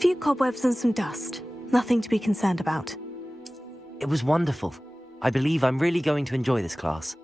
few cobwebs and some dust. Nothing to be concerned about. It was wonderful. I believe I'm really going to enjoy this class.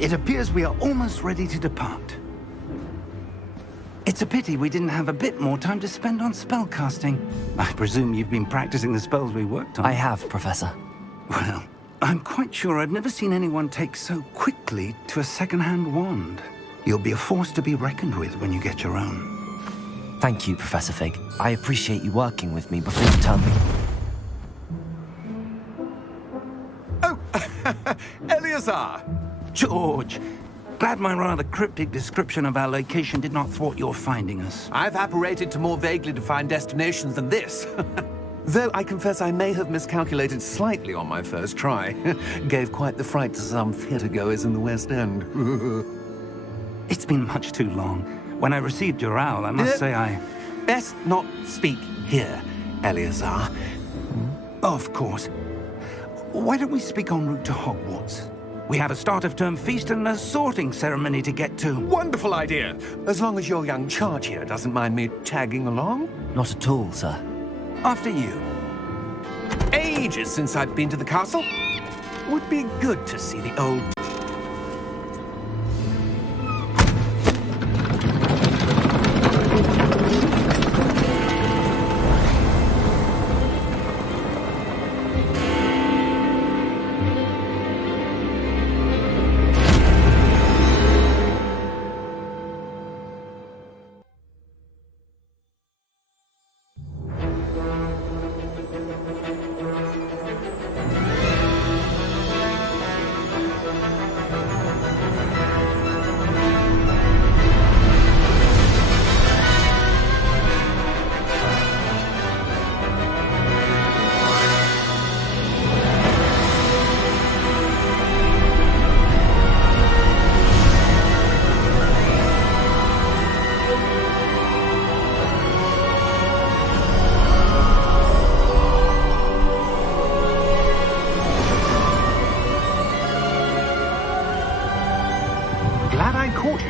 It appears we are almost ready to depart. It's a pity we didn't have a bit more time to spend on spellcasting. I presume you've been practicing the spells we worked on. I have, Professor. Well, I'm quite sure I've never seen anyone take so quickly to a second-hand wand. You'll be a force to be reckoned with when you get your own. Thank you, Professor Fig. I appreciate you working with me before the term begins. Oh, Eleazar! George, glad my rather cryptic description of our location did not thwart your finding us. I've apparated to more vaguely defined destinations than this. Though I confess I may have miscalculated slightly on my first try. Gave quite the fright to some theatre-goers in the West End. It's been much too long. When I received your owl, I must say I... Best not speak here, Eleazar. Of course. Why don't we speak en route to Hogwarts? We have a start-of-term feast and a sorting ceremony to get to. Wonderful idea! As long as your young charge here doesn't mind me tagging along. Not at all, sir. After you. Ages since I've been to the castle. Would be good to see the old...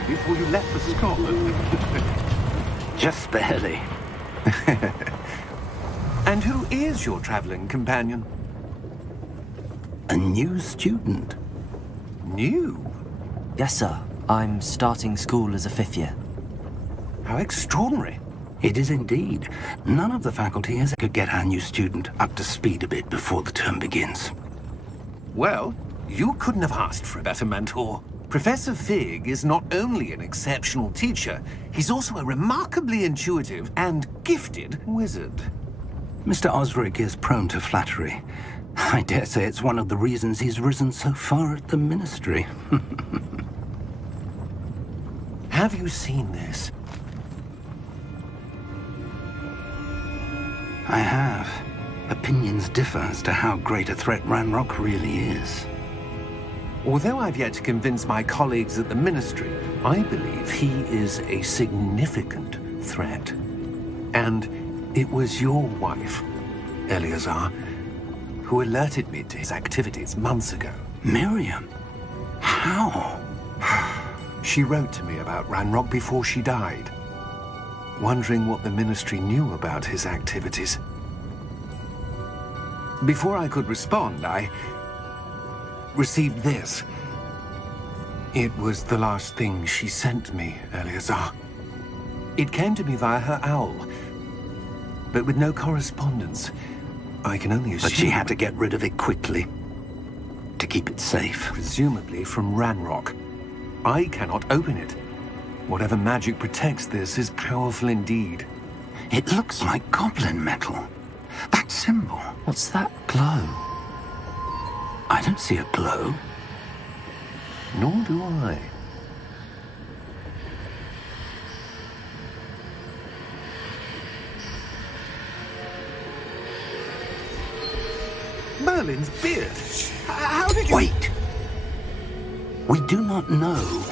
Before you left for Scotland. Just barely. And who is your traveling companion? A new student. New? Yes, sir. I'm starting school as a 5th year. How extraordinary. It is indeed. None of the faculty has could get our new student up to speed a bit before the term begins. Well, you couldn't have asked for a better mentor. Professor Fig is not only an exceptional teacher, he's also a remarkably intuitive and gifted wizard. Mr. Osric is prone to flattery. I dare say it's one of the reasons he's risen so far at the Ministry. Have you seen this? I have. Opinions differ as to how great a threat Ranrock really is. Although I've yet to convince my colleagues at the Ministry, I believe he is a significant threat. And it was your wife, Eleazar, who alerted me to his activities months ago. Miriam? How? She wrote to me about Ranrock before she died, wondering what the Ministry knew about his activities. Before I could respond, I received this. It was the last thing she sent me, Eleazar. It came to me via her owl, but with no correspondence. I can only assume... But she had to get rid of it quickly, to keep it safe. Presumably from Ranrock. I cannot open it. Whatever magic protects this is powerful indeed. It looks like goblin metal. That symbol. What's that glow? I don't see a glow. Nor do I. Merlin's beard. How did you... Wait! We do not know.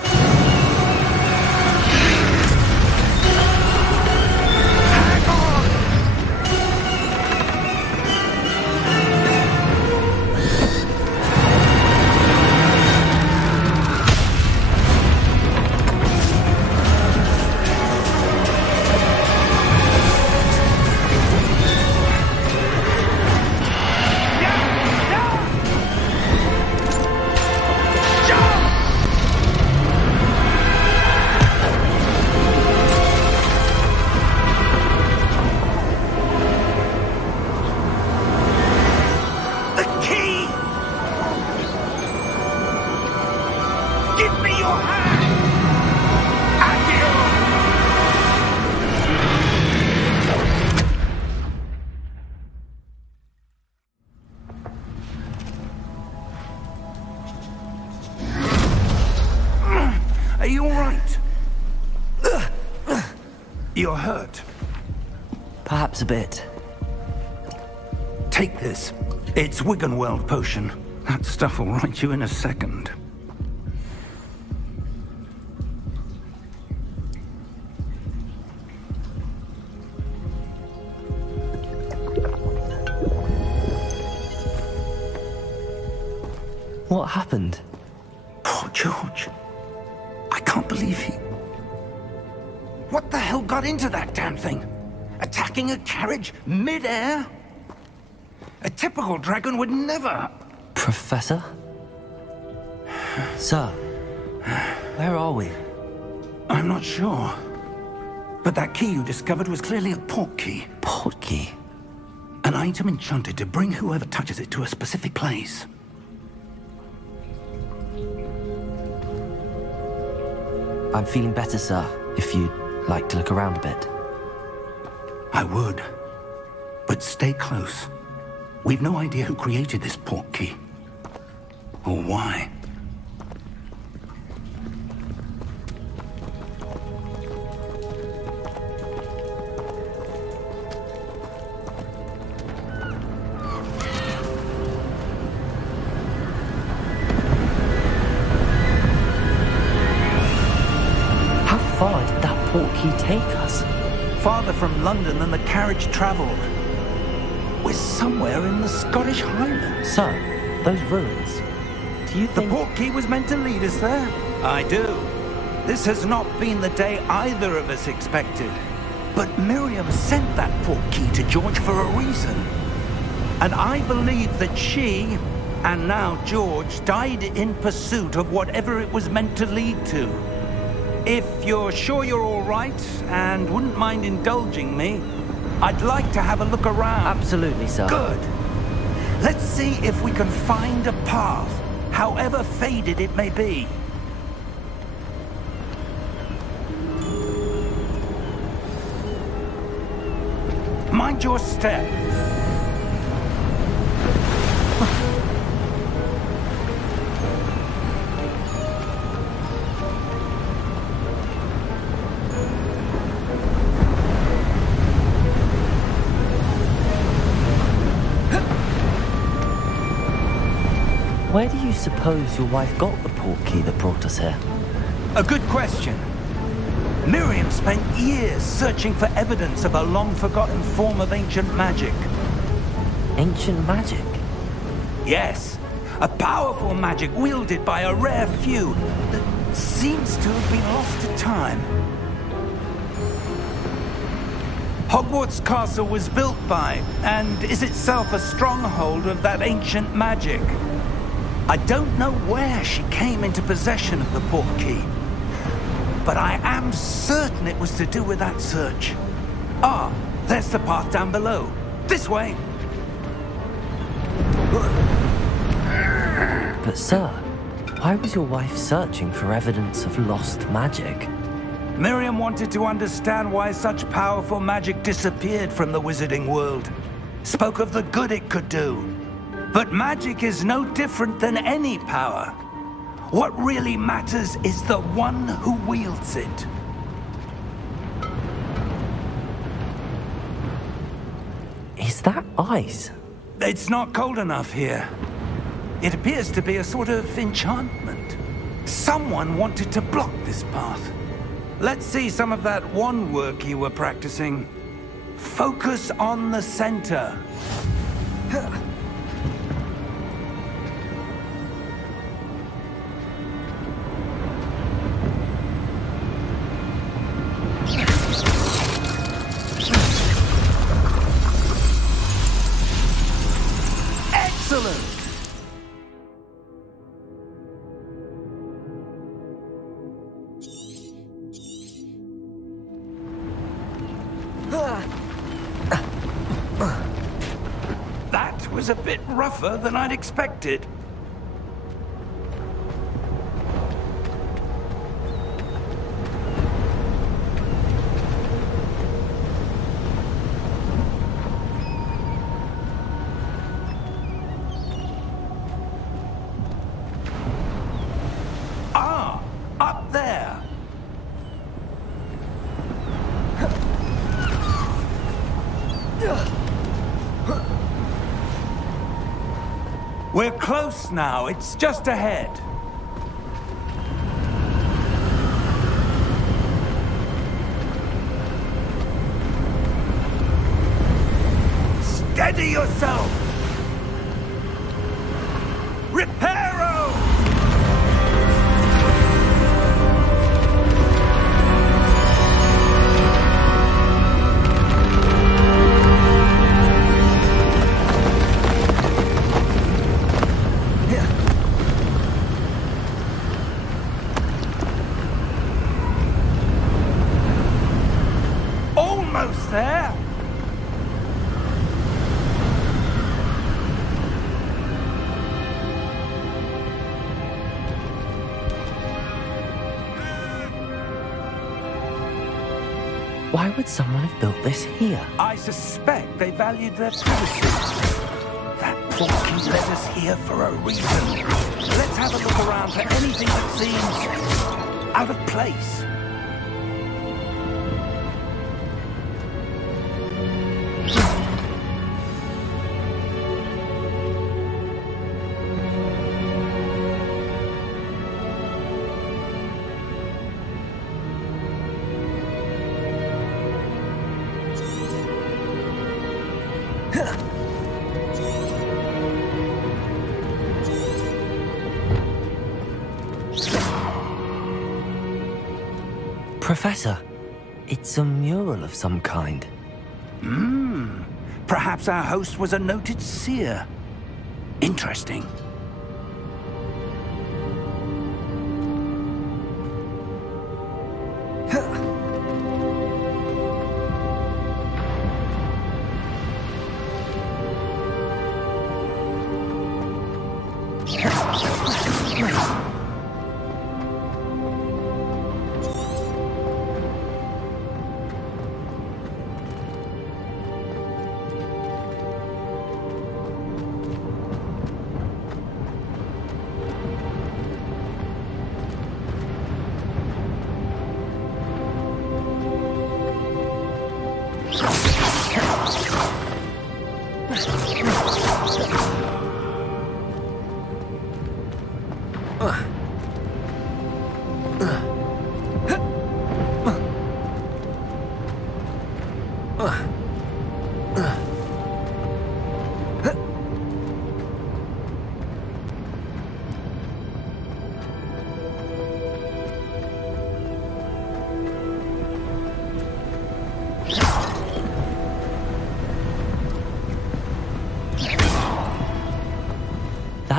Are you all right? You're hurt. Perhaps a bit. Take this. It's Wiggenweld potion. That stuff will right you in a second. What happened? Poor George. I can't believe he... What the hell got into that damn thing? Attacking a carriage mid-air? A typical dragon would never... Professor? Sir, where are we? I'm not sure. But that key you discovered was clearly a portkey. Portkey? An item enchanted to bring whoever touches it to a specific place. I'm feeling better, sir, if you'd like to look around a bit. I would. But stay close. We've no idea who created this portkey. Or why. How far did that portkey take us? Farther from London than the carriage traveled. We're somewhere in the Scottish Highlands. Sir, those ruins. Do you The think... portkey was meant to lead us there? I do. This has not been the day either of us expected. But Miriam sent that portkey to George for a reason. And I believe that she, and now George, died in pursuit of whatever it was meant to lead to. If you're sure you're all right, and wouldn't mind indulging me, I'd like to have a look around. Absolutely, sir. Good. Let's see if we can find a path, however faded it may be. Mind your step. Where do you suppose your wife got the portkey that brought us here? A good question. Miriam spent years searching for evidence of a long-forgotten form of ancient magic. Ancient magic? Yes, a powerful magic wielded by a rare few that seems to have been lost to time. Hogwarts Castle was built by, and is itself a stronghold of that ancient magic. I don't know where she came into possession of the Portkey, but I am certain it was to do with that search. Ah, there's the path down below. This way! But sir, why was your wife searching for evidence of lost magic? Miriam wanted to understand why such powerful magic disappeared from the wizarding world. Spoke of the good it could do. But magic is no different than any power. What really matters is the one who wields it. Is that ice? It's not cold enough here. It appears to be a sort of enchantment. Someone wanted to block this path. Let's see some of that wand work you were practicing. Focus on the center. Excellent! That was a bit rougher than I'd expected. Ah, up there. We're close now. It's just ahead. Steady yourself! Reparo! Almost there! Why would someone have built this here? I suspect they valued their privacy. That Portkey led us here for a reason. Let's have a look around for anything that seems out of place. Professor, it's a mural of some kind. Perhaps our host was a noted seer. Interesting.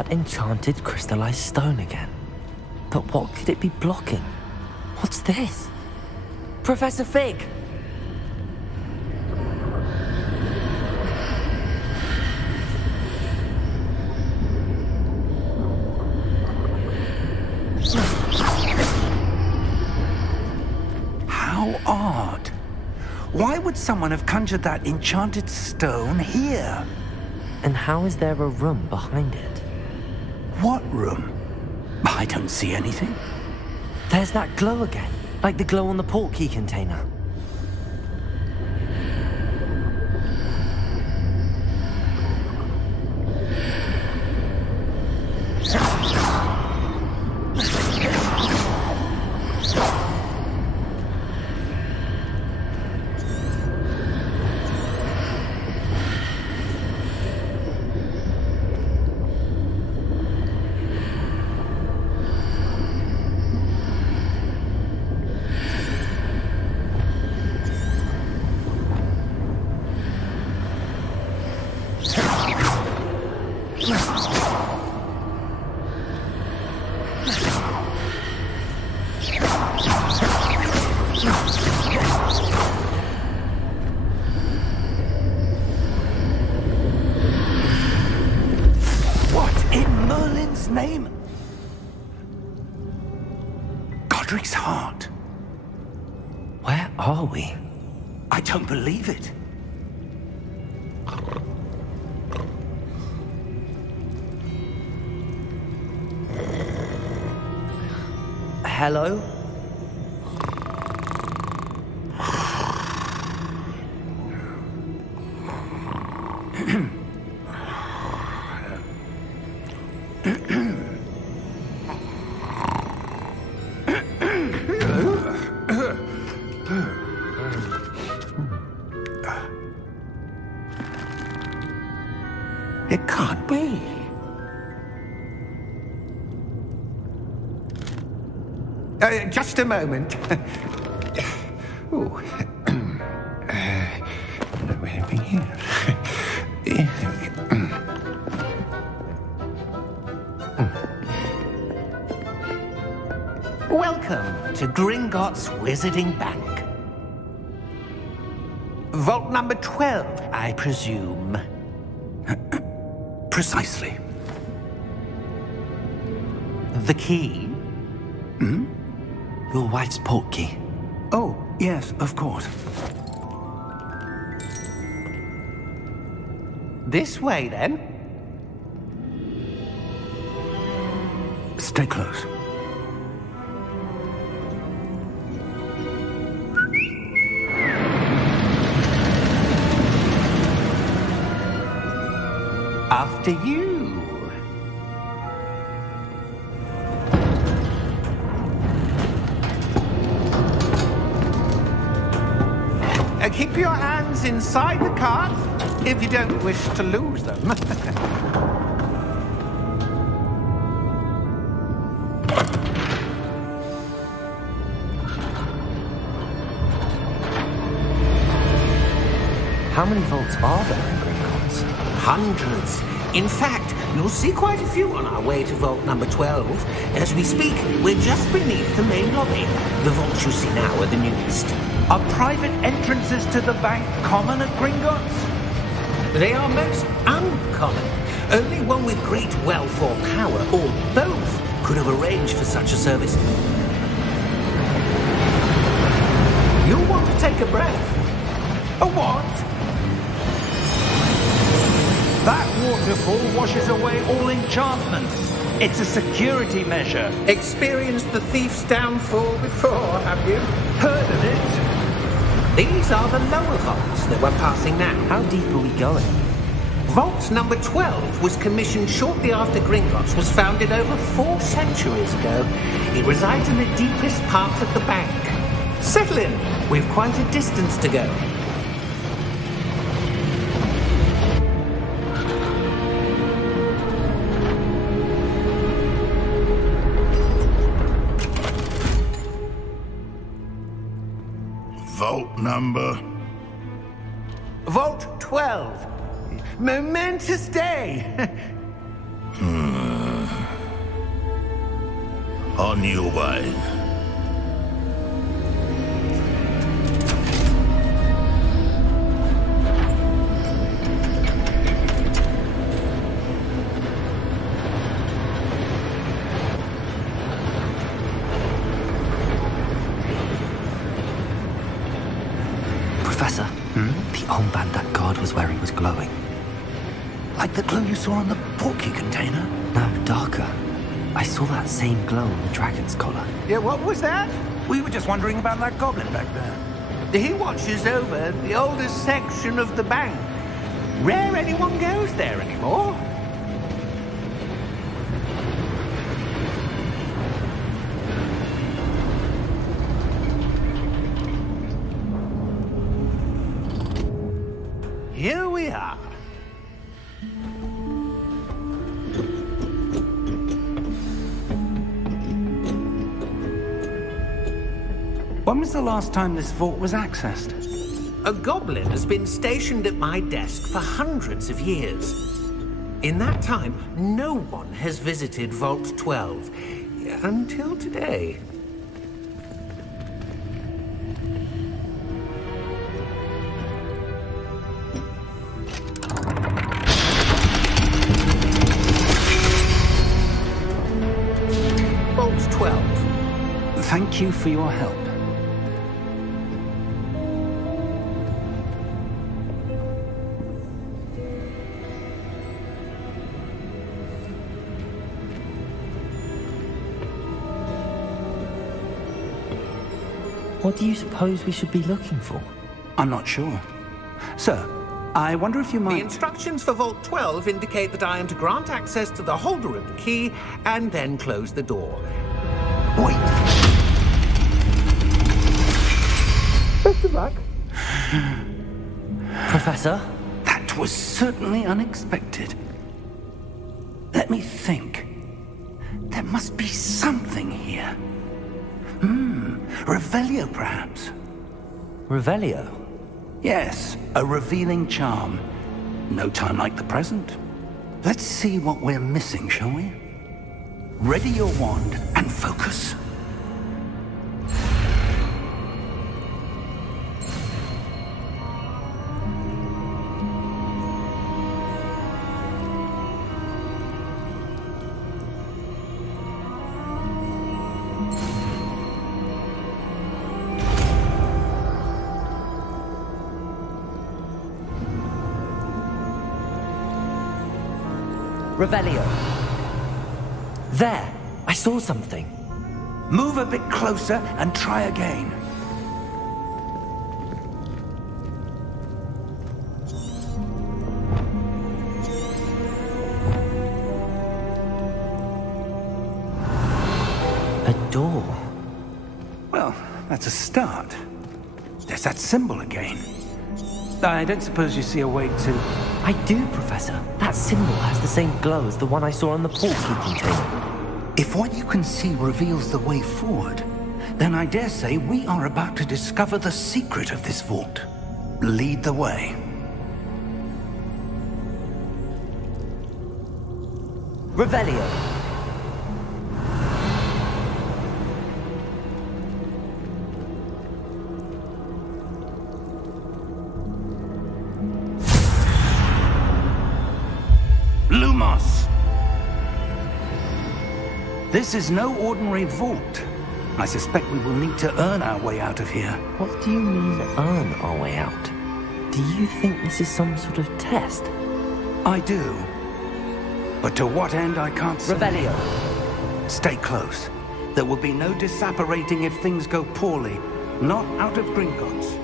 that enchanted crystallized stone again. But what could it be blocking? What's this? Professor Fig! How odd. Why would someone have conjured that enchanted stone here? And how is there a room behind it? What room? I don't see anything. There's that glow again, like the glow on the Portkey container. Name? Godric's heart. Where are we? I don't believe it. Hello? It can't be. Just a moment. Ooh. Where are we here? Welcome to Gringotts Wizarding Bank. Vault number 12, I presume. Precisely. The key? Hmm? Your wife's Portkey. Oh, yes, of course. This way, then. Stay close. After you. Keep your hands inside the cart if you don't wish to lose them. How many vaults are there in Gringotts? Hundreds. In fact, you'll see quite a few on our way to vault number 12. As we speak, we're just beneath the main lobby. The vaults you see now are the newest. Are private entrances to the bank common at Gringotts? They are most uncommon. Only one with great wealth or power, or both, could have arranged for such a service. You'll want to take a breath. A what? That waterfall washes away all enchantments. It's a security measure. Experienced the thief's downfall before, have you? Heard of it? These are the lower vaults that we're passing now. How deep are we going? Vault number 12 was commissioned shortly after Gringotts was founded over 4 centuries ago. It resides in the deepest part of the bank. Settle in. We've quite a distance to go. Vault number? Vault 12. Momentous day. On your way. Professor, the armband that guard was wearing was glowing. Like the glow you saw on the Portkey container? No, darker. I saw that same glow on the dragon's collar. Yeah, what was that? We were just wondering about that goblin back there. He watches over the oldest section of the bank. Rare anyone goes there anymore. Here we are. When was the last time this vault was accessed? A goblin has been stationed at my desk for hundreds of years. In that time, no one has visited Vault 12. Until today. Vault 12. Thank you for your help. What do you suppose we should be looking for? I'm not sure. Sir, I wonder if you The might... instructions for Vault 12 indicate that I am to grant access to the holder of the key and then close the door. Wait! Best of luck. Professor? That was certainly unexpected. Let me think. There must be something here. Revelio, perhaps? Revelio? Yes, a revealing charm. No time like the present. Let's see what we're missing, shall we? Ready your wand and focus. Revelio. There! I saw something. Move a bit closer and try again. A door. Well, that's a start. There's that symbol again. I don't suppose you see a way to... I do, Professor. That symbol has the same glow as the one I saw on the Portkey container. If what you can see reveals the way forward, then I dare say we are about to discover the secret of this vault. Lead the way. Revelio. Lumos! This is no ordinary vault. I suspect we will need to earn our way out of here. What do you mean, earn our way out? Do you think this is some sort of test? I do. But to what end, I can't say. Revelio. Stay close. There will be no disapparating if things go poorly. Not out of Gringotts.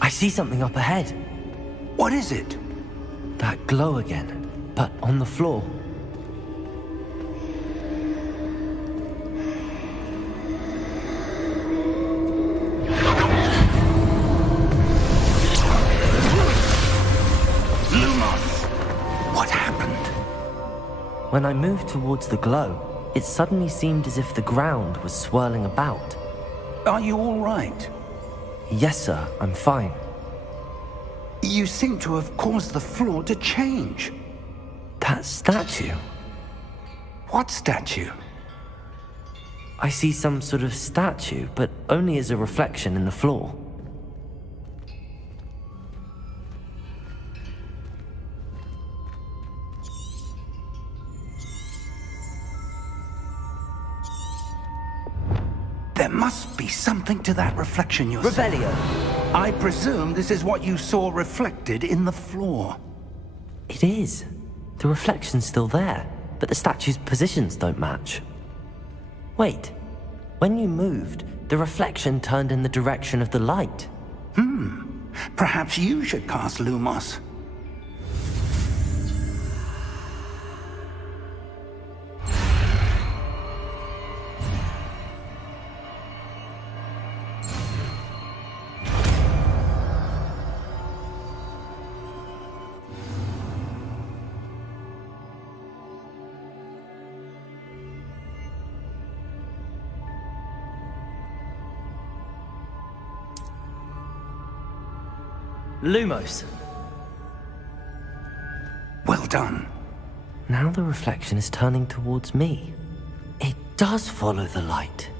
I see something up ahead. What is it? That glow again, but on the floor. Lumos! What happened? When I moved towards the glow, it suddenly seemed as if the ground was swirling about. Are you all right? Yes, sir, I'm fine. You seem to have caused the floor to change. That statue? What statue? I see some sort of statue, but only as a reflection in the floor. There must be something to that reflection you're saying. Revelio! I presume this is what you saw reflected in the floor. It is. The reflection's still there, but the statue's positions don't match. Wait, when you moved, the reflection turned in the direction of the light. Perhaps you should cast Lumos. Lumos! Well done. Now the reflection is turning towards me. It does follow the light.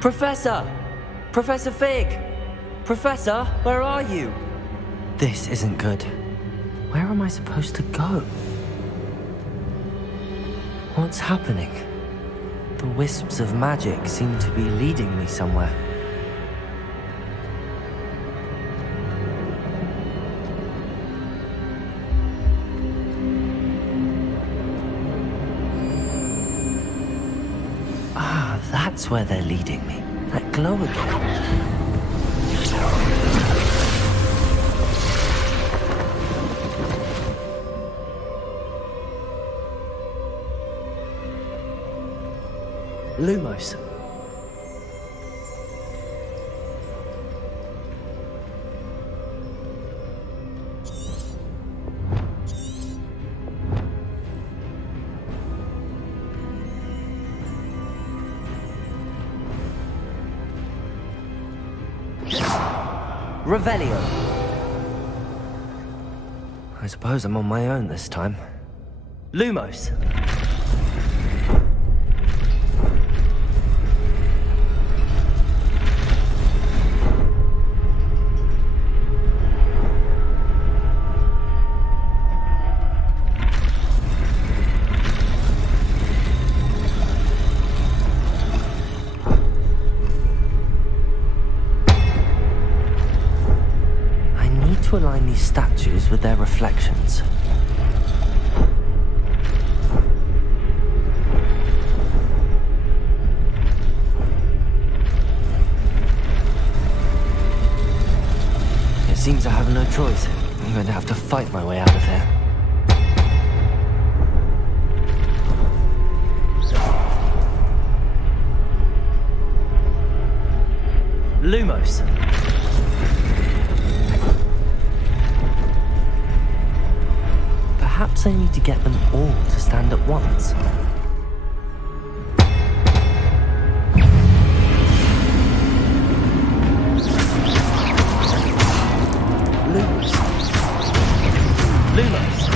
Professor! Professor Fig! Professor, where are you? This isn't good. Where am I supposed to go? What's happening? The wisps of magic seem to be leading me somewhere. Ah, that's where they're leading me. That glow again. Lumos. Revelio. I suppose I'm on my own this time. Lumos. To align these statues with their reflections. It seems I have no choice. I'm going to have to fight my way out of here. Lumos. Perhaps I need to get them all to stand at once. Lumos. Lumos.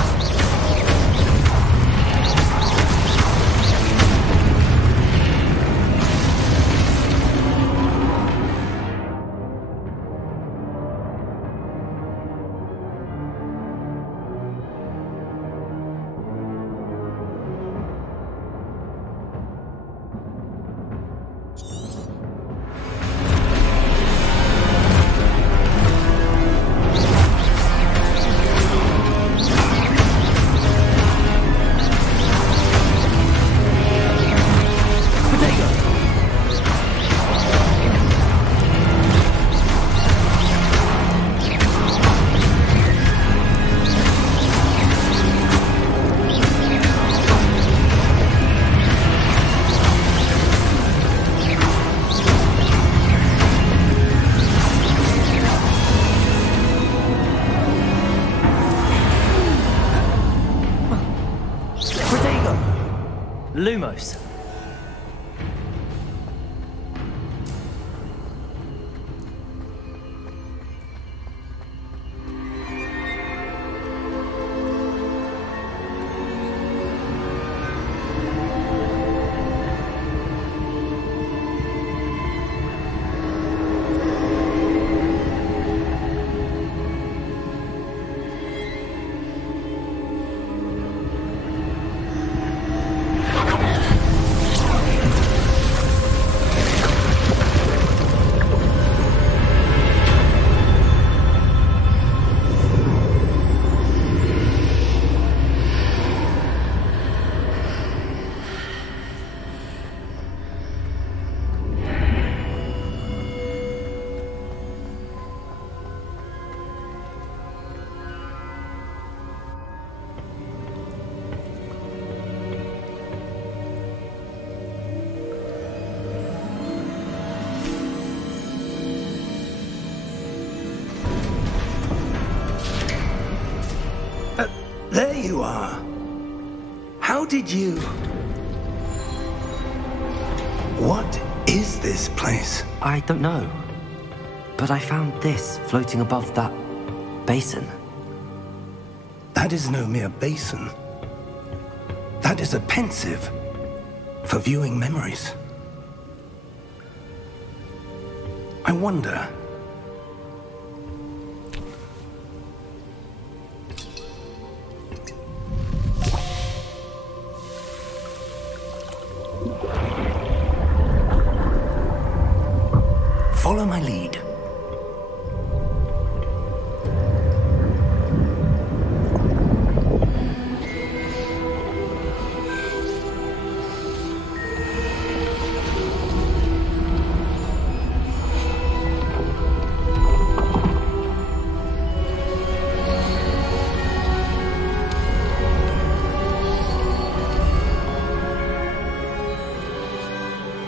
Lumos. There you are. How did you... What is this place? I don't know. But I found this floating above that basin. That is no mere basin. That is a pensive for viewing memories. I wonder... Follow my lead.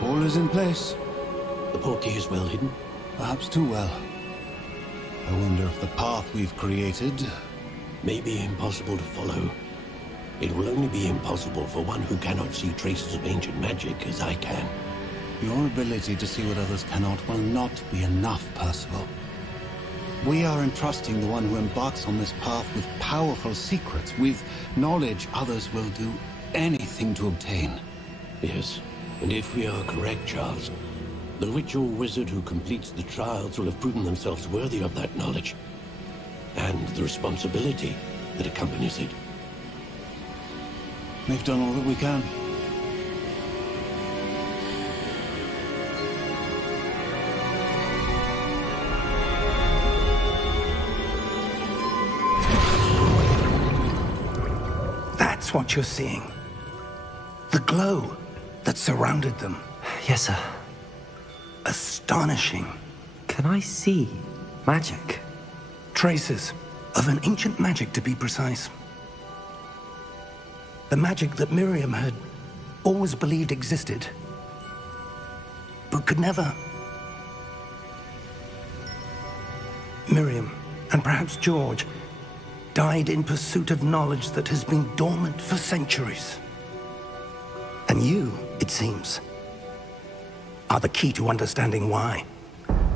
All is in place. The Portkey is well hidden. Perhaps too well. I wonder if the path we've created... May be impossible to follow. It will only be impossible for one who cannot see traces of ancient magic as I can. Your ability to see what others cannot will not be enough, Percival. We are entrusting the one who embarks on this path with powerful secrets, with knowledge others will do anything to obtain. Yes, and if we are correct, Charles, the witch or wizard who completes the trials will have proven themselves worthy of that knowledge, and the responsibility that accompanies it. We've done all that we can. That's what you're seeing. The glow that surrounded them. Yes, sir. Astonishing. Can I see magic? Traces of an ancient magic, to be precise. The magic that Miriam had always believed existed, but could never Miriam, and perhaps George, died in pursuit of knowledge that has been dormant for centuries. And you, it seems, are the key to understanding why.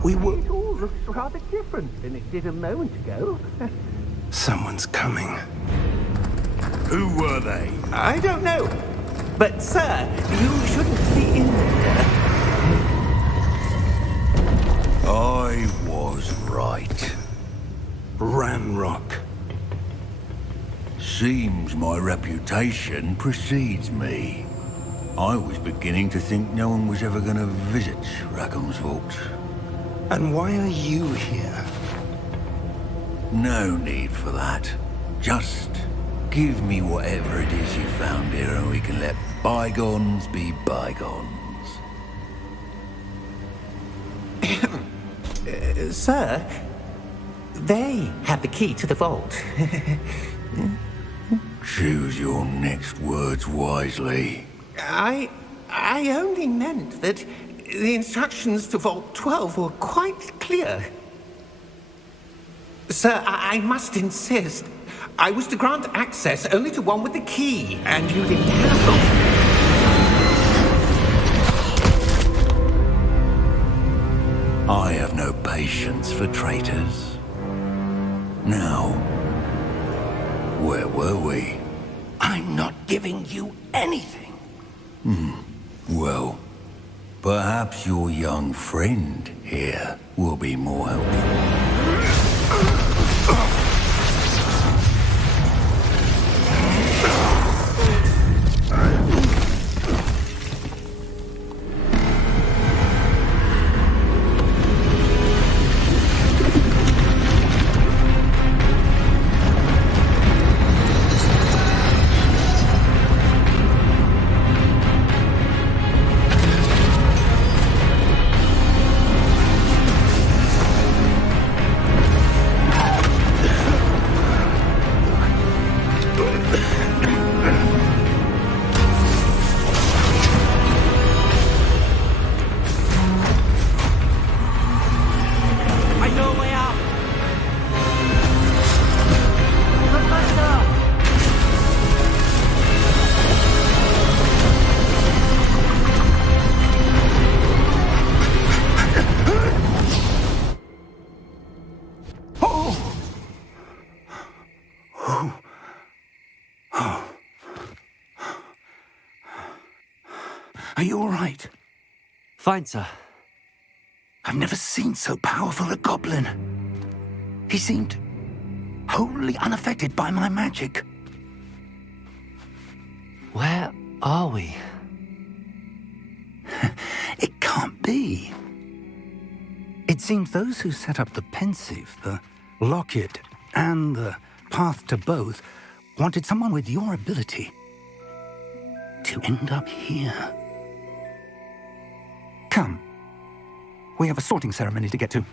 It all looks rather different than it did a moment ago. Someone's coming. Who were they? I don't know. But, sir, you shouldn't be in there. I was right. Ramrock. Seems my reputation precedes me. I was beginning to think no one was ever going to visit Rackham's vault. And why are you here? No need for that. Just give me whatever it is you found here and we can let bygones be bygones. Sir, they have the key to the vault. Choose your next words wisely. I only meant that the instructions to Vault 12 were quite clear. Sir, I must insist. I was to grant access only to one with the key, and you didn't have I have no patience for traitors. Now, where were we? I'm not giving you anything. Well, perhaps your young friend here will be more helpful. Are you all right? Fine, sir. I've never seen so powerful a goblin. He seemed wholly unaffected by my magic. Where are we? It can't be. It seems those who set up the pensive, the locket, and the path to both wanted someone with your ability to end up here. Come. We have a sorting ceremony to get to.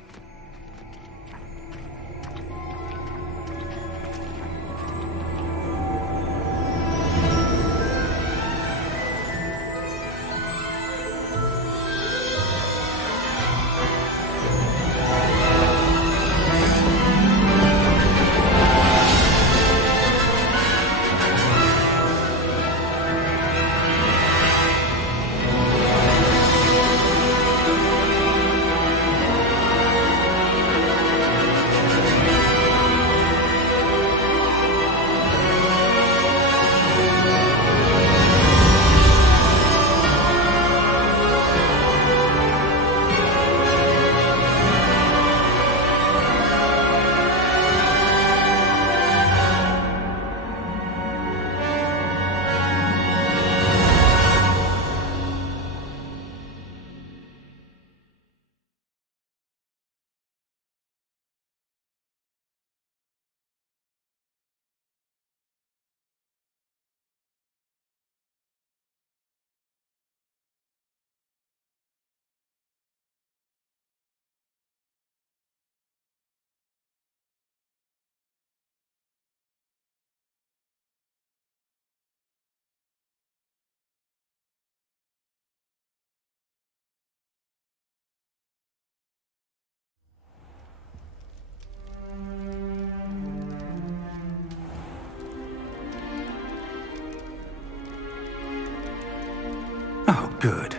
Oh, good.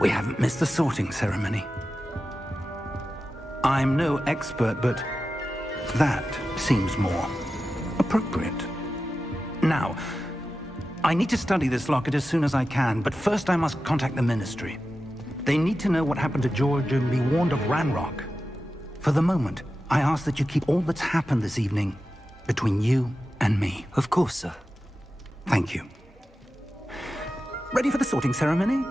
We haven't missed the sorting ceremony. I'm no expert, but that seems more appropriate. Now, I need to study this locket as soon as I can, but first I must contact the Ministry. They need to know what happened to George and be warned of Ranrock. For the moment, I ask that you keep all that's happened this evening between you and me. Of course, sir. Thank you. Ready for the sorting ceremony?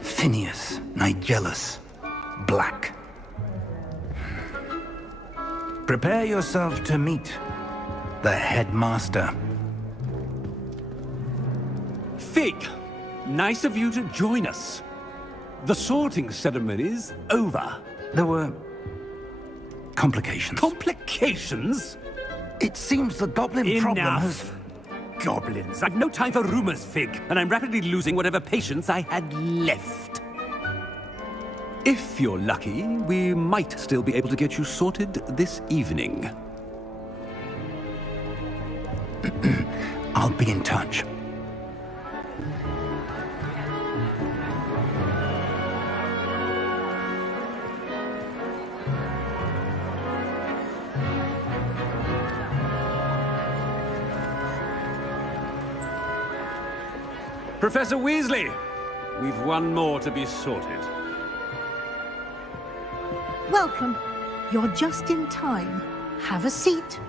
Phineas, Nigellus, Black. Prepare yourself to meet the headmaster. Fig, nice of you to join us. The sorting ceremony's over. There were complications. Complications? It seems the goblin problem has... Enough! Goblins. I've no time for rumors, Fig, and I'm rapidly losing whatever patience I had left. If you're lucky, we might still be able to get you sorted this evening. I'll be in touch. Professor Weasley, we've one more to be sorted. Welcome. You're just in time. Have a seat.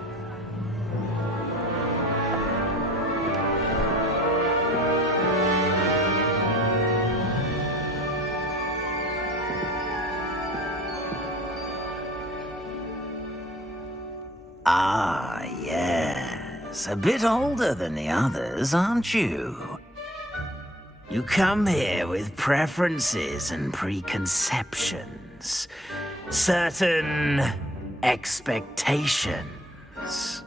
Ah, yes. A bit older than the others, aren't you? You come here with preferences and preconceptions. Certain expectations.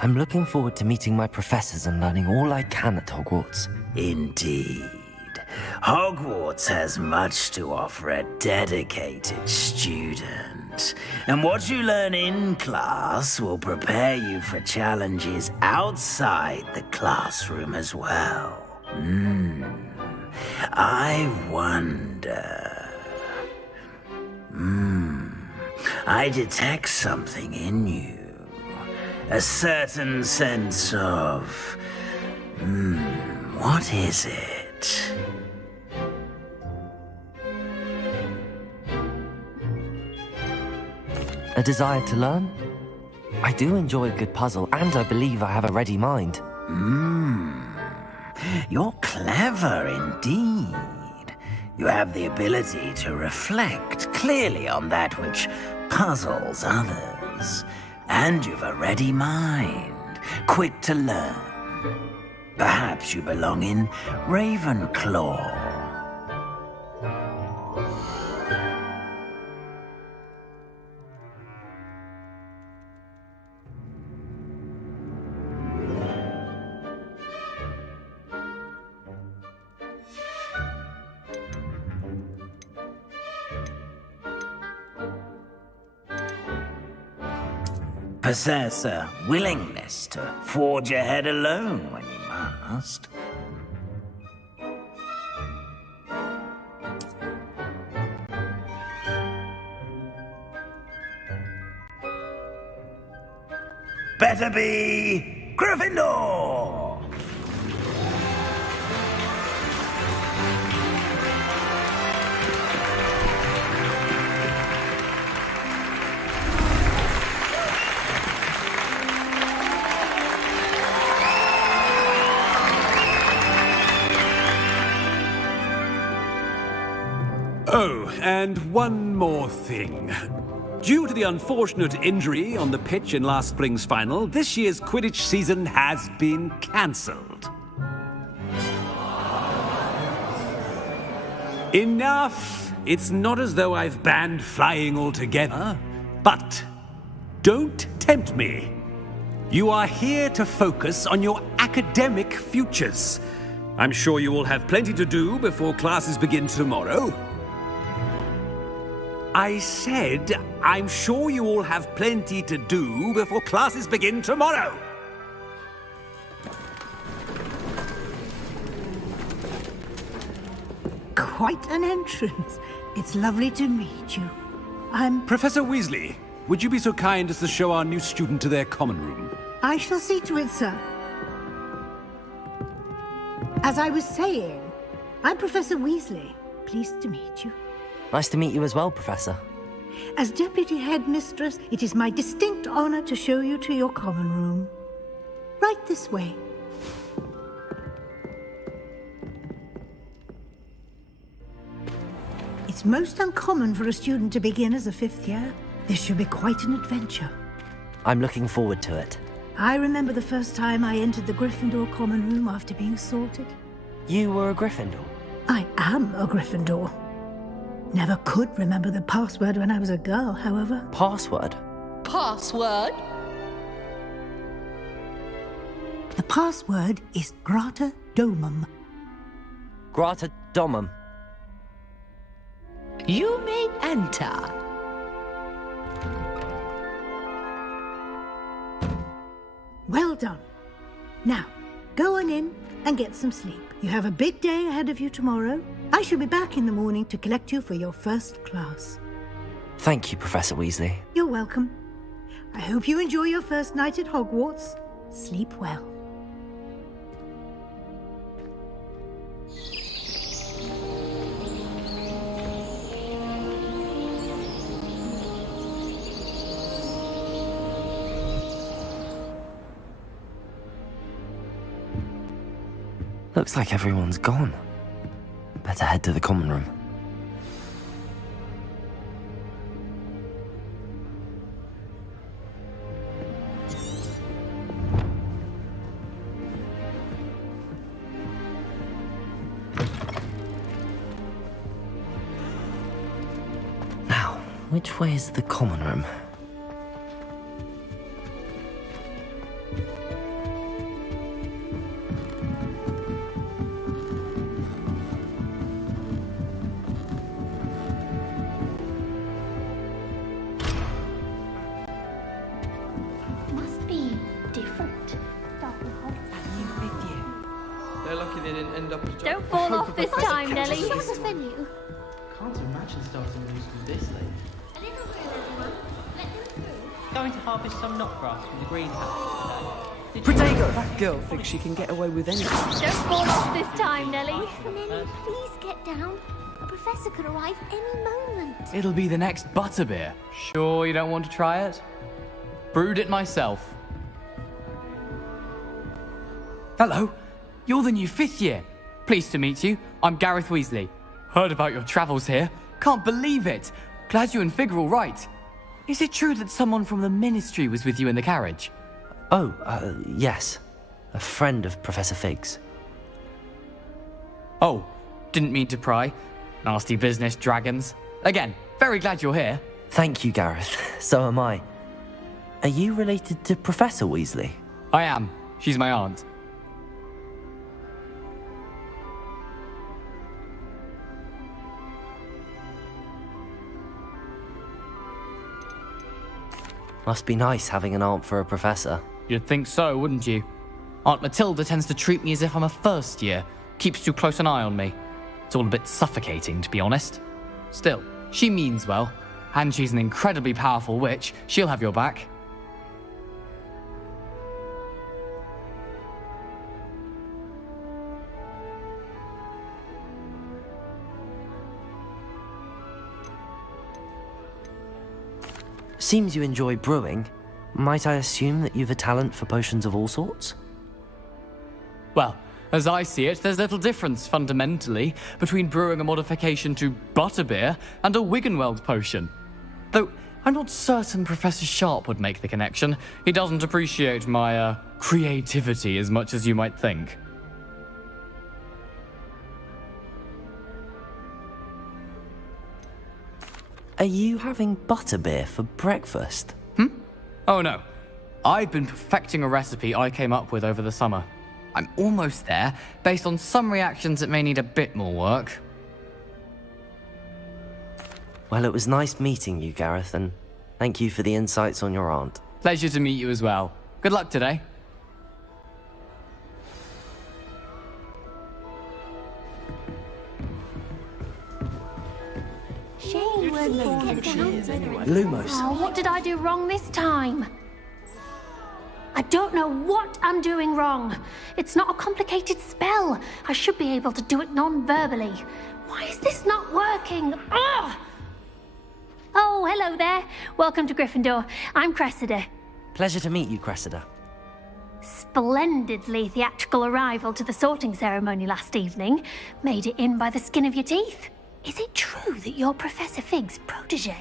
I'm looking forward to meeting my professors and learning all I can at Hogwarts. Indeed. Hogwarts has much to offer a dedicated student. And what you learn in class will prepare you for challenges outside the classroom as well. I wonder... I detect something in you. A certain sense of... what is it? A desire to learn? I do enjoy a good puzzle, and I believe I have a ready mind. You're clever indeed. You have the ability to reflect clearly on that which puzzles others. And you've a ready mind, quick to learn. Perhaps you belong in Ravenclaw. Possess a willingness to forge ahead alone when you must. Better be Gryffindor! Oh, and one more thing. Due to the unfortunate injury on the pitch in last spring's final, this year's Quidditch season has been cancelled. Enough! It's not as though I've banned flying altogether. But don't tempt me. You are here to focus on your academic futures. I'm sure you will have plenty to do before classes begin tomorrow. I said, I'm sure you all have plenty to do before classes begin tomorrow. Quite an entrance. It's lovely to meet you. I'm... Professor Weasley, would you be so kind as to show our new student to their common room? I shall see to it, sir. As I was saying, I'm Professor Weasley. Pleased to meet you. Nice to meet you as well, Professor. As Deputy Headmistress, it is my distinct honor to show you to your common room. Right this way. It's most uncommon for a student to begin as a 5th year. This should be quite an adventure. I'm looking forward to it. I remember the first time I entered the Gryffindor common room after being sorted. You were a Gryffindor? I am a Gryffindor. Never could remember the password when I was a girl, however. Password? Password? The password is Grata Domum. Grata Domum. You may enter. Well done. Now, go on in and get some sleep. You have a big day ahead of you tomorrow. I shall be back in the morning to collect you for your first class. Thank you, Professor Weasley. You're welcome. I hope you enjoy your first night at Hogwarts. Sleep well. Looks like everyone's gone. Better head to the common room. Now, which way is the common room? Don't fall off this time, Nelly. Can't imagine starting new school this late. A little room, everyone. Let them through. Going to harvest some knotgrass from the greenhouse today. Protego! That girl thinks she can get away with anything. Don't fall off this time, Nelly. Nelly, please get down. A professor could arrive any moment. It'll be the next butterbeer. Sure you don't want to try it? Brewed it myself. Hello. You're the new 5th year. Pleased to meet you. I'm Gareth Weasley. Heard about your travels here. Can't believe it. Glad you and Fig are all right. Is it true that someone from the Ministry was with you in the carriage? Oh, yes. A friend of Professor Fig's. Oh, didn't mean to pry. Nasty business, dragons. Again, very glad you're here. Thank you, Gareth. So am I. Are you related to Professor Weasley? I am. She's my aunt. Must be nice having an aunt for a professor. You'd think so, wouldn't you? Aunt Matilda tends to treat me as if I'm a first year. Keeps too close an eye on me. It's all a bit suffocating, to be honest. Still, she means well. And she's an incredibly powerful witch. She'll have your back. Seems you enjoy brewing. Might I assume that you've a talent for potions of all sorts? Well, as I see it, there's little difference, fundamentally, between brewing a modification to butterbeer and a Wiggenweld potion. Though, I'm not certain Professor Sharp would make the connection. He doesn't appreciate my, creativity as much as you might think. Are you having butterbeer for breakfast? Oh no. I've been perfecting a recipe I came up with over the summer. I'm almost there, based on some reactions that may need a bit more work. Well, it was nice meeting you, Gareth, and thank you for the insights on your aunt. Pleasure to meet you as well. Good luck today. Lumos. Oh, what did I do wrong this time? I don't know what I'm doing wrong. It's not a complicated spell. I should be able to do it non-verbally. Why is this not working? Ugh! Oh, hello there. Welcome to Gryffindor. I'm Cressida. Pleasure to meet you, Cressida. Splendidly theatrical arrival to the sorting ceremony last evening. Made it in by the skin of your teeth. Is it true that you're Professor Fig's protege?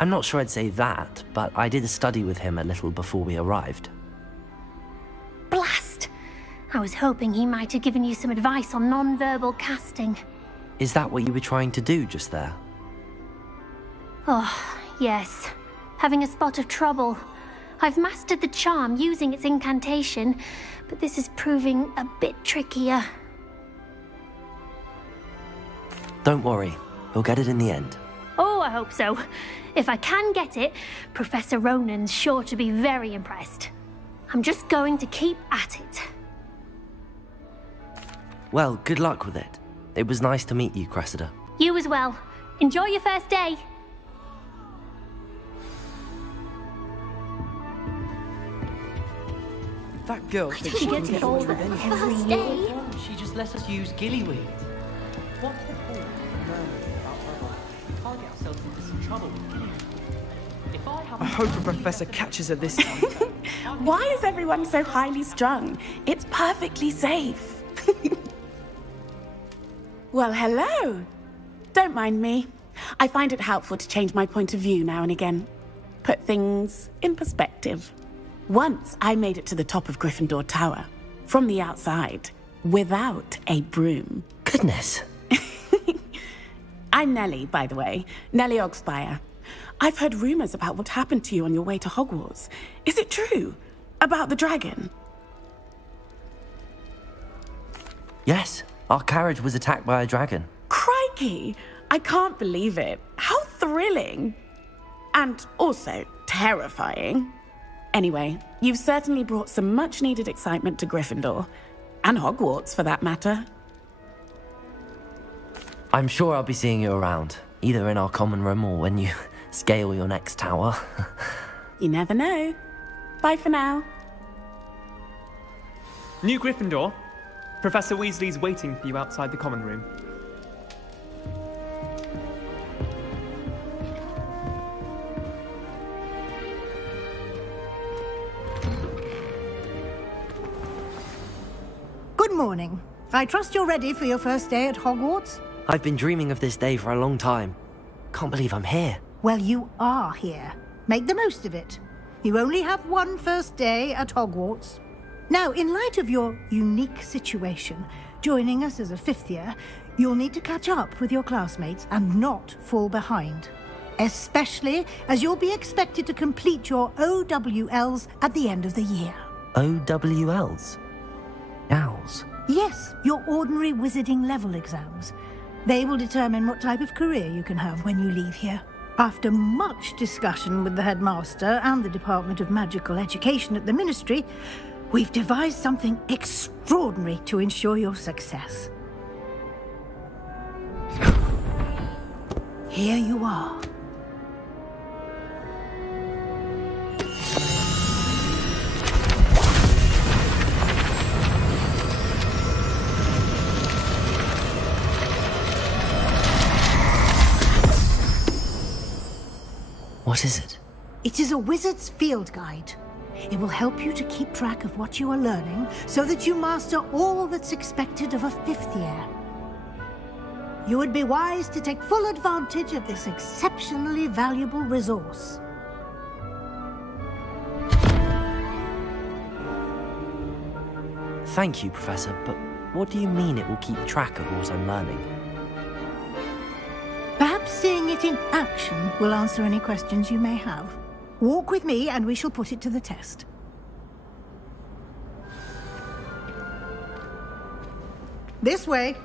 I'm not sure I'd say that, but I did study with him a little before we arrived. Blast! I was hoping he might have given you some advice on non-verbal casting. Is that what you were trying to do just there? Oh, yes. Having a spot of trouble. I've mastered the charm using its incantation, but this is proving a bit trickier. Don't worry, you'll get it in the end. Oh, I hope so. If I can get it, Professor Ronan's sure to be very impressed. I'm just going to keep at it. Well, good luck with it. It was nice to meet you, Cressida. You as well. Enjoy your first day. That girl thinks she didn't can get get to away all with that anything. first day. She just let us use gillyweed. What's the point of learning about bubble? We can't get ourselves into some trouble with gillyweed. If I have I hope a professor catches her this time. Why is everyone so highly strung? It's perfectly safe. Well, hello. Don't mind me. I find it helpful to change my point of view now and again. Put things in perspective. Once I made it to the top of Gryffindor Tower, from the outside, without a broom. Goodness. I'm Nellie, by the way. Nellie Ogspire. I've heard rumors about what happened to you on your way to Hogwarts. Is it true? About the dragon? Yes, our carriage was attacked by a dragon. Crikey! I can't believe it. How thrilling! And also terrifying. Anyway, you've certainly brought some much-needed excitement to Gryffindor. And Hogwarts, for that matter. I'm sure I'll be seeing you around, either in our common room or when you scale your next tower. You never know. Bye for now. New Gryffindor. Professor Weasley's waiting for you outside the common room. Good morning. I trust you're ready for your first day at Hogwarts? I've been dreaming of this day for a long time. Can't believe I'm here. Well, you are here. Make the most of it. You only have one first day at Hogwarts. Now, in light of your unique situation, joining us as a fifth year, you'll need to catch up with your classmates and not fall behind. Especially as you'll be expected to complete your OWLs at the end of the year. OWLs? Owls? Yes, your ordinary wizarding level exams. They will determine what type of career you can have when you leave here. After much discussion with the headmaster and the Department of Magical Education at the Ministry, we've devised something extraordinary to ensure your success. Here you are. What is it? It is a wizard's field guide. It will help you to keep track of what you are learning so that you master all that's expected of a fifth year. You would be wise to take full advantage of this exceptionally valuable resource. Thank you, Professor, but What do you mean it will keep track of what I'm learning? Perhaps seeing it in action will answer any questions you may have. Walk with me and we shall put it to the test. This way.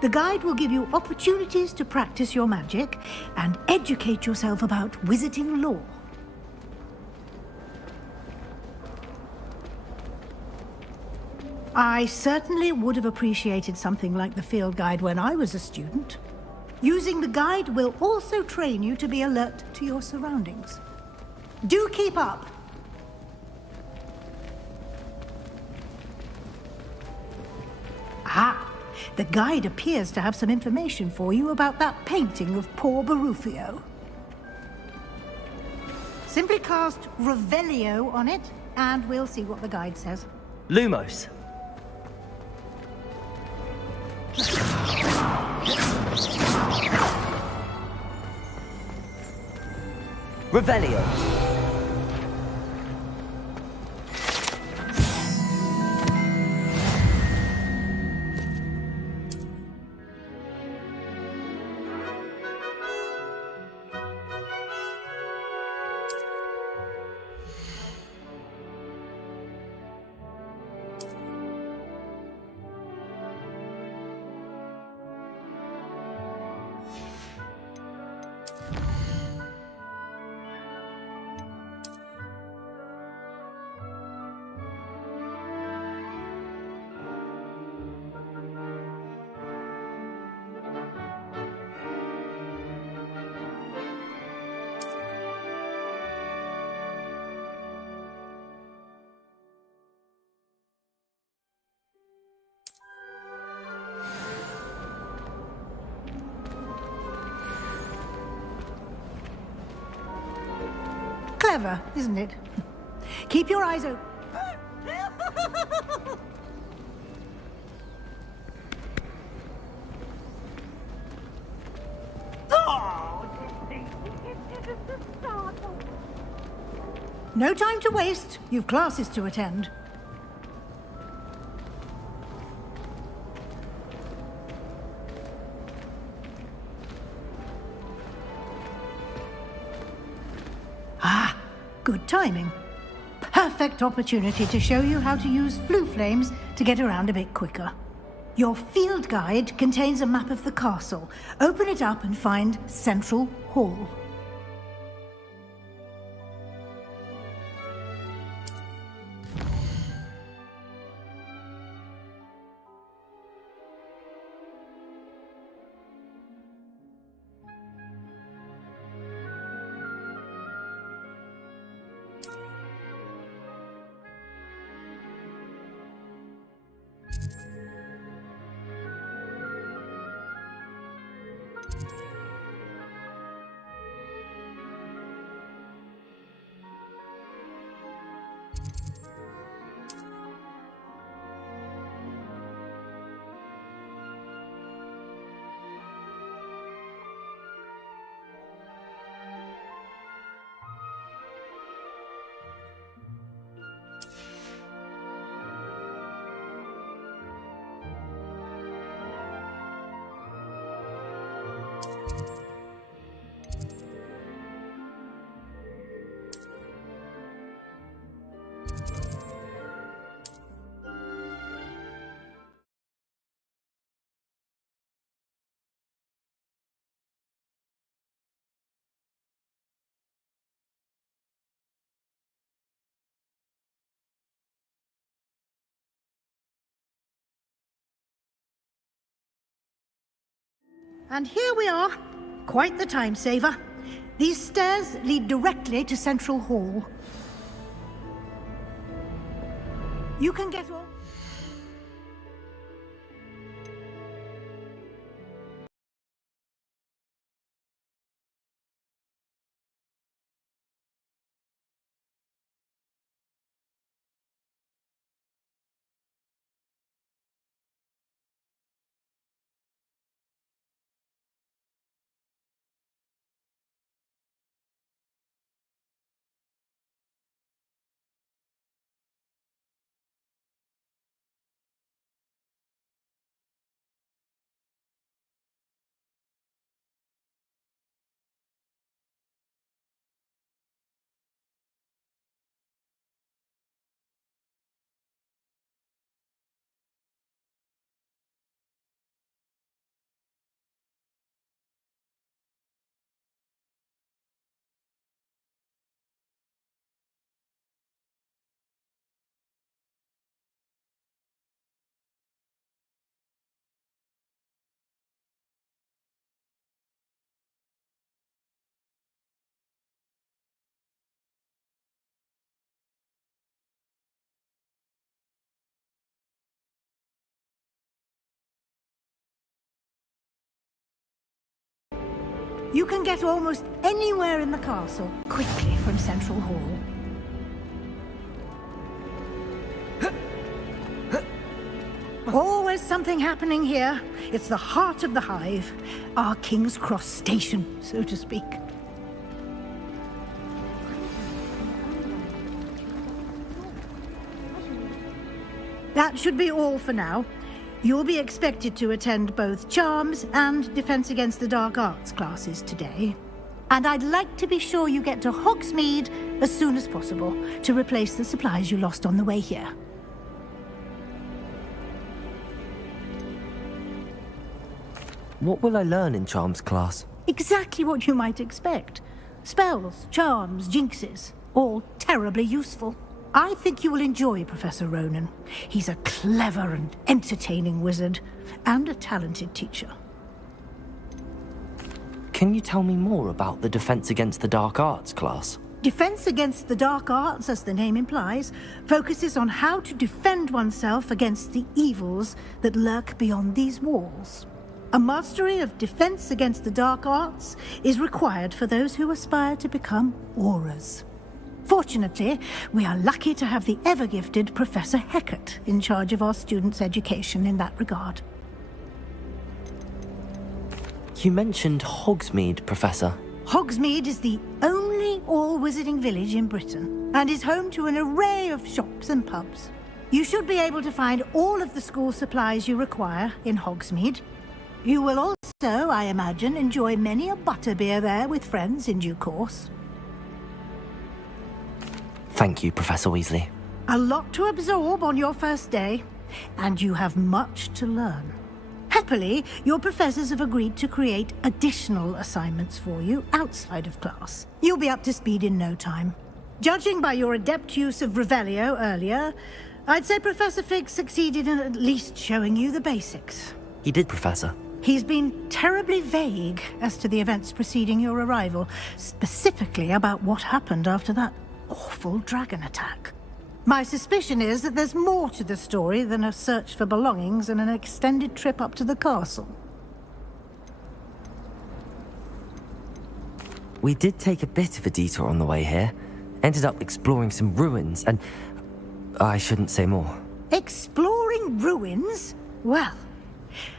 The guide will give you opportunities to practice your magic and educate yourself about wizarding lore. I certainly would have appreciated something like the field guide when I was a student. Using the guide will also train you to be alert to your surroundings. Do keep up! Ah! The guide appears to have some information for you about that painting of poor Barufio. Simply cast Revelio on it, and we'll see what the guide says. Lumos. Revelio. Clever, isn't it? Keep your eyes open. No time to waste. You've classes to attend. Ah, good timing. Perfect opportunity to show you how to use flue flames to get around a bit quicker. Your field guide contains a map of the castle. Open it up and find Central Hall. And here we are. Quite the time saver. These stairs lead directly to Central Hall. You can get all... You can get almost anywhere in the castle quickly from Central Hall. Always something happening here. It's the heart of the hive. Our King's Cross station, so to speak. That should be all for now. You'll be expected to attend both Charms and Defense Against the Dark Arts classes today. And I'd like to be sure you get to Hogsmeade as soon as possible to replace the supplies you lost on the way here. What will I learn in Charms class? Exactly what you might expect. Spells, charms, jinxes, all terribly useful. I think you will enjoy Professor Ronan. He's a clever and entertaining wizard, and a talented teacher. Can you tell me more about the Defense Against the Dark Arts class? Defense Against the Dark Arts, as the name implies, focuses on how to defend oneself against the evils that lurk beyond these walls. A mastery of Defense Against the Dark Arts is required for those who aspire to become auras. Fortunately, we are lucky to have the ever-gifted Professor Hecat in charge of our students' education in that regard. You mentioned Hogsmeade, Professor. Hogsmeade is the only all-wizarding village in Britain, and is home to an array of shops and pubs. You should be able to find all of the school supplies you require in Hogsmeade. You will also, I imagine, enjoy many a butterbeer there with friends in due course. Thank you, Professor Weasley. A lot to absorb on your first day, and you have much to learn. Happily, your professors have agreed to create additional assignments for you outside of class. You'll be up to speed in no time. Judging by your adept use of Revelio earlier, I'd say Professor Fig succeeded in at least showing you the basics. He did, Professor. He's been terribly vague as to the events preceding your arrival, specifically about what happened after that awful dragon attack. My suspicion is that there's more to the story than a search for belongings and an extended trip up to the castle. We did take a bit of a detour on the way here. Ended up exploring some ruins and... I shouldn't say more. Exploring ruins? Well,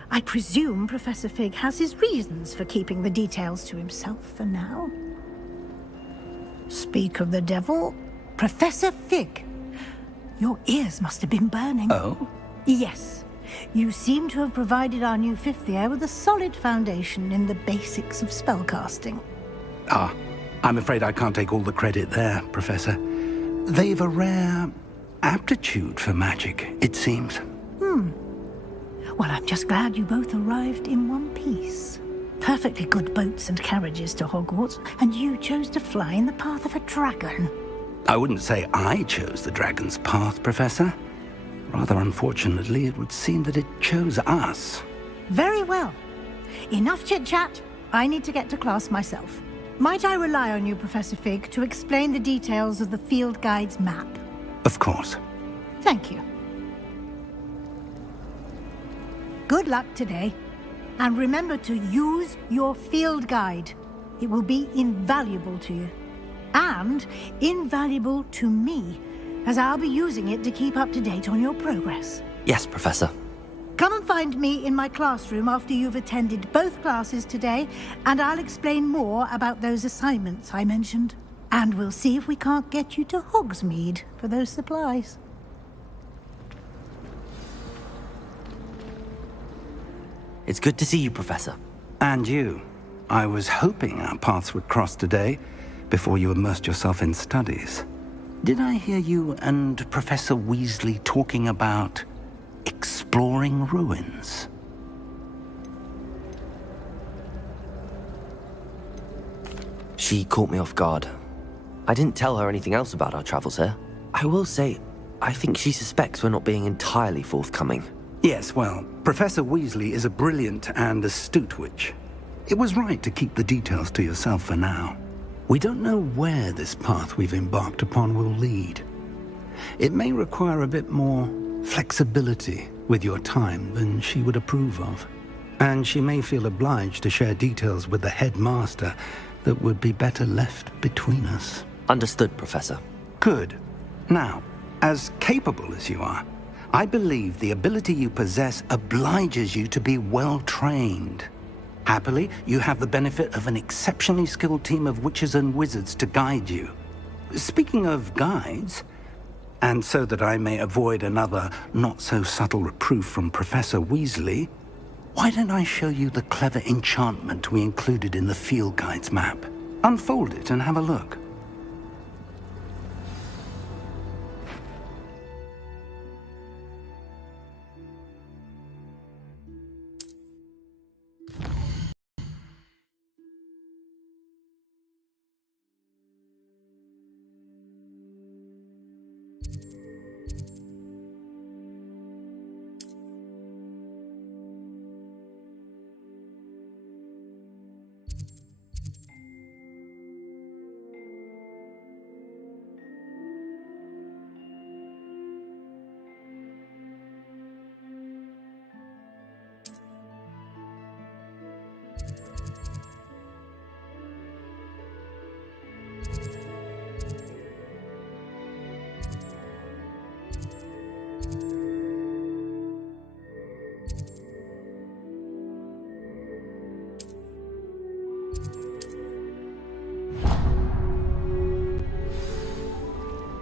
I presume Professor Fig has his reasons for keeping the details to himself for now. Speak of the devil, Professor Fig. Your ears must have been burning. Oh? Yes. You seem to have provided our new fifth year with a solid foundation in the basics of spellcasting. Ah, I'm afraid I can't take all the credit there, Professor. They've a rare aptitude for magic, it seems. Well, I'm just glad you both arrived in one piece. Perfectly good boats and carriages to Hogwarts, and you chose to fly in the path of a dragon. I wouldn't say I chose the dragon's path, Professor. Rather unfortunately, it would seem that it chose us. Very well. Enough chit-chat. I need to get to class myself. Might I rely on you, Professor Fig, to explain the details of the field guide's map? Of course. Thank you. Good luck today. And remember to use your field guide. It will be invaluable to you. And invaluable to me, as I'll be using it to keep up to date on your progress. Yes, Professor. Come and find me in my classroom after you've attended both classes today, and I'll explain more about those assignments I mentioned. And we'll see if we can't get you to Hogsmeade for those supplies. It's good to see you, Professor. And you. I was hoping our paths would cross today, before you immersed yourself in studies. Did I hear you and Professor Weasley talking about exploring ruins? She caught me off guard. I didn't tell her anything else about our travels here. I will say, I think she suspects we're not being entirely forthcoming. Yes, well, Professor Weasley is a brilliant and astute witch. It was right to keep the details to yourself for now. We don't know where this path we've embarked upon will lead. It may require a bit more flexibility with your time than she would approve of. and she may feel obliged to share details with the headmaster that would be better left between us. Understood, Professor. Good. Now, as capable as you are, I believe the ability you possess obliges you to be well trained. Happily, you have the benefit of an exceptionally skilled team of witches and wizards to guide you. Speaking of guides, and so that I may avoid another not-so-subtle reproof from Professor Weasley, why don't I show you the clever enchantment we included in the field guide's map? Unfold it and have a look.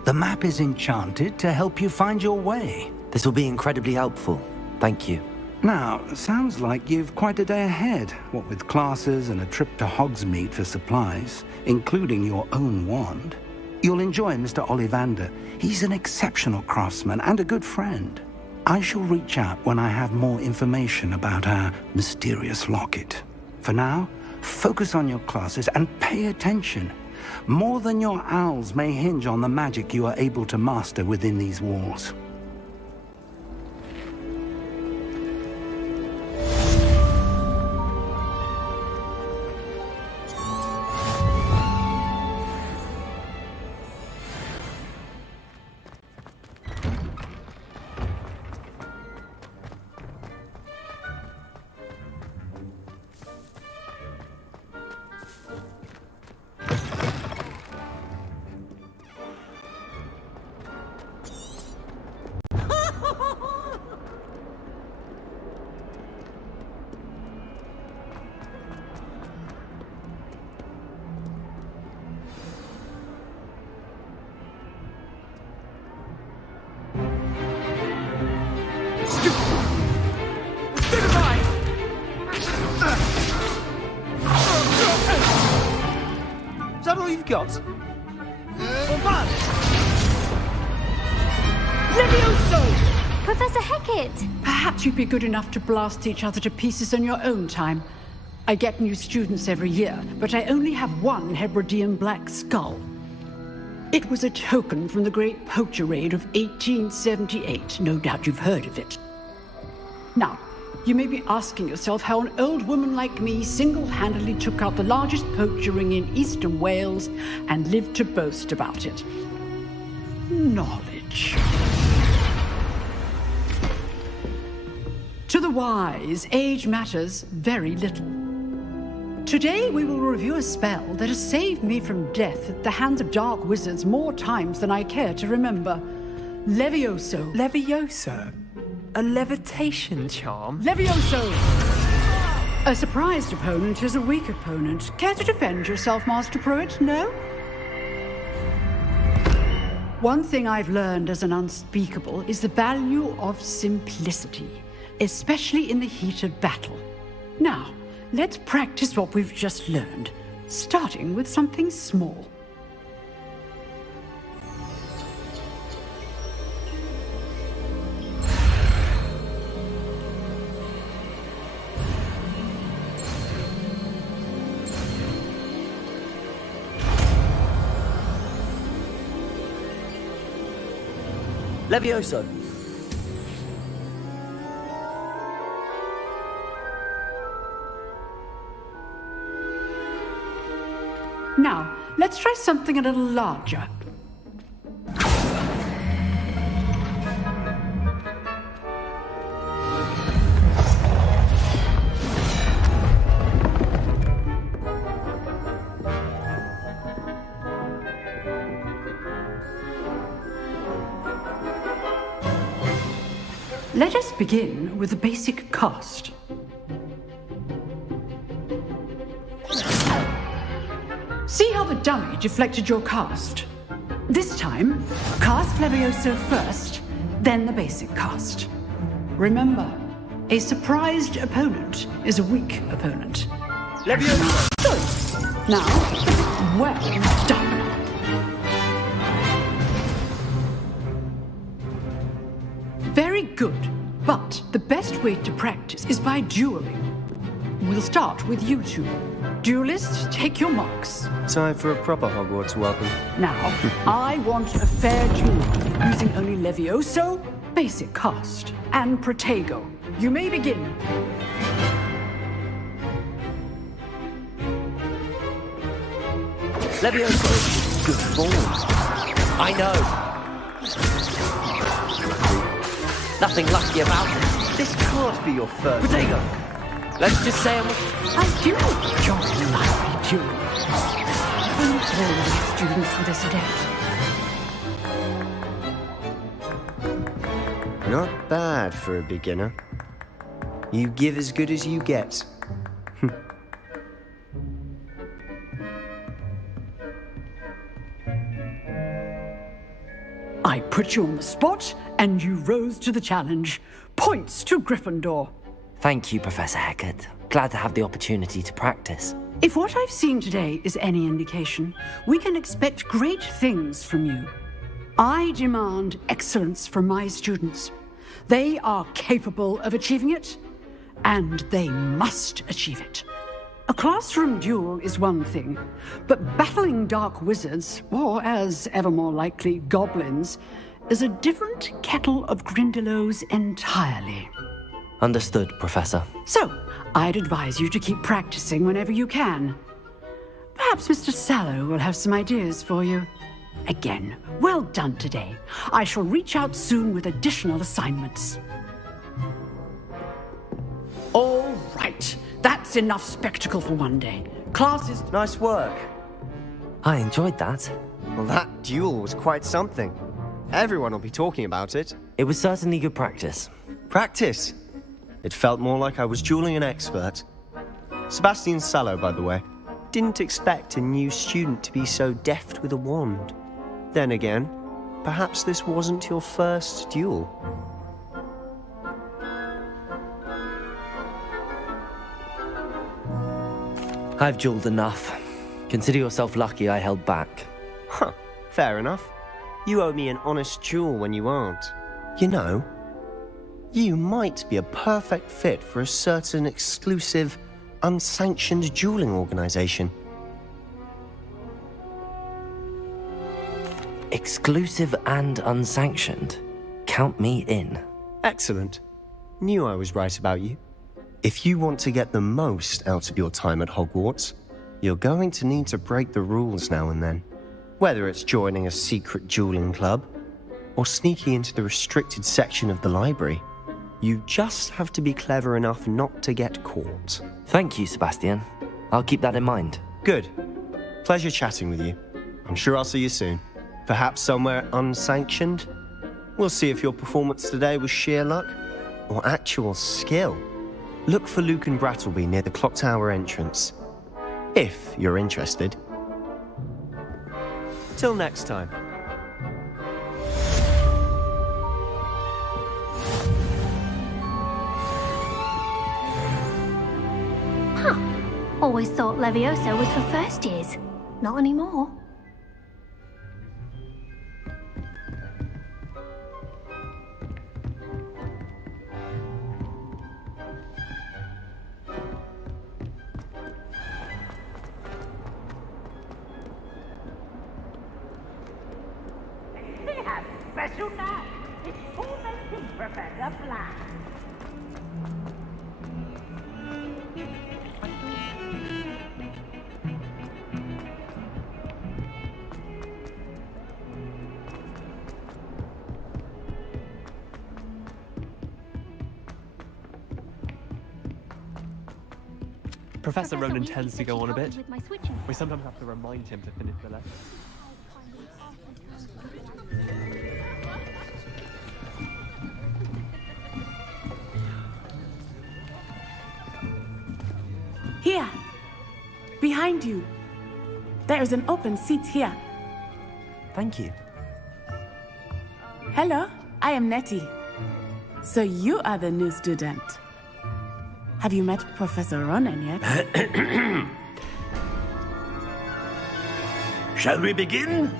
The map is enchanted to help you find your way. This will be incredibly helpful. Thank you. Now, sounds like you've quite a day ahead, what with classes and a trip to Hogsmeade for supplies, including your own wand. You'll enjoy Mr. Ollivander. He's an exceptional craftsman and a good friend. I shall reach out when I have more information about our mysterious locket. For now, focus on your classes and pay attention. More than your owls may hinge on the magic you are able to master within these walls. Is that all you've got? Levioso! Professor Hackett! Perhaps you'd be good enough to blast each other to pieces in your own time. I get new students every year, but I only have one Hebridean black skull. It was a token from the Great Poacher Raid of 1878. No doubt you've heard of it. Now, you may be asking yourself how an old woman like me single-handedly took out the largest poacher ring in eastern Wales and lived to boast about it. Knowledge. To the wise, age matters very little. Today we will review a spell that has saved me from death at the hands of dark wizards more times than I care to remember. Levioso. Levioso? A levitation charm? Levioso! A surprised opponent is a weak opponent. Care to defend yourself, Master Pruitt? No? One thing I've learned as an unspeakable is the value of simplicity, especially in the heat of battle. Now, let's practice what we've just learned, starting with something small. Levioso! Now, let's try something a little larger. Let us begin with the basic cast. See how the dummy deflected your cast? This time, cast Levioso first, then the basic cast. Remember, a surprised opponent is a weak opponent. Levioso! Good. Now, well done. Very good, but the best way to practice is by dueling. We'll start with you two. Duelists, take your marks. Time for a proper Hogwarts welcome. Now, I want a fair duel, using only Levioso, basic cast, and Protego. You may begin. Levioso, good form. I know. Nothing lucky about it. This can't be your first. Protego! Let's just say I do enjoy lively duels. Won't all the students with us today? Not bad for a beginner. You give as good as you get. I put you on the spot, and you rose to the challenge. Points to Gryffindor. Thank you, Professor Hecat. Glad to have the opportunity to practice. If what I've seen today is any indication, we can expect great things from you. I demand excellence from my students. They are capable of achieving it, and they must achieve it. A classroom duel is one thing, but battling dark wizards, or as ever more likely, goblins, is a different kettle of Grindylows entirely. Understood, Professor. So, I'd advise you to keep practicing whenever you can. Perhaps Mr. Sallow will have some ideas for you. Again, well done today. I shall reach out soon with additional assignments. All right. That's enough spectacle for one day. Classes... Nice work. I enjoyed that. Well, that duel was quite something. Everyone will be talking about it. It was certainly good practice. Practice? It felt more like I was dueling an expert. Sebastian Sallow, by the way. Didn't expect a new student to be so deft with a wand. Then again, perhaps this wasn't your first duel. I've dueled enough. Consider yourself lucky I held back. Huh, fair enough. You owe me an honest duel when you aren't. You know, you might be a perfect fit for a certain exclusive, unsanctioned dueling organization. Exclusive and unsanctioned? Count me in. Excellent. Knew I was right about you. If you want to get the most out of your time at Hogwarts, you're going to need to break the rules now and then. Whether it's joining a secret dueling club, or sneaking into the restricted section of the library, you just have to be clever enough not to get caught. Thank you, Sebastian. I'll keep that in mind. Good. Pleasure chatting with you. I'm sure I'll see you soon. Perhaps somewhere unsanctioned? We'll see if your performance today was sheer luck or actual skill. Look for Luke and Brattleby near the clock tower entrance, if you're interested. Till next time. Huh. Always thought Levioso was for first years. Not anymore. Special night. It's tormenting Professor Black. Professor Ronan tends to go on a bit. We sometimes have to remind him to finish the lesson. behind you. There is an open seat here. Thank you. Hello, I am Nettie. So you are the new student. Have you met Professor Ronan yet? Shall we begin?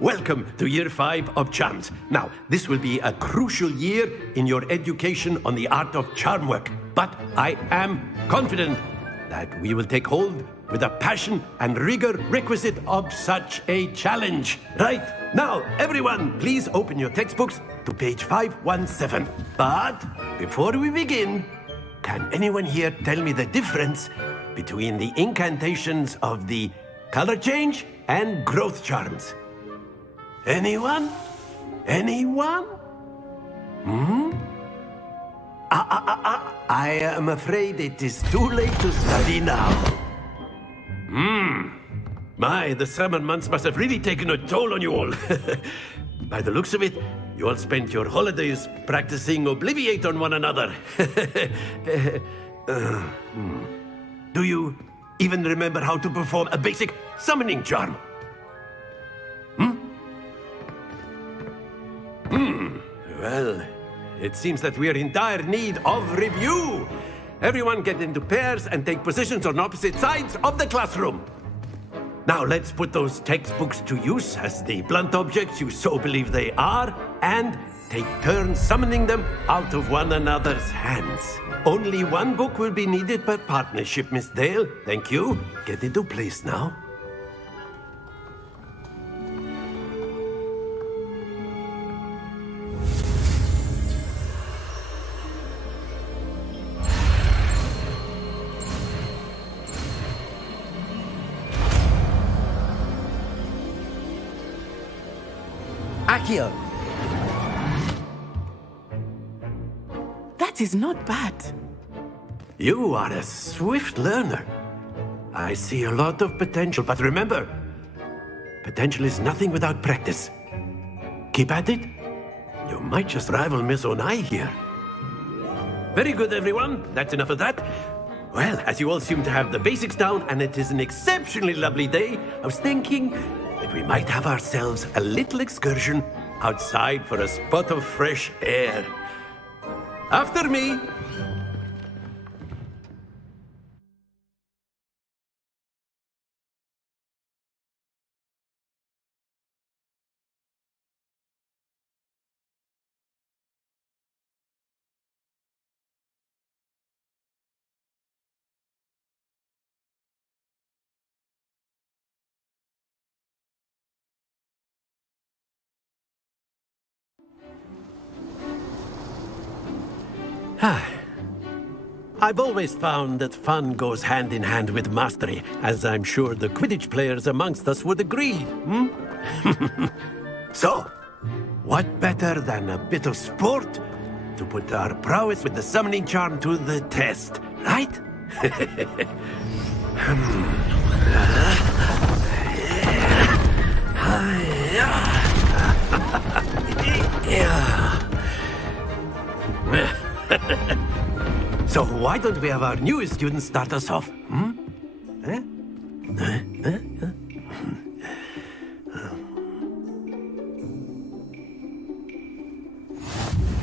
Welcome to Year 5 of Charms. Now, this will be a crucial year in your education on the art of charm work. But I am confident that we will take hold with the passion and rigor requisite of such a challenge. Right, now, everyone, please open your textbooks to page 517. But before we begin, can anyone here tell me the difference between the incantations of the color change and growth charms? Anyone? Anyone? I am afraid it is too late to study now. My, the summer months must have really taken a toll on you all. By the looks of it, you all spent your holidays practicing Obliviate on one another. Do you even remember how to perform a basic summoning charm? Well, it seems that we are in dire need of review. Everyone get into pairs and take positions on opposite sides of the classroom. Now let's put those textbooks to use as the blunt objects you so believe they are, and take turns summoning them out of one another's hands. Only one book will be needed per partnership, Miss Dale. Thank you. Get into place now. Accio! That is not bad. You are a swift learner. I see a lot of potential, but remember, potential is nothing without practice. Keep at it. You might just rival Miss Onai here. Very good, everyone. That's enough of that. Well, as you all seem to have the basics down, and it is an exceptionally lovely day, I was thinking that we might have ourselves a little excursion outside for a spot of fresh air. After me! I've always found that fun goes hand in hand with mastery, as I'm sure the Quidditch players amongst us would agree, So, what better than a bit of sport to put our prowess with the summoning charm to the test, right? So why don't we have our newest student start us off?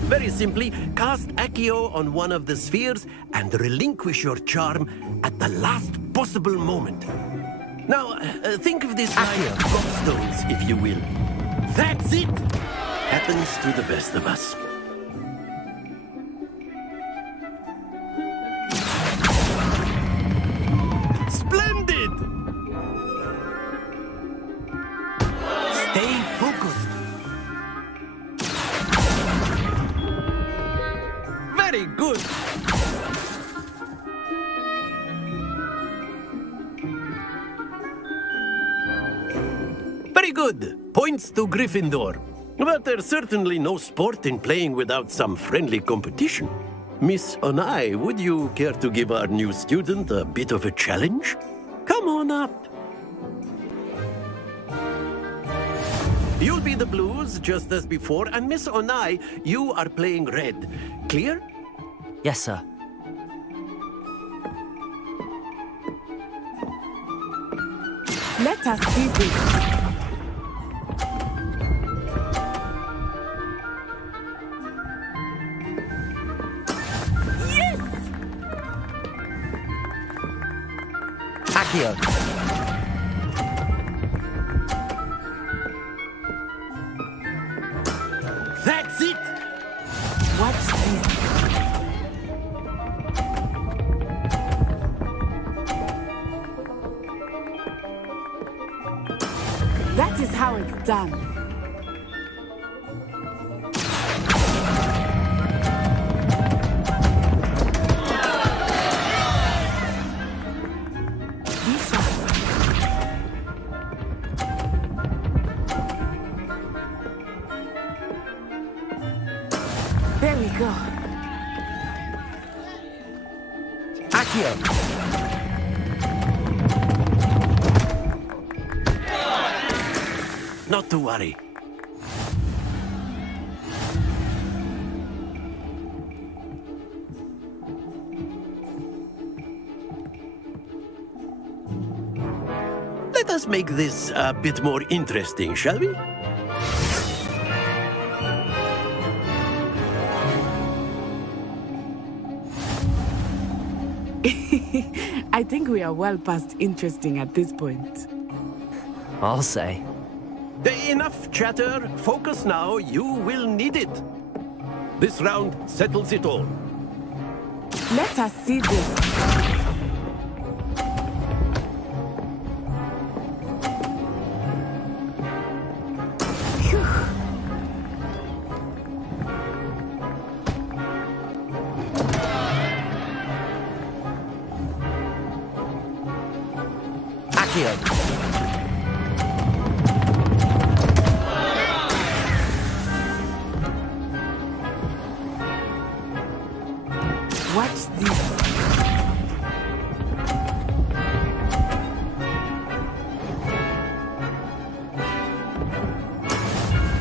Very simply, cast Accio on one of the spheres and relinquish your charm at the last possible moment. Now, think of this like gobstones, if you will. That's it! Happens to the best of us. Splendid! Stay focused. Very good. Very good. Points to Gryffindor. But there's certainly no sport in playing without some friendly competition. Miss Onai, would you care to give our new student a bit of a challenge? Come on up. You'll be the blues, just as before, and Miss Onai, you are playing red. Clear? Yes, sir. Let us see this. Yes! Accio. That's it! Watch this. That is how it's done. Be sharp. There we go. Accio. Not to worry. Let us make this a bit more interesting, shall we? I think we are well past interesting at this point. I'll say. Enough chatter. Focus now. You will need it. This round settles it all. Let us see this. Watch this.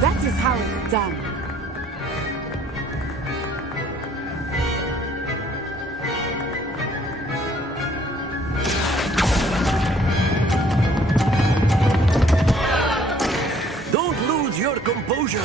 That is how it's done. Don't lose your composure.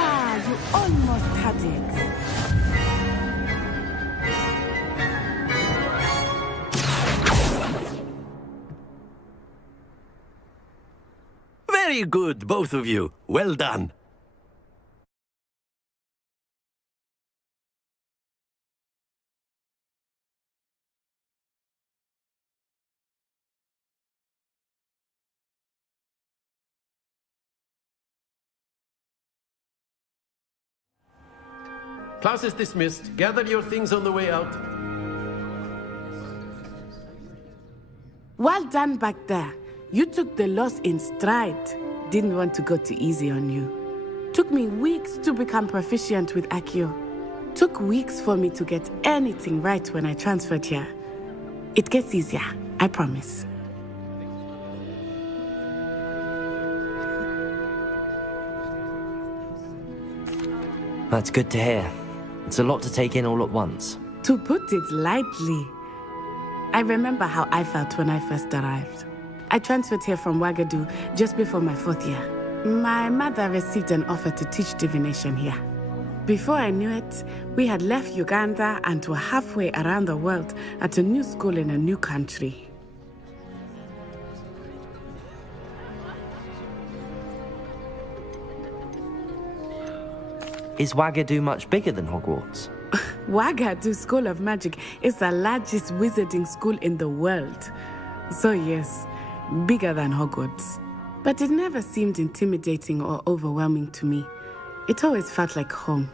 Ah, you almost had it. Very good, both of you. Well done. Class is dismissed. Gather your things on the way out. Well done back there. You took the loss in stride. Didn't want to go too easy on you. Took me weeks to become proficient with Accio. Took weeks for me to get anything right when I transferred here. It gets easier, I promise. That's good to hear. It's a lot to take in all at once. To put it lightly, I remember how I felt when I first arrived. I transferred here from Wagadu just before my 4th year. My mother received an offer to teach divination here. Before I knew it, we had left Uganda and were halfway around the world at a new school in a new country. Is Wagadu much bigger than Hogwarts? Wagadu School of Magic is the largest wizarding school in the world. So yes, bigger than Hogwarts. But it never seemed intimidating or overwhelming to me. It always felt like home.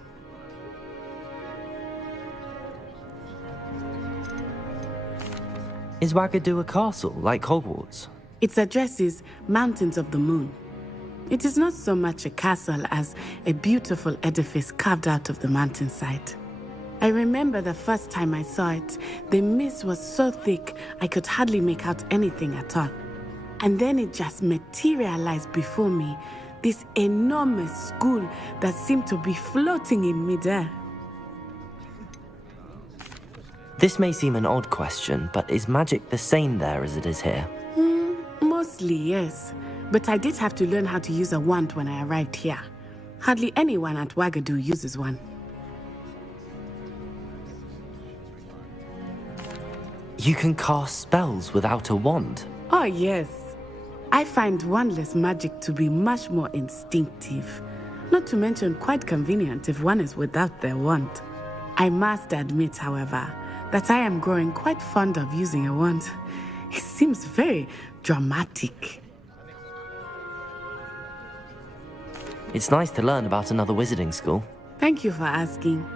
Is Wagadu a castle like Hogwarts? Its address is Mountains of the Moon. It is not so much a castle as a beautiful edifice carved out of the mountainside. I remember the first time I saw it, the mist was so thick I could hardly make out anything at all. And then it just materialized before me, this enormous school that seemed to be floating in midair. This may seem an odd question, but is magic the same there as it is here? Mostly, yes. But I did have to learn how to use a wand when I arrived here. Hardly anyone at Wagadu uses one. You can cast spells without a wand? Oh, yes. I find wandless magic to be much more instinctive. Not to mention quite convenient if one is without their wand. I must admit, however, that I am growing quite fond of using a wand. It seems very dramatic. It's nice to learn about another wizarding school. Thank you for asking.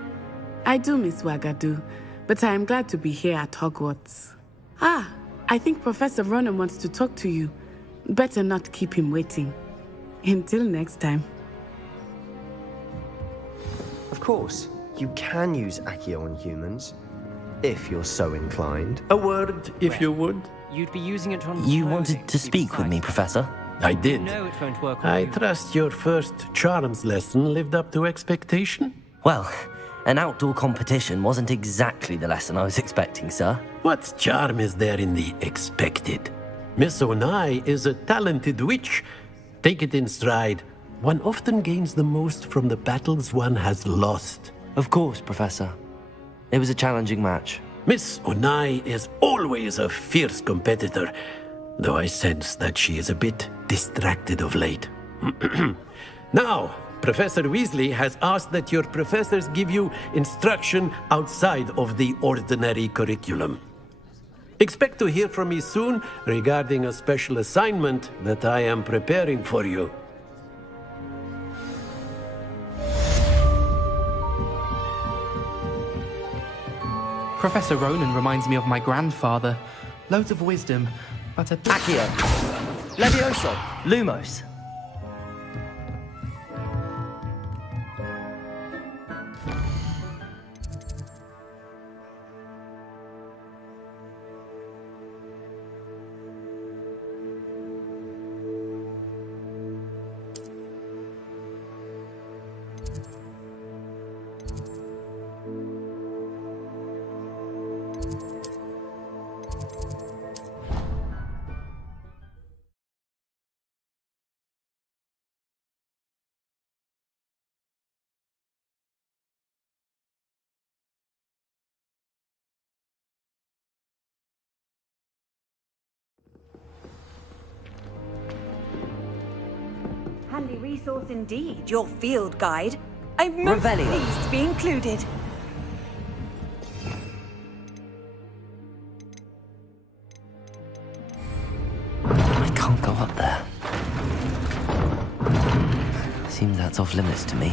I do miss Wagadu, but I am glad to be here at Hogwarts. Ah, I think Professor Ronan wants to talk to you. Better not keep him waiting. Until next time. Of course, you can use Accio on humans, if you're so inclined. A word, if you would. You'd be using it on You wanted to speak with me, Professor? I did. No, it won't work on I you. trust your first charms lesson lived up to expectation? Well, an outdoor competition wasn't exactly the lesson I was expecting, sir. What charm is there in the expected? Miss Onai is a talented witch. Take it in stride. One often gains the most from the battles one has lost. Of course, Professor. It was a challenging match. Miss Onai is always a fierce competitor, though I sense that she is a bit distracted of late. Now, Professor Weasley has asked that your professors give you instruction outside of the ordinary curriculum. Expect to hear from me soon regarding a special assignment that I am preparing for you. Professor Ronan reminds me of my grandfather. Loads of wisdom, but a... Accio! Levioso! Lumos! Handy resource indeed, your field guide. I'm most Revelio. pleased to be included. I can't go up there. Seems that's off limits to me.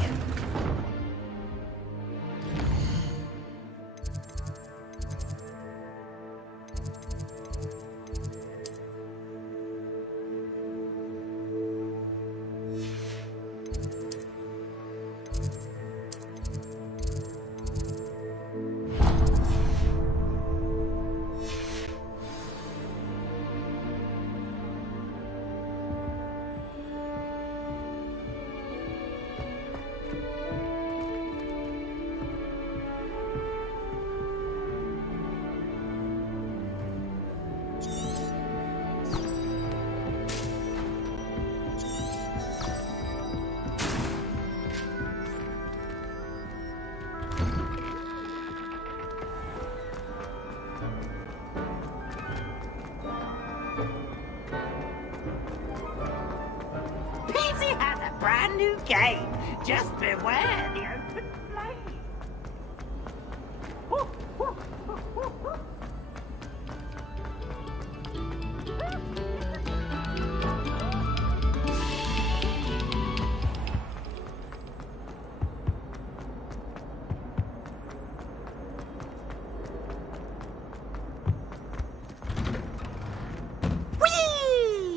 Brand new game. Just beware the open flame. Whee!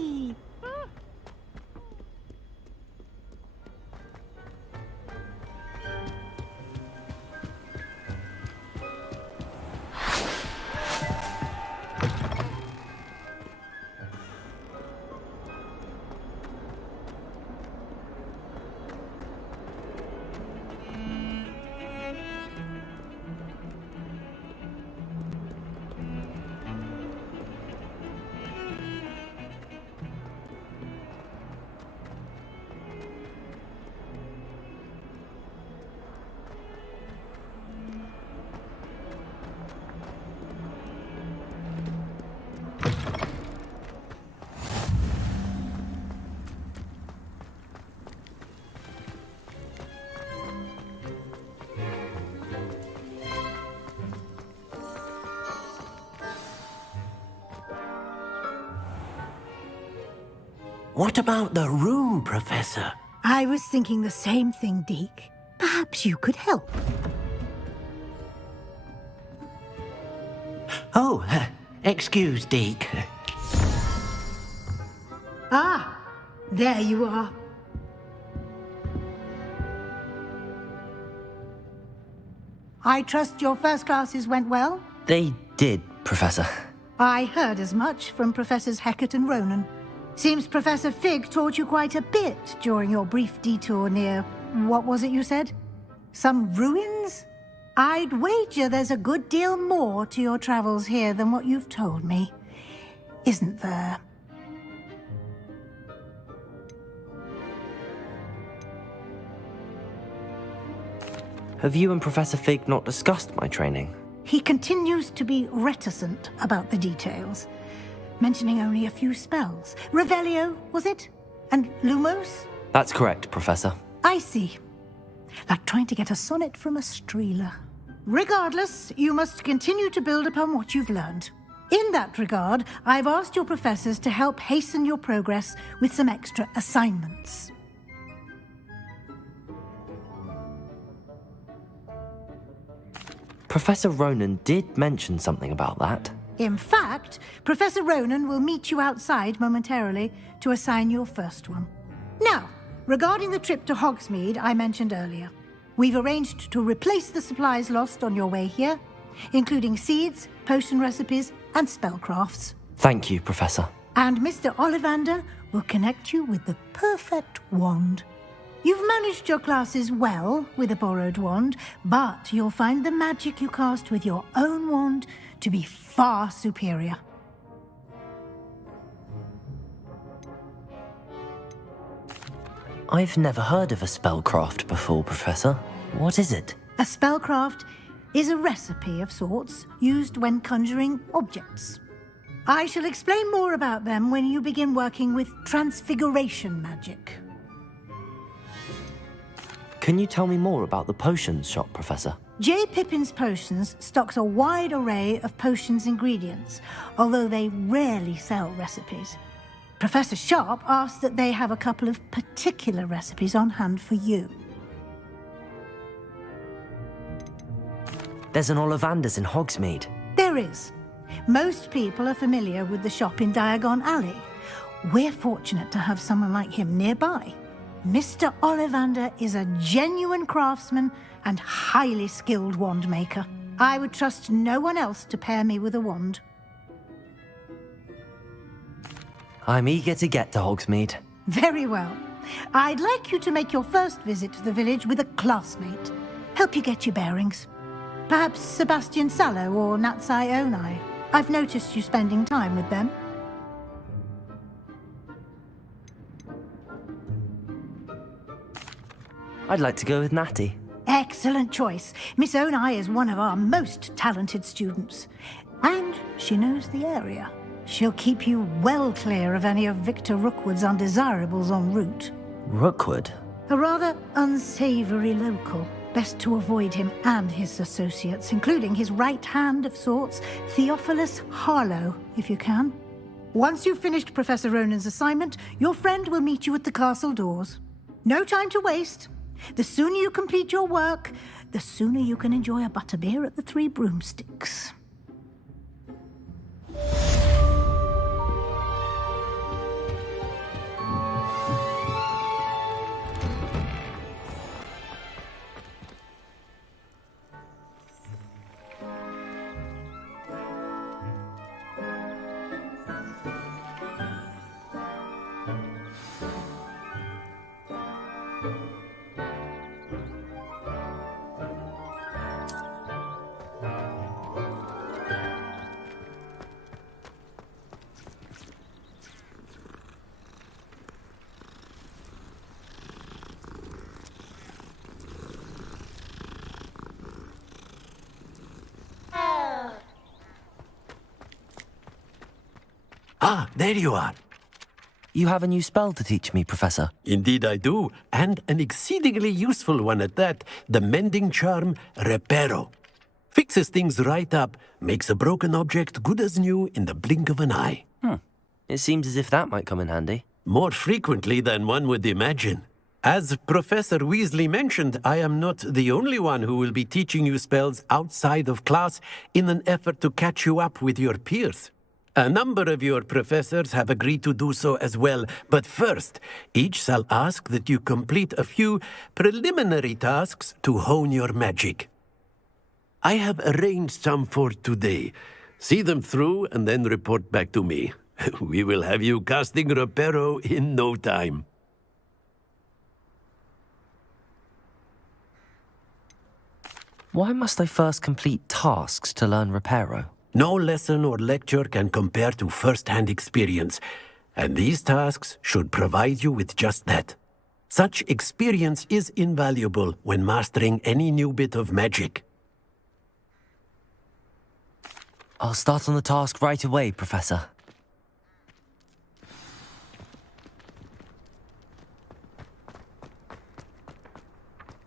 What about the room, Professor? I was thinking the same thing, Deke. Perhaps you could help. Oh, excuse, Deke. Ah, there you are. I trust your first classes went well? They did, Professor. I heard as much from Professors Hecat and Ronan. Seems Professor Fig taught you quite a bit during your brief detour near... what was it you said? Some ruins? I'd wager there's a good deal more to your travels here than what you've told me. Isn't there? Have you and Professor Fig not discussed my training? He continues to be reticent about the details, mentioning only a few spells. Revelio, was it? And Lumos? That's correct, Professor. I see. Like trying to get a sonnet from a streeler. Regardless, you must continue to build upon what you've learned. In that regard, I've asked your professors to help hasten your progress with some extra assignments. Professor Ronan did mention something about that. In fact, Professor Ronan will meet you outside momentarily to assign your first one. Now, regarding the trip to Hogsmeade I mentioned earlier, we've arranged to replace the supplies lost on your way here, including seeds, potion recipes, and spellcrafts. Thank you, Professor. And Mr. Ollivander will connect you with the perfect wand. You've managed your classes well with a borrowed wand, but you'll find the magic you cast with your own wand to be far superior. I've never heard of a spellcraft before, Professor. What is it? A spellcraft is a recipe of sorts used when conjuring objects. I shall explain more about them when you begin working with transfiguration magic. Can you tell me more about the potions shop, Professor? J. Pippin's Potions stocks a wide array of potions ingredients, although they rarely sell recipes. Professor Sharp asked that they have a couple of particular recipes on hand for you. There's an Ollivander's in Hogsmeade. There is. Most people are familiar with the shop in Diagon Alley. We're fortunate to have someone like him nearby. Mr. Ollivander is a genuine craftsman and highly skilled wand maker. I would trust no one else to pair me with a wand. I'm eager to get to Hogsmeade. Very well. I'd like you to make your first visit to the village with a classmate. Help you get your bearings. Perhaps Sebastian Sallow or Natsai Onai. I've noticed you spending time with them. I'd like to go with Natty. Excellent choice. Miss Onai is one of our most talented students. And she knows the area. She'll keep you well clear of any of Victor Rookwood's undesirables en route. Rookwood? A rather unsavory local. Best to avoid him and his associates, including his right hand of sorts, Theophilus Harlow, if you can. Once you've finished Professor Ronan's assignment, your friend will meet you at the castle doors. No time to waste. The sooner you complete your work, the sooner you can enjoy a butterbeer at the Three Broomsticks. Ah, there you are. You have a new spell to teach me, Professor. Indeed I do, and an exceedingly useful one at that. The mending charm, Reparo. Fixes things right up, makes a broken object good as new in the blink of an eye. It seems as if that might come in handy. more frequently than one would imagine. As Professor Weasley mentioned, I am not the only one who will be teaching you spells outside of class in an effort to catch you up with your peers. A number of your professors have agreed to do so as well, but first, each shall ask that you complete a few preliminary tasks to hone your magic. I have arranged some for today. See them through and then report back to me. We will have you casting Reparo in no time. Why must I first complete tasks to learn Reparo? No lesson or lecture can compare to first-hand experience, and these tasks should provide you with just that. Such experience is invaluable when mastering any new bit of magic. I'll start on the task right away, Professor.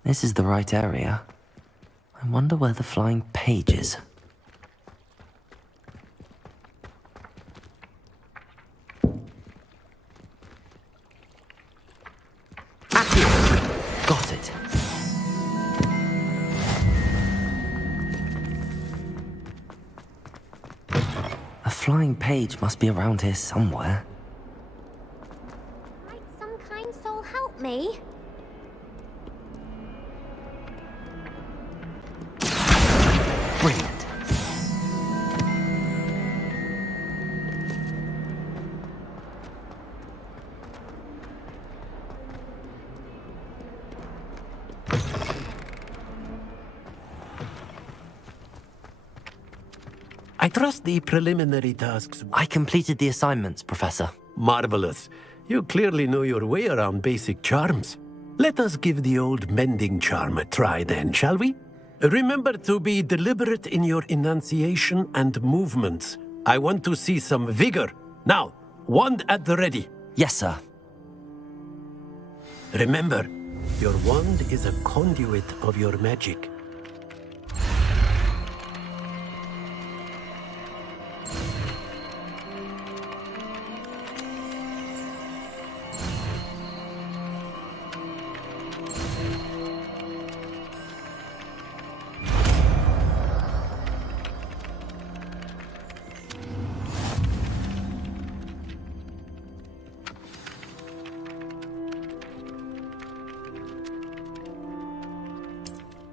This is the right area. I wonder where the flying page is. Got it. A flying page must be around here somewhere. Might some kind soul help me? Brilliant. I trust the preliminary tasks. I completed the assignments, Professor. Marvelous. You clearly know your way around basic charms. Let us give the old mending charm a try then, shall we? Remember to be deliberate in your enunciation and movements. I want to see some vigor. Now, wand at the ready. Yes, sir. Remember, your wand is a conduit of your magic.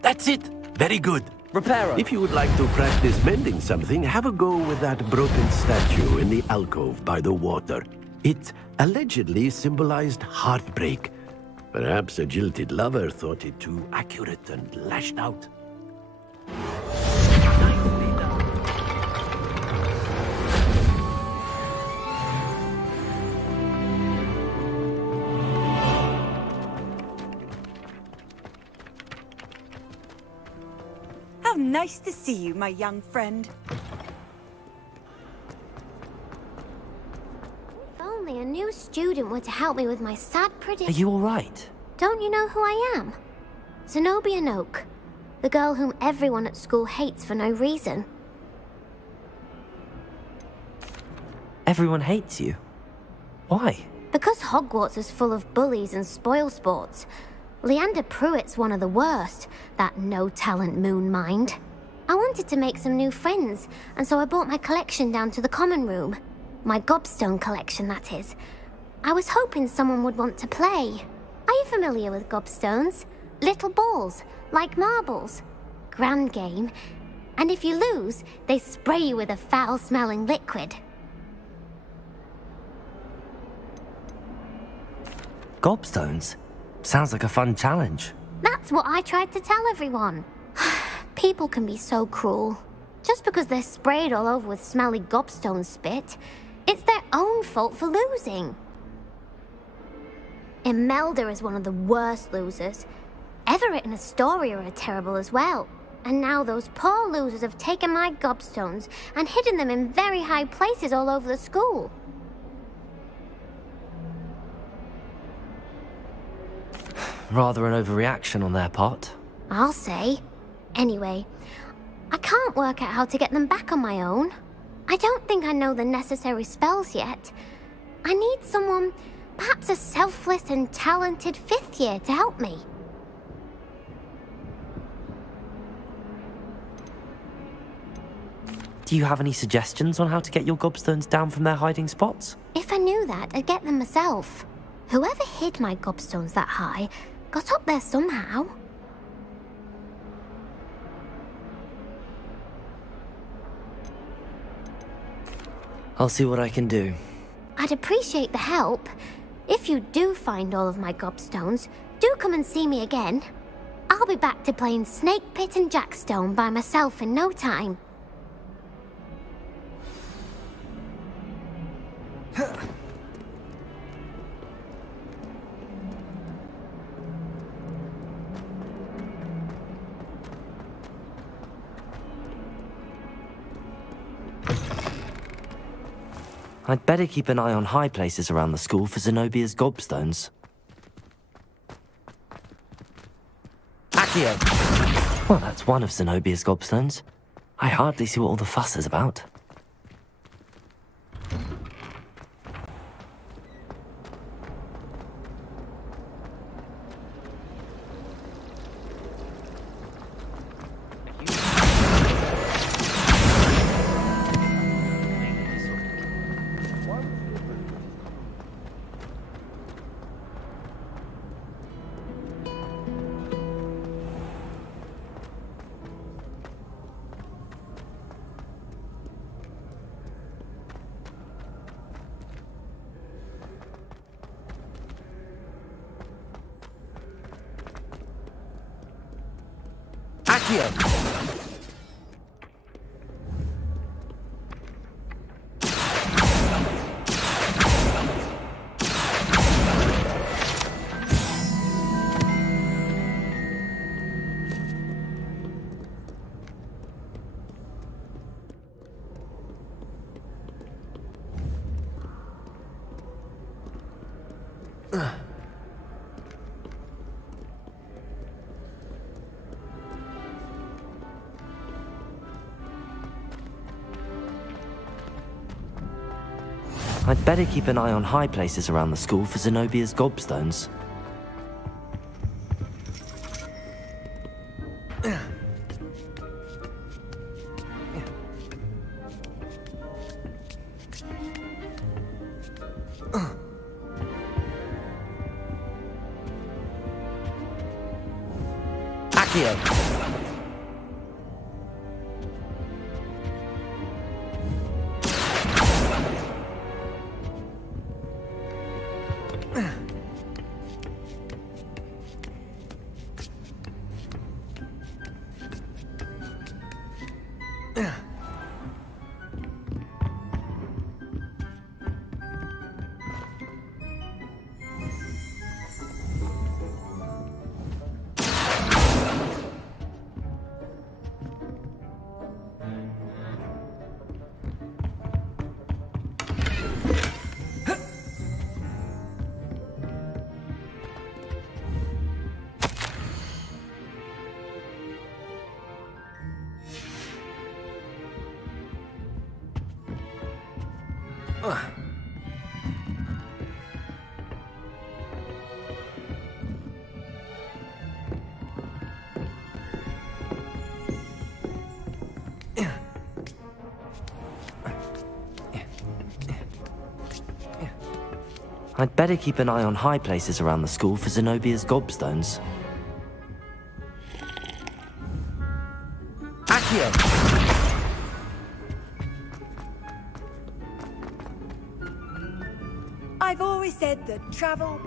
That's it. Very good. Reparo. If you would like to practice mending something, have a go with that broken statue in the alcove by the water. It allegedly symbolized heartbreak. Perhaps a jilted lover thought it too accurate and lashed out. How nice to see you, my young friend. If only a new student were to help me with my sad Are prediction. you all right? Don't you know who I am? Zenobia Noak, the girl whom everyone at school hates for no reason. Everyone hates you. Why? Because Hogwarts is full of bullies and spoilsports. Leander Pruitt's one of the worst, that no-talent moon mind. I wanted to make some new friends, and so I brought my collection down to the common room. My gobstone collection, that is. I was hoping someone would want to play. Are you familiar with gobstones? Little balls, like marbles. Grand game. And if you lose, they spray you with a foul-smelling liquid. Gobstones? Sounds like a fun challenge. That's what I tried to tell everyone. People can be so cruel. Just because they're sprayed all over with smelly gobstone spit, it's their own fault for losing. Imelda is one of the worst losers. Everett and Astoria are terrible as well. And now those poor losers have taken my gobstones and hidden them in very high places all over the school. Rather an overreaction on their part. I'll say. Anyway, I can't work out how to get them back on my own. I don't think I know the necessary spells yet. I need someone Perhaps a selfless and talented 5th year to help me. Do you have any suggestions on how to get your gobstones down from their hiding spots? If I knew that, I'd get them myself. Whoever hid my gobstones that high got up there somehow. I'll see what I can do. I'd appreciate the help. If you do find all of my gobstones, do come and see me again. I'll be back to playing Snake Pit and Jackstone by myself in no time. I'd better keep an eye on high places around the school for Zenobia's gobstones. Accio! Well, that's one of Zenobia's gobstones. I hardly see what all the fuss is about. I'd better keep an eye on high places around the school for Zenobia's gobstones. I'd better keep an eye on high places around the school for Zenobia's gobstones. Accio! I've always said that travel...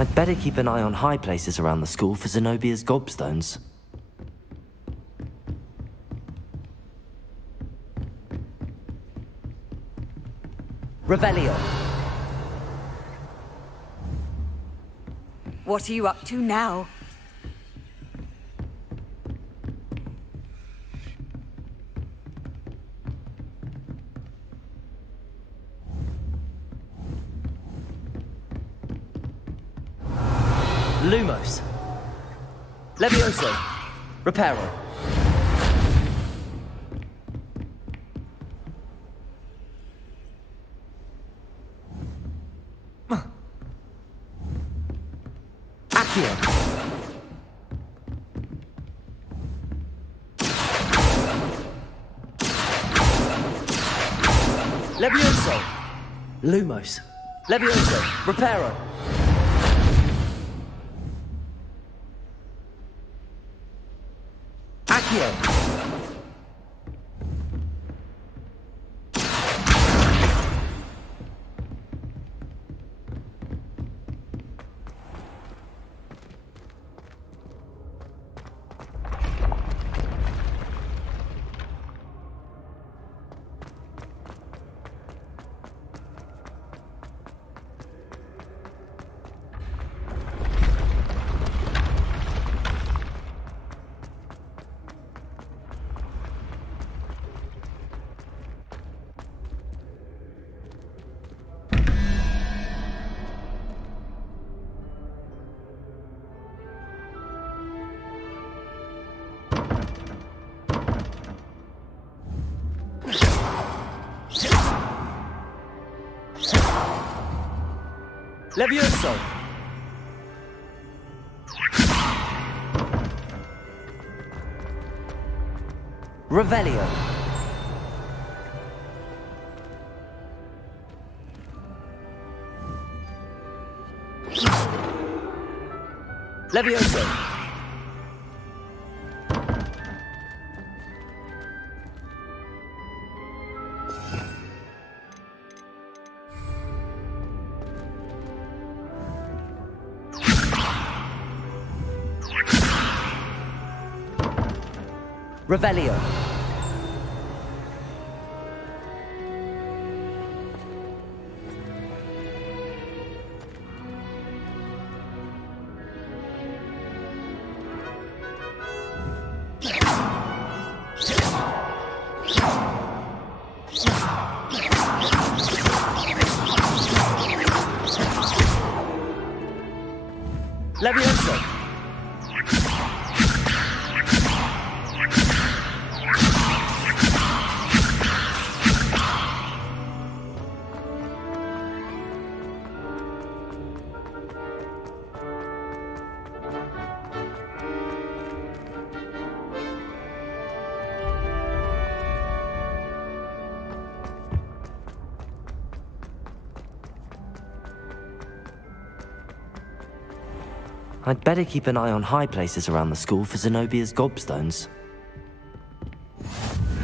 I'd better keep an eye on high places around the school for Zenobia's gobstones. Revelio. What are you up to now? Lumos. Levioso. Reparo. Accio. Levioso. Lumos. Levioso. Reparo. Accio. Levioso. Revelio. Levioso. Revelio. Levioso. I'd better keep an eye on high places around the school for Zenobia's gobstones.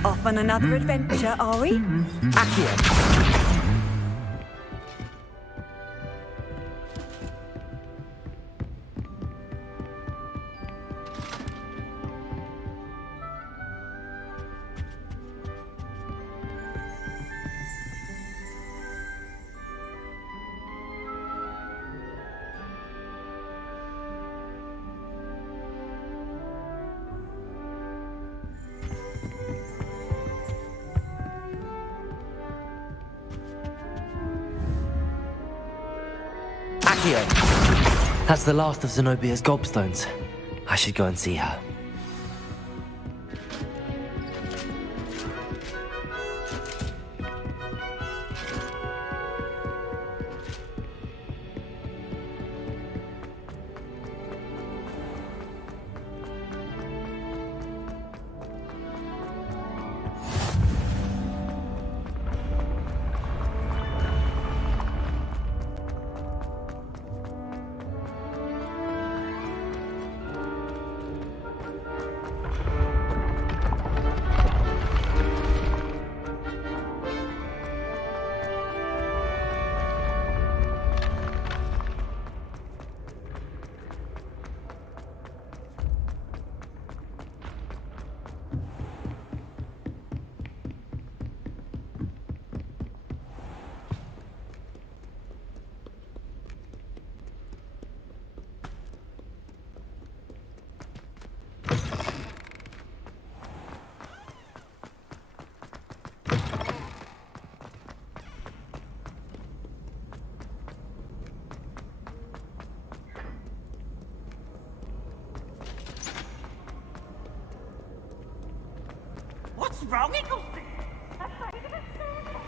Off on another adventure, are we? Accio. That's the last of Zenobia's gobstones. I should go and see her. What's wrong, Eggleston? Afraid of a circle?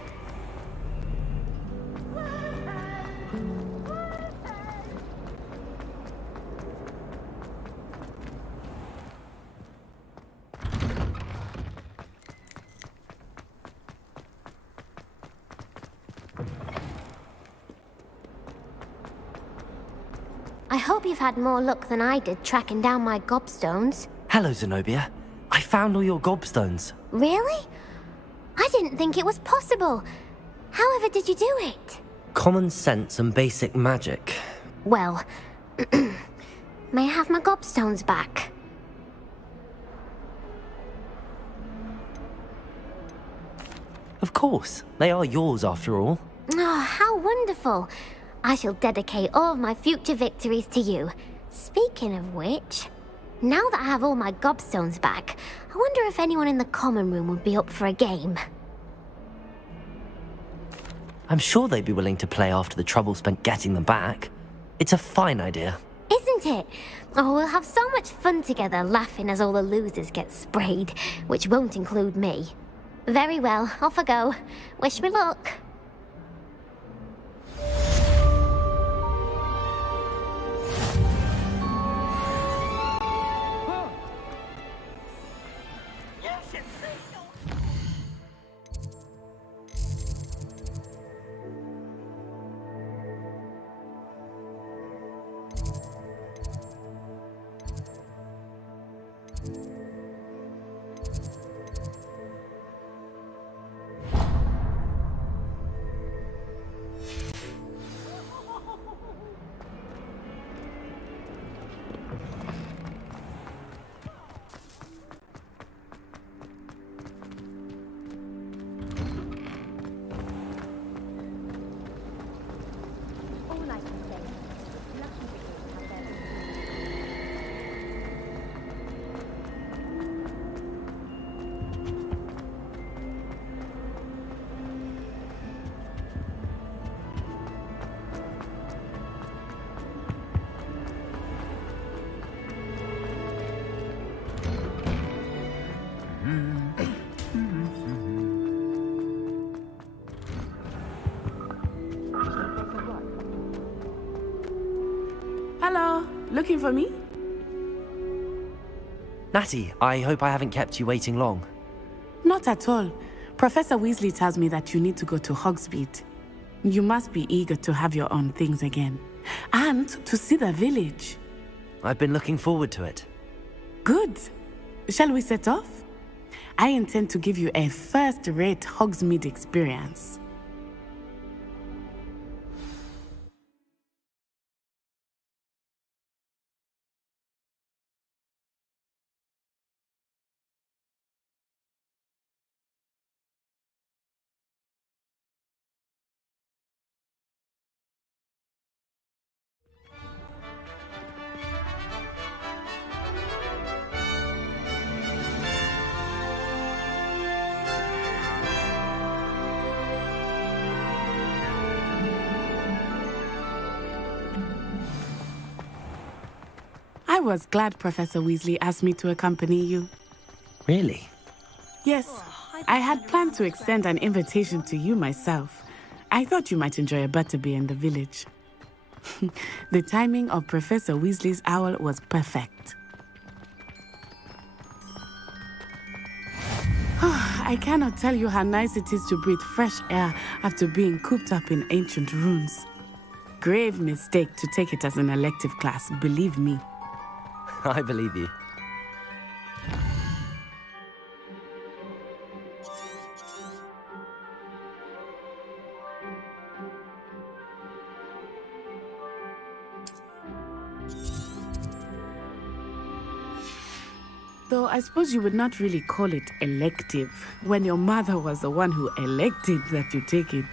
I hope you've had more luck than I did tracking down my gobstones. Hello, Zenobia. I found all your gobstones. Really? I didn't think it was possible. However did you do it? Common sense and basic magic. Well, may I have my gobstones back? Of course. They are yours after all. Oh, how wonderful. I shall dedicate all of my future victories to you. Speaking of which, now that I have all my gobstones back, I wonder if anyone in the common room would be up for a game. I'm sure they'd be willing to play after the trouble spent getting them back. It's a fine idea. Isn't it? Oh, we'll have so much fun together laughing as all the losers get sprayed, which won't include me. Very well, off I go. Wish me luck. Hello, looking for me? Natty, I hope I haven't kept you waiting long. Not at all. Professor Weasley tells me that you need to go to Hogsmeade. You must be eager to have your own things again. And to see the village. I've been looking forward to it. Good. Shall we set off? I intend to give you a first-rate Hogsmeade experience. I was glad Professor Weasley asked me to accompany you. Really? Yes, I had planned to extend an invitation to you myself. I thought you might enjoy a butterbeer in the village. The timing of Professor Weasley's owl was perfect. I cannot tell you how nice it is to breathe fresh air after being cooped up in ancient ruins. Grave mistake to take it as an elective class, believe me. I believe you. Though I suppose you would not really call it elective, when your mother was the one who elected that you take it.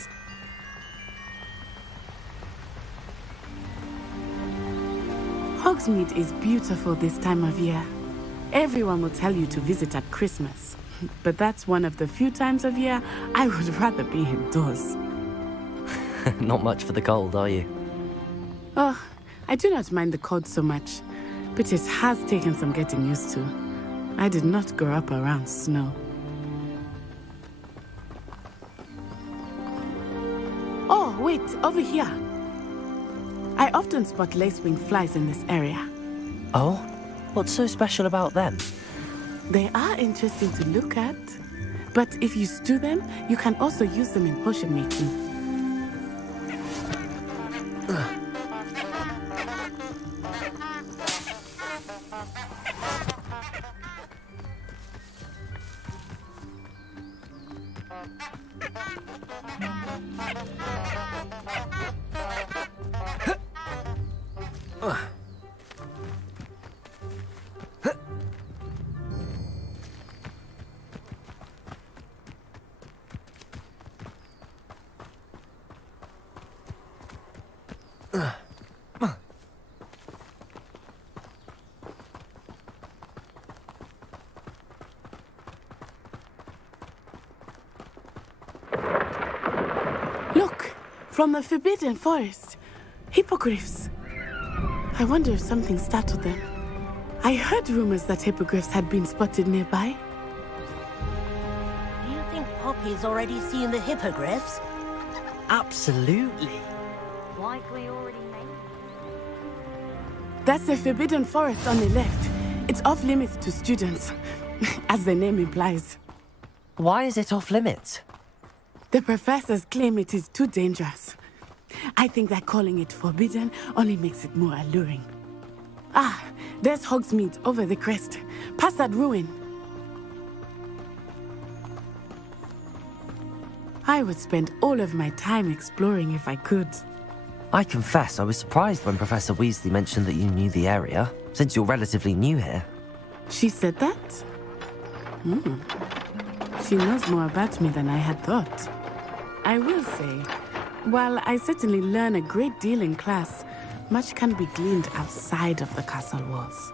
Hogsmeade is beautiful this time of year. Everyone will tell you to visit at Christmas, but that's one of the few times of year I would rather be indoors. Not much for the cold, are you? Oh, I do not mind the cold so much, but it has taken some getting used to. I did not grow up around snow. Wait, over here. I often spot lacewing flies in this area. Oh? What's so special about them? They are interesting to look at. But if you stew them, you can also use them in potion making. Look, from the Forbidden Forest. Hippogriffs. I wonder if something startled them. I heard rumors that hippogriffs had been spotted nearby. Do you think Poppy's already seen the hippogriffs? Absolutely. Like we already made. That's the Forbidden Forest on the left. It's off limits to students, as the name implies. Why is it off limits? The professors claim it is too dangerous. I think that calling it forbidden only makes it more alluring. Ah, there's Hogsmeade over the crest, past that ruin. I would spend all of my time exploring if I could. I confess I was surprised when Professor Weasley mentioned that you knew the area, since you're relatively new here. She said that? She knows more about me than I had thought. I will say, while I certainly learn a great deal in class, much can be gleaned outside of the castle walls.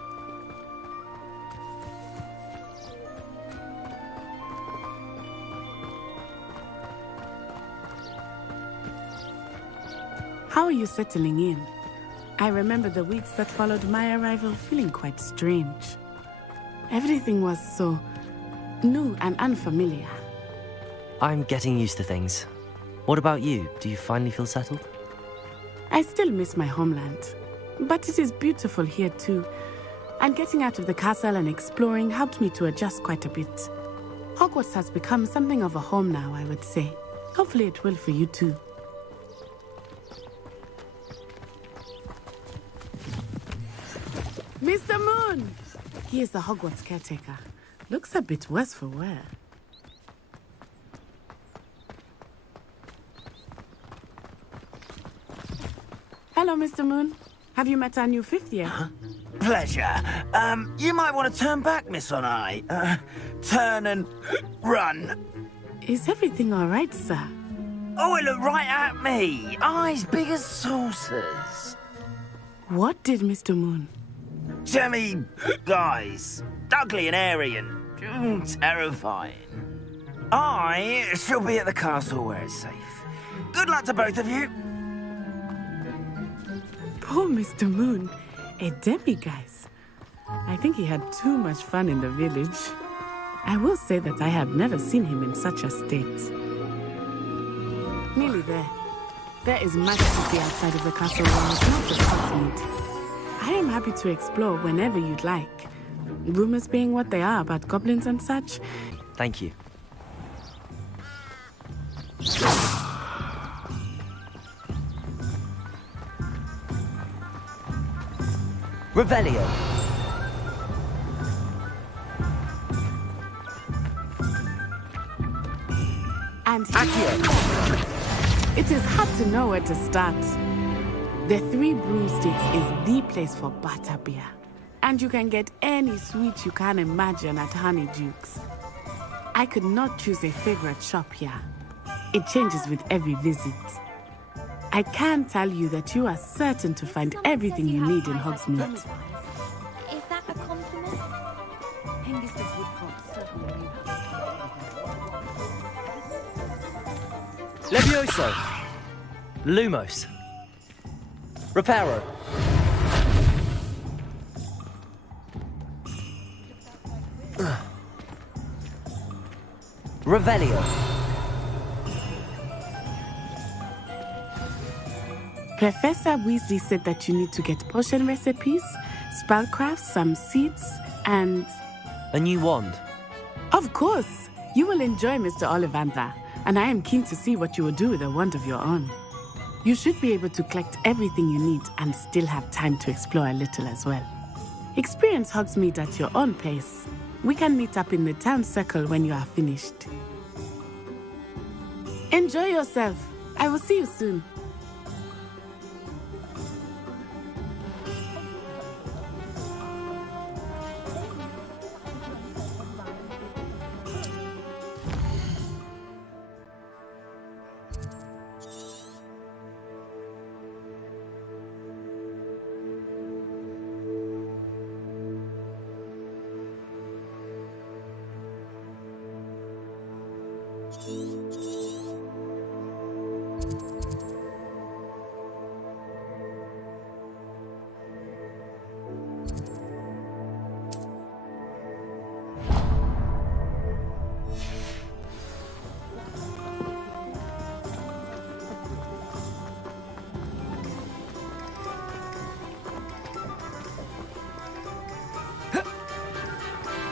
How are you settling in? I remember the weeks that followed my arrival feeling quite strange. Everything was so new and unfamiliar. I'm getting used to things. What about you? Do you finally feel settled? I still miss my homeland, but it is beautiful here too. And getting out of the castle and exploring helped me to adjust quite a bit. Hogwarts has become something of a home now, I would say. Hopefully it will for you too. Mr. Moon! He is the Hogwarts caretaker. Looks a bit worse for wear. Hello, Mr. Moon. Have you met our new fifth year? Pleasure. You might want to turn back, Miss Onai. Turn and run. Is everything all right, sir? Oh, it looked right at me. Eyes big as saucers. What did Mr. Moon? Jemmy guys. Ugly and airy and terrifying. I shall be at the castle where it's safe. Good luck to both of you. Poor Mr. Moon. A demiguise. I think he had too much fun in the village. I will say that I have never seen him in such a state. Nearly there. There is much to see outside of the castle walls, not just Hogsmeade. I am happy to explore whenever you'd like. Rumors being what they are about goblins and such. Thank you. Revelio. And here, it is hard to know where to start. The Three Broomsticks is the place for butterbeer. And you can get any sweet you can imagine at Honeydukes. I could not choose a favorite shop here. It changes with every visit. I can tell you that you are certain to find everything you need in Hogsmeade. Is that a compliment? Hengist's Woodcraft certainly. Levioso. Lumos. Reparo. Revelio. Professor Weasley said that you need to get potion recipes, spellcraft, some seeds, and... A new wand. Of course! You will enjoy Mr. Ollivander, and I am keen to see what you will do with a wand of your own. You should be able to collect everything you need and still have time to explore a little as well. Experience Hogsmeade at your own pace. We can meet up in the town circle when you are finished. Enjoy yourself. I will see you soon.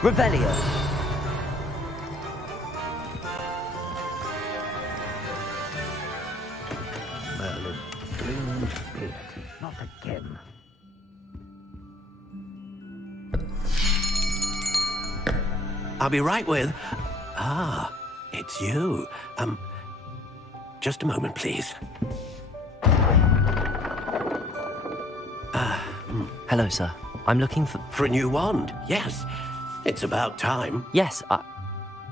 Revelio. Merlin, bloomed beard. Not again. I'll be right with... Ah, it's you. Just a moment, please. Hello, sir. I'm looking for... For a new wand, yes. It's about time. Yes,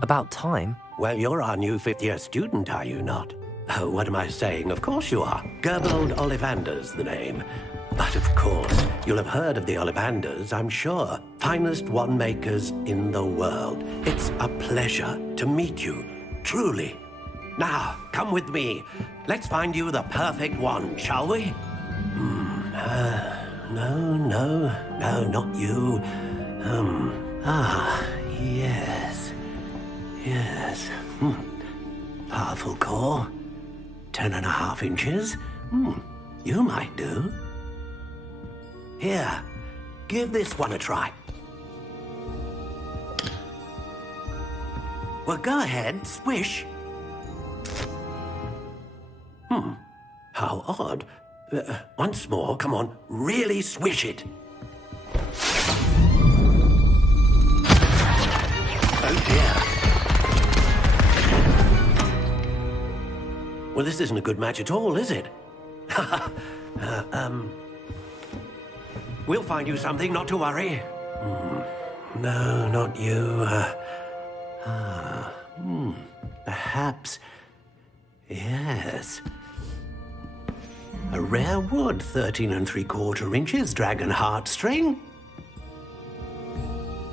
about time? Well, you're our new fifth-year student, are you not? Oh, what am I saying? Of course you are. Gerbold Ollivander's the name. But of course, you'll have heard of the Ollivanders, I'm sure. Finest wand makers in the world. It's a pleasure to meet you, truly. Now, come with me. Let's find you the perfect wand, shall we? No, not you. Yes. Powerful core. 10.5 inches. You might do. Here, give this one a try. Well, go ahead, swish. How odd. Once more, come on, really swish it. Oh dear. Well, this isn't a good match at all, is it? We'll find you something, not to worry. No, not you. Perhaps... Yes. A rare wood, 13 3/4 inches, dragon heartstring.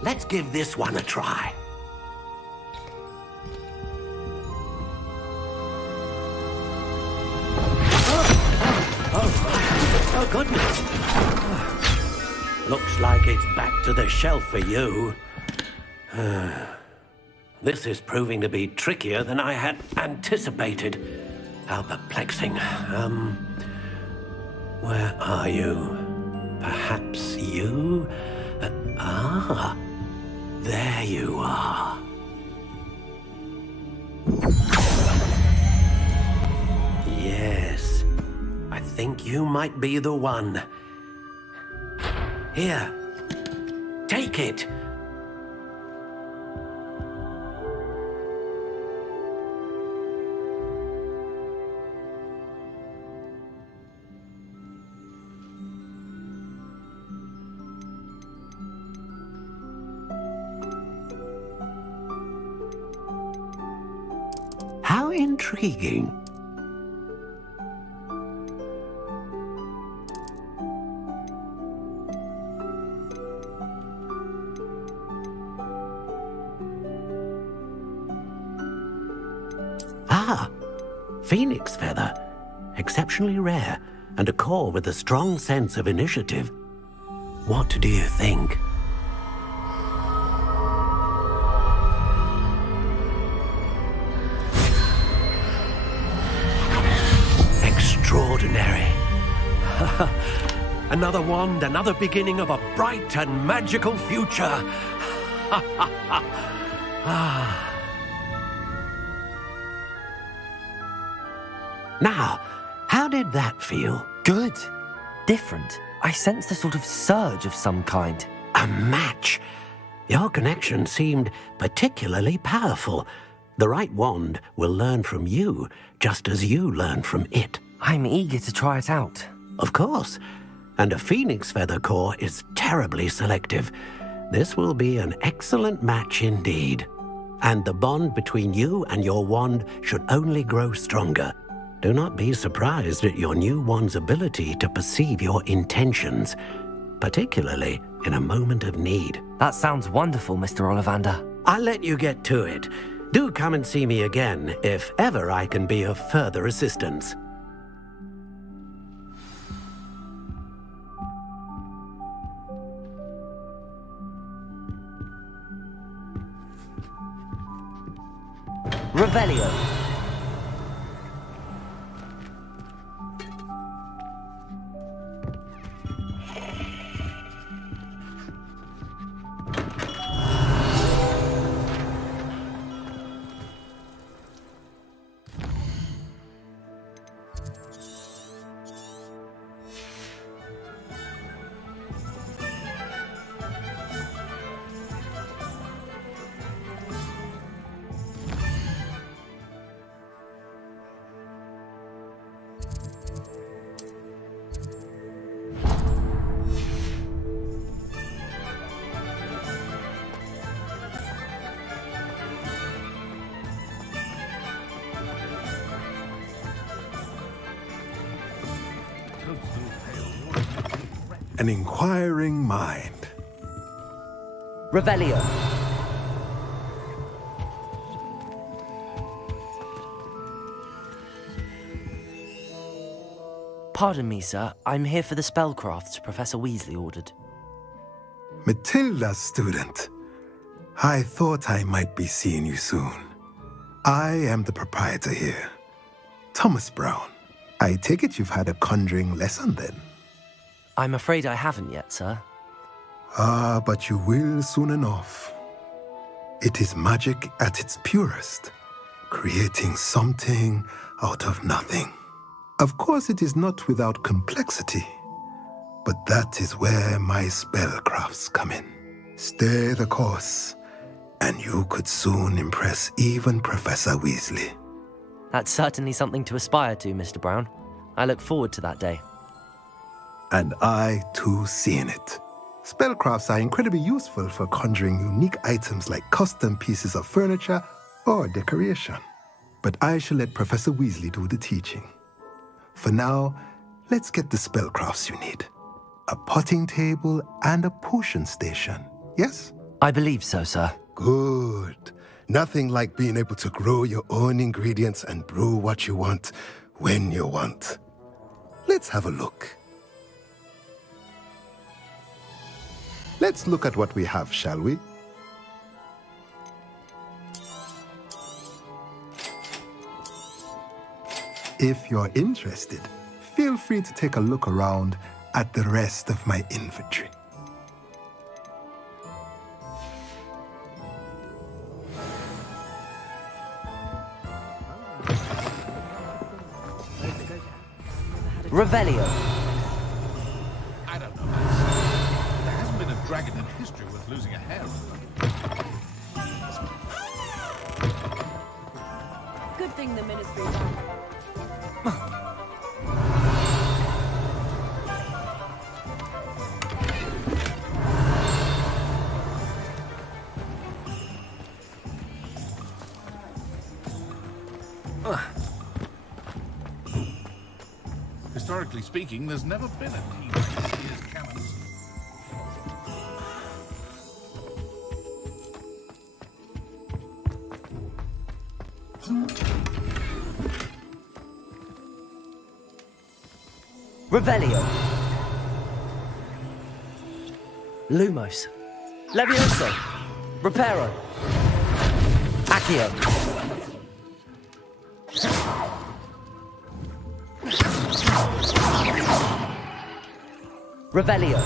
Let's give this one a try. Oh, goodness. Looks like it's back to the shelf for you. This is proving to be trickier than I had anticipated. How perplexing. Where are you? Perhaps you? There you are. Yes, I think you might be the one. Here, take it. How intriguing. Phoenix feather. Exceptionally rare, and a core with a strong sense of initiative. What do you think? Extraordinary. Another wand, another beginning of a bright and magical future. Now, how did that feel? Good. Different. I sensed a sort of surge of some kind. A match. Your connection seemed particularly powerful. The right wand will learn from you, just as you learn from it. I'm eager to try it out. Of course. And a phoenix feather core is terribly selective. This will be an excellent match indeed. And the bond between you and your wand should only grow stronger. Do not be surprised at your new wand's ability to perceive your intentions, particularly in a moment of need. That sounds wonderful, Mr. Ollivander. I'll let you get to it. Do come and see me again if ever I can be of further assistance. Revelio. An inquiring mind. Revelio. Pardon me, sir. I'm here for the spellcrafts Professor Weasley ordered. Matilda's student. I thought I might be seeing you soon. I am the proprietor here, Thomas Brown. I take it you've had a conjuring lesson then? I'm afraid I haven't yet, sir. Ah, but you will soon enough. It is magic at its purest, creating something out of nothing. Of course, it is not without complexity, but that is where my spellcrafts come in. Stay the course, and you could soon impress even Professor Weasley. That's certainly something to aspire to, Mr. Brown. I look forward to that day. And I, too, seeing it. Spellcrafts are incredibly useful for conjuring unique items like custom pieces of furniture or decoration. But I shall let Professor Weasley do the teaching. For now, let's get the spellcrafts you need. A potting table and a potion station, yes? I believe so, sir. Good. Nothing like being able to grow your own ingredients and brew what you want when you want. Let's have a look. Let's look at what we have, shall we? If you're interested, feel free to take a look around at the rest of my inventory. Revelio. I don't know. There hasn't been a dragon in history worth losing a hair over. Good thing the ministry. Historically speaking, there's never been a team like this year's cannons. Revelio. Lumos. Levioso. Reparo. Accio. Revelio.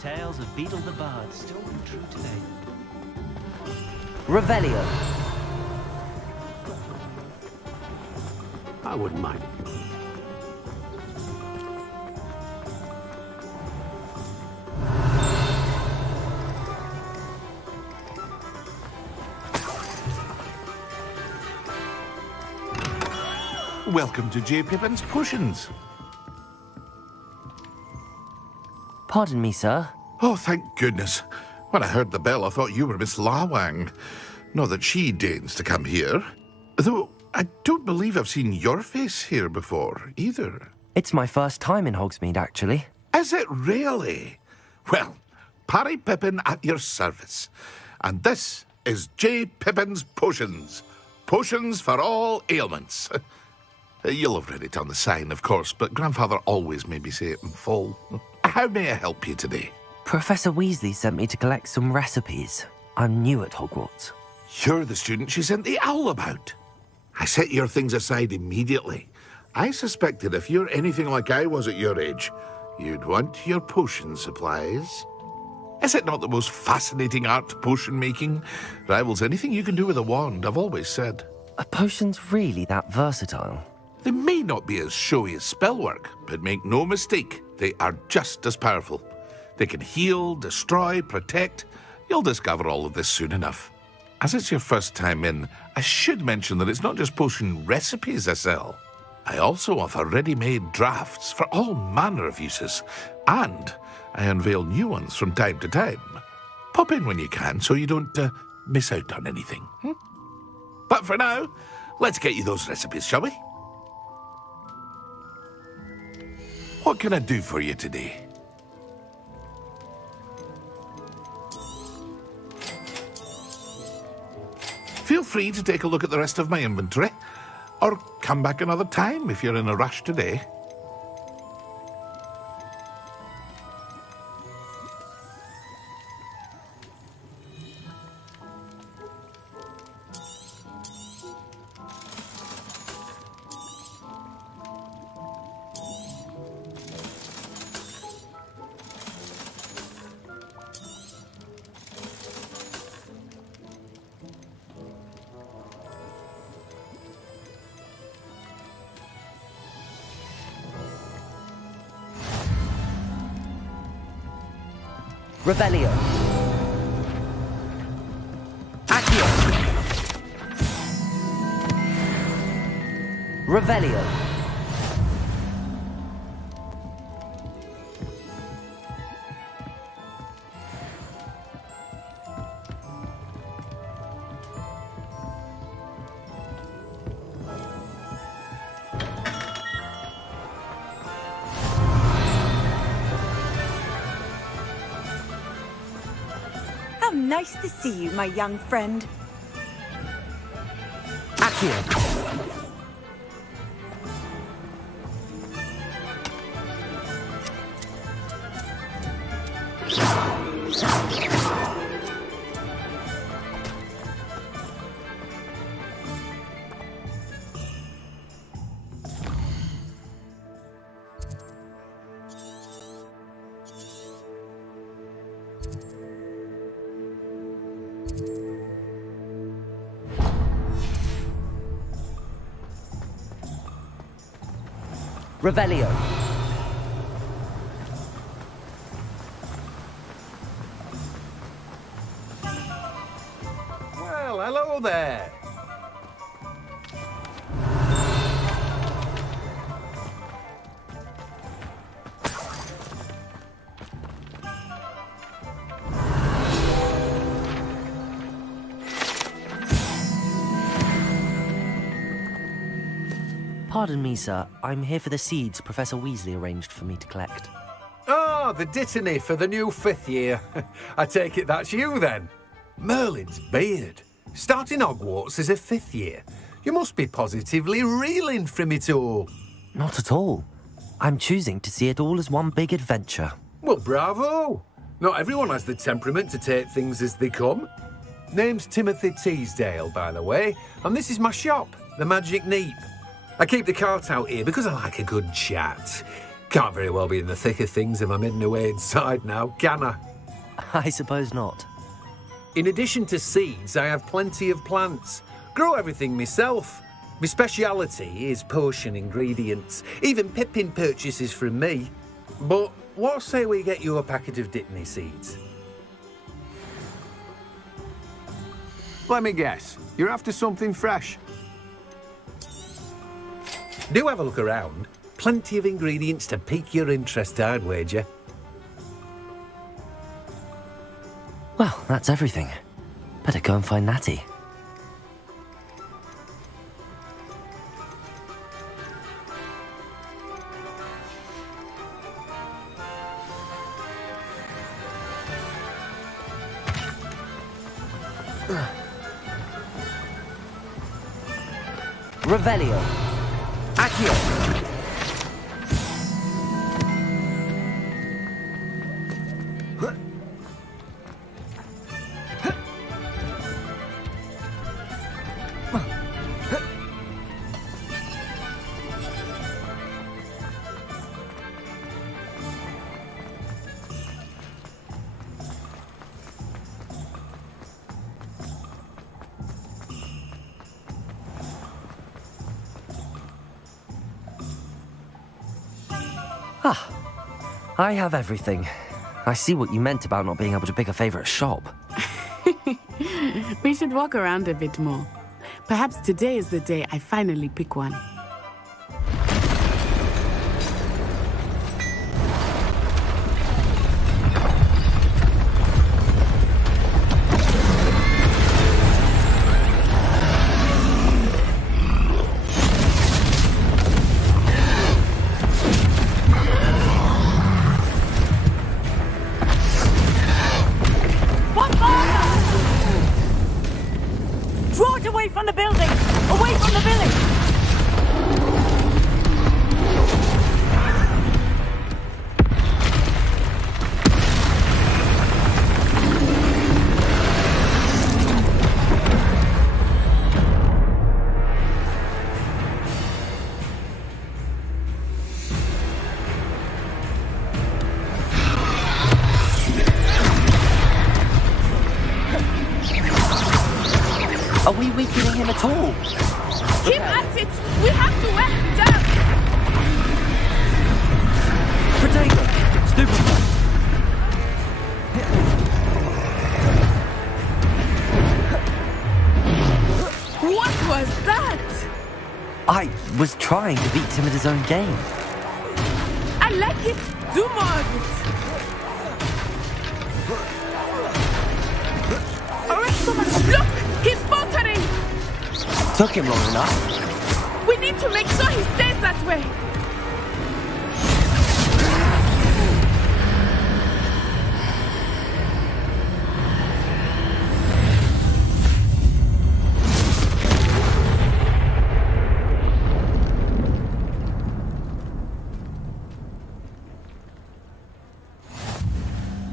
Tales of Beetle the Bard still ring true today. Revelio. I wouldn't mind. Welcome to J. Pippin's Potions. Pardon me, sir. Oh, thank goodness. When I heard the bell, I thought you were Miss Lawang. Not that she deigns to come here. Though I don't believe I've seen your face here before, either. It's my first time in Hogsmeade, actually. Is it really? Well, Parry Pippin at your service. And this is J. Pippin's Potions. Potions for all ailments. You'll have read it on the sign, of course, but Grandfather always made me say it in full. How may I help you today? Professor Weasley sent me to collect some recipes. I'm new at Hogwarts. You're the student she sent the owl about. I set your things aside immediately. I suspected if you're anything like I was at your age, you'd want your potion supplies. Is it not the most fascinating art, potion making? Rivals anything you can do with a wand, I've always said. Are potions really that versatile? They may not be as showy as spellwork, but make no mistake, they are just as powerful. They can heal, destroy, protect. You'll discover all of this soon enough. As it's your first time in, I should mention that it's not just potion recipes I sell. I also offer ready-made drafts for all manner of uses, and I unveil new ones from time to time. Pop in when you can so you don't miss out on anything. But for now, let's get you those recipes, shall we? What can I do for you today? Feel free to take a look at the rest of my inventory, or come back another time if you're in a rush today. Revelio. Accio. Revelio. Nice to see you, my young friend. Accio. Revelio. Well, hello there. Pardon me, sir. I'm here for the seeds Professor Weasley arranged for me to collect. Oh, the dittany for the new 5th year. I take it that's you, then. Merlin's beard. Starting Hogwarts as a 5th year. You must be positively reeling from it all. Not at all. I'm choosing to see it all as one big adventure. Well, bravo. Not everyone has the temperament to take things as they come. Name's Timothy Teasdale, by the way, and this is my shop, the Magic Neep. I keep the cart out here because I like a good chat. Can't very well be in the thick of things if I'm hidden away inside now, can I? I suppose not. In addition to seeds, I have plenty of plants. Grow everything myself. My speciality is potion ingredients. Even Pippin purchases from me. But what say we get you a packet of Dittany seeds? Let me guess. You're after something fresh. Do have a look around. Plenty of ingredients to pique your interest, I'd wager. Well, that's everything. Better go and find Natty. Revelio. Accio. Ah, I have everything. I see what you meant about not being able to pick a favourite shop. We should walk around a bit more. Perhaps today is the day I finally pick one. Draw it away from the building! Away from the village! Are we weakening him at all? Keep at it! We have to wear him down! Protagonist! Stupefy! What was that? I was trying to beat him at his own game. I like it! Do more of it! Look! He's faltering! Took him long enough. We need to make sure he stays that way!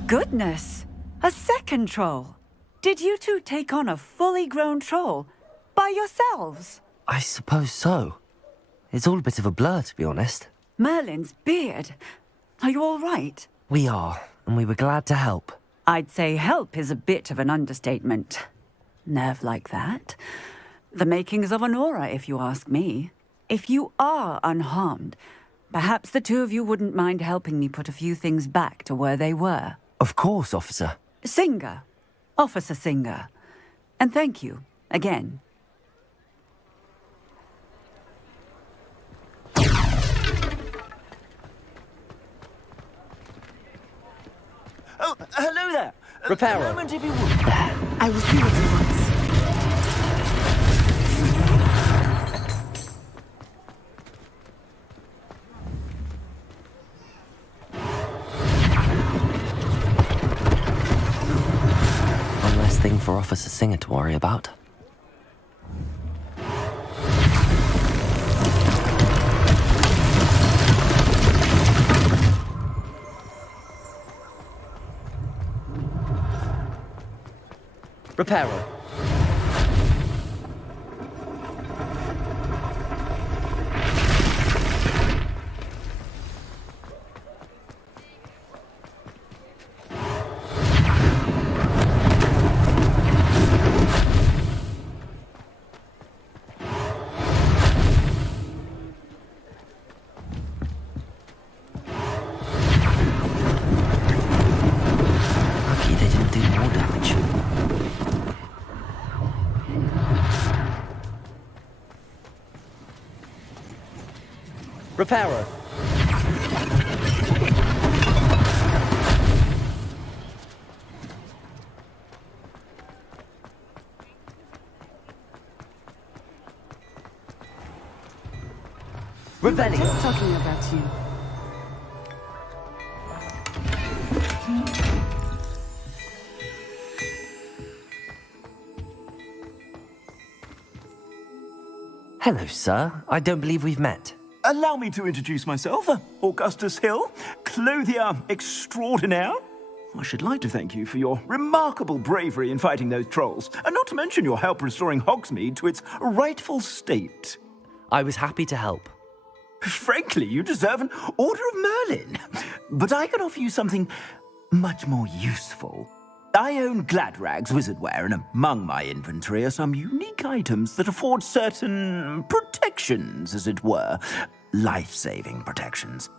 Goodness! A second troll! Did you two take on a fully grown troll by yourselves? I suppose so. It's all a bit of a blur, to be honest. Merlin's beard. Are you all right? We are, and we were glad to help. I'd say help is a bit of an understatement. Nerve like that. The makings of an aura, if you ask me. If you are unharmed, perhaps the two of you wouldn't mind helping me put a few things back to where they were. Of course, officer. Singer. Officer Singer. And thank you, again. Oh, hello there. Reparo. A moment if you would. I will see what he wants. Professor Singer to worry about. Reparo. Lucky they didn't do more damage. Reparo. Revelio. Just talking about you. Hello, sir. I don't believe we've met. Allow me to introduce myself, Augustus Hill, clothier extraordinaire. I should like to thank you for your remarkable bravery in fighting those trolls, and not to mention your help restoring Hogsmeade to its rightful state. I was happy to help. Frankly, you deserve an Order of Merlin. But I can offer you something much more useful. I own Gladrag's wizardware, and among my inventory are some unique items that afford certain protections, as it were. Life-saving protections.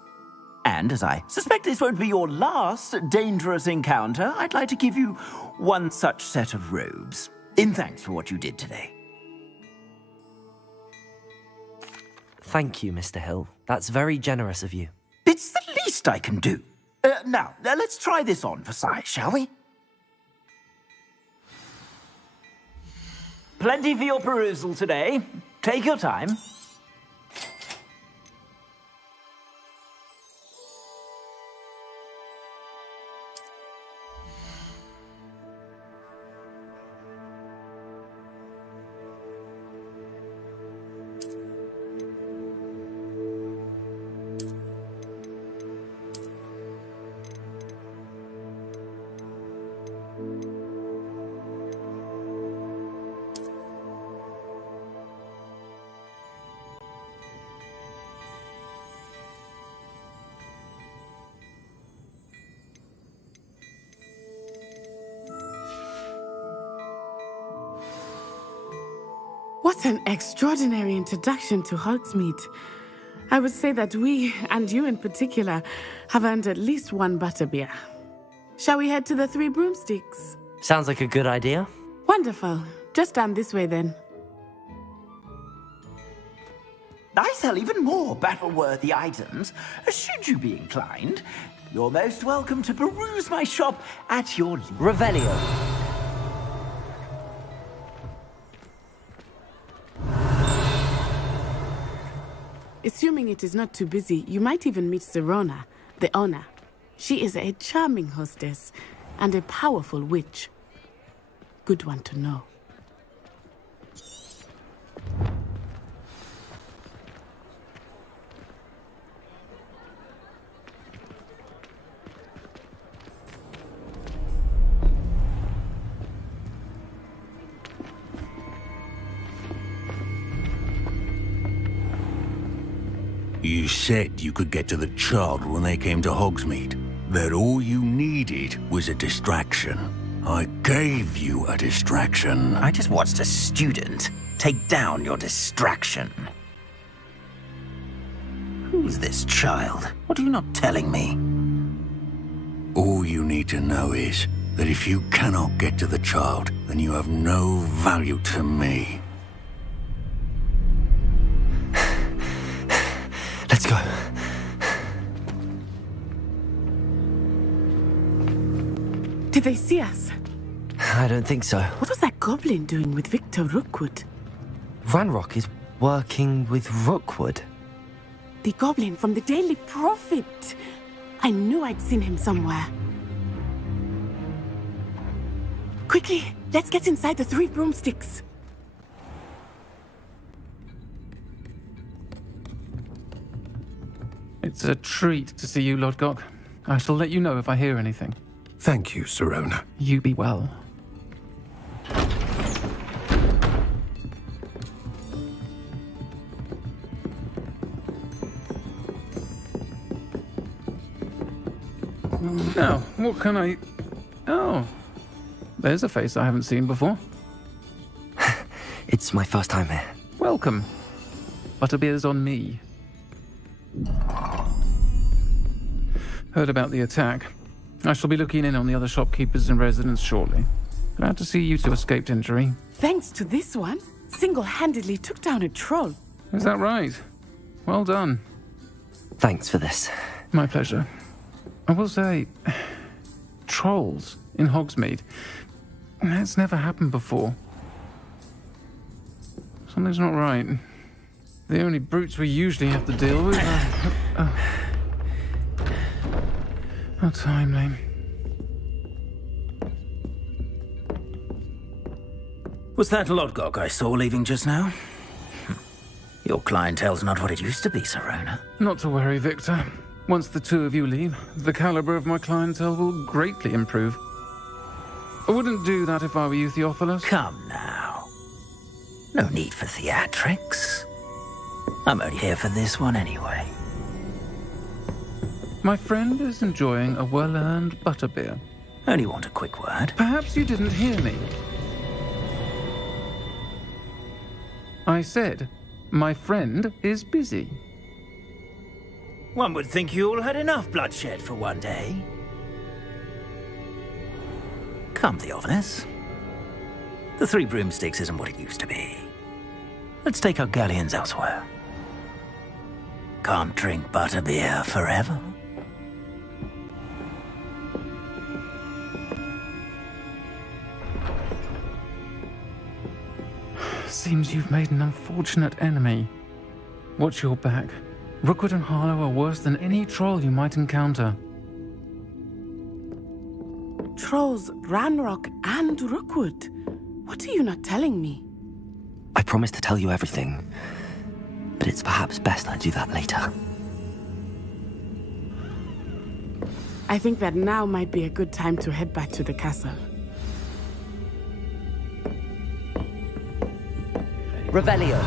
And as I suspect this won't be your last dangerous encounter, I'd like to give you one such set of robes, in thanks for what you did today. Thank you, Mr. Hill. That's very generous of you. It's the least I can do. Now, let's try this on for size, shall we? Plenty for your perusal today. Take your time. What an extraordinary introduction to Hogsmeade. I would say that we, and you in particular, have earned at least one butterbeer. Shall we head to the Three Broomsticks? Sounds like a good idea. Wonderful. Just down this way then. I sell even more battle-worthy items. Should you be inclined, you're most welcome to peruse my shop at your Revelio. Assuming it is not too busy, you might even meet Serona, the owner. She is a charming hostess and a powerful witch. Good one to know. You said you could get to the child when they came to Hogsmeade. That all you needed was a distraction. I gave you a distraction. I just watched a student take down your distraction. Who's this child? What are you not telling me? All you need to know is that if you cannot get to the child, then you have no value to me. Let's go. Did they see us? I don't think so. What was that goblin doing with Victor Rookwood? Ranrock is working with Rookwood. The goblin from the Daily Prophet. I knew I'd seen him somewhere. Quickly, Let's get inside the 3 broomsticks. It's a treat to see you, Lodgok. I shall let you know if I hear anything. Thank you, Sirona. You be well. Now, what can I... Oh, there's a face I haven't seen before. It's my first time here. Welcome. Butterbeer's on me. Heard about the attack. I shall be looking in on the other shopkeepers and residents shortly. Glad to see you two escaped injury. Thanks to this one, single-handedly took down a troll. Is that right? Well done. Thanks for this. My pleasure. I will say, trolls in Hogsmeade. That's never happened before. Something's not right. The only brutes we usually have to deal with are... How timely. Was that Lodgok I saw leaving just now? Your clientele's not what it used to be, Sirona. Not to worry, Victor. Once the two of you leave, the caliber of my clientele will greatly improve. I wouldn't do that if I were you, Theophilus. Come now. No need for theatrics. I'm only here for this one anyway. My friend is enjoying a well-earned butterbeer. Only want a quick word. Perhaps you didn't hear me. I said, my friend is busy. One would think you all had enough bloodshed for one day. Come, Theophilus. The 3 broomsticks isn't what it used to be. Let's take our galleons elsewhere. Can't drink butterbeer forever. Seems you've made an unfortunate enemy. Watch your back. Rookwood and Harlow are worse than any troll you might encounter. Trolls, Ranrock, and Rookwood. What are you not telling me? I promised to tell you everything, but it's perhaps best I do that later. I think that now might be a good time to head back to the castle. Revelio.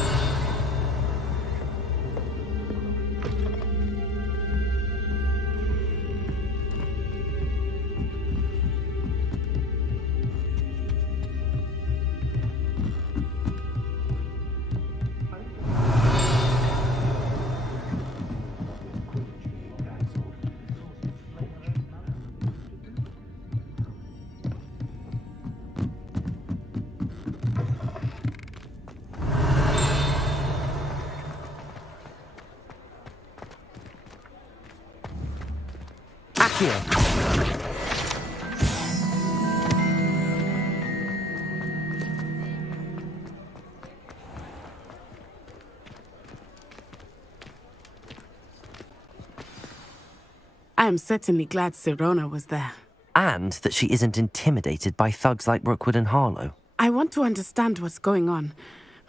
I am certainly glad Sirona was there. And that she isn't intimidated by thugs like Rookwood and Harlow. I want to understand what's going on,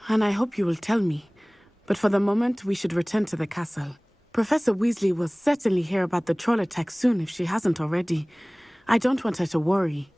and I hope you will tell me. But for the moment, we should return to the castle. Professor Weasley will certainly hear about the troll attack soon if she hasn't already. I don't want her to worry.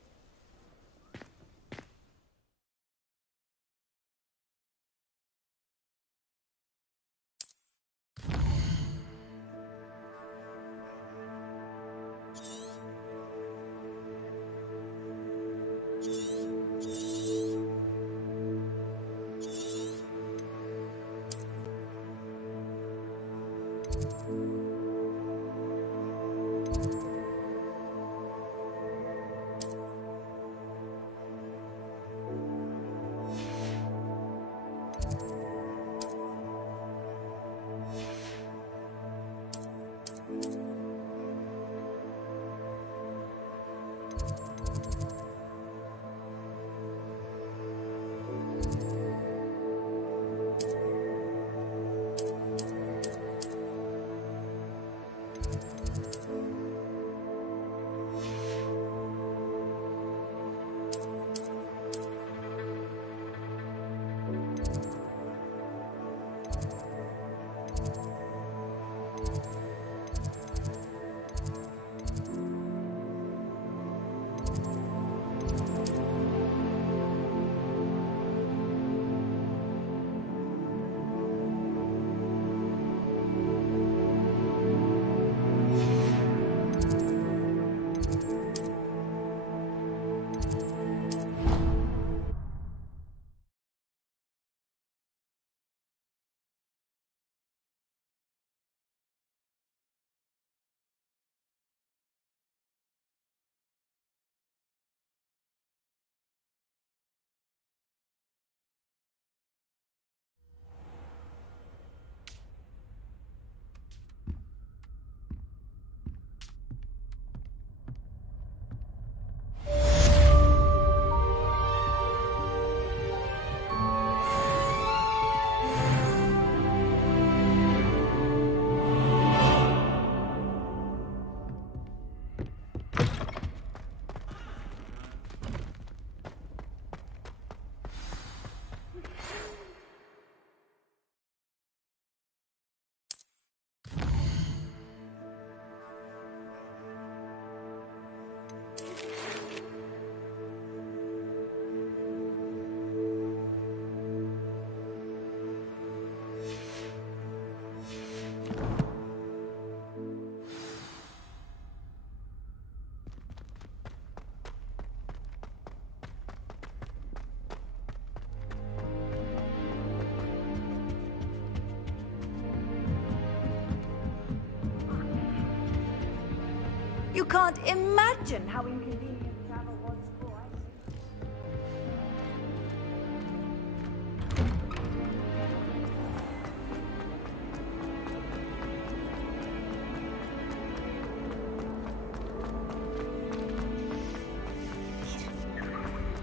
You can't imagine how inconvenient travel was before I...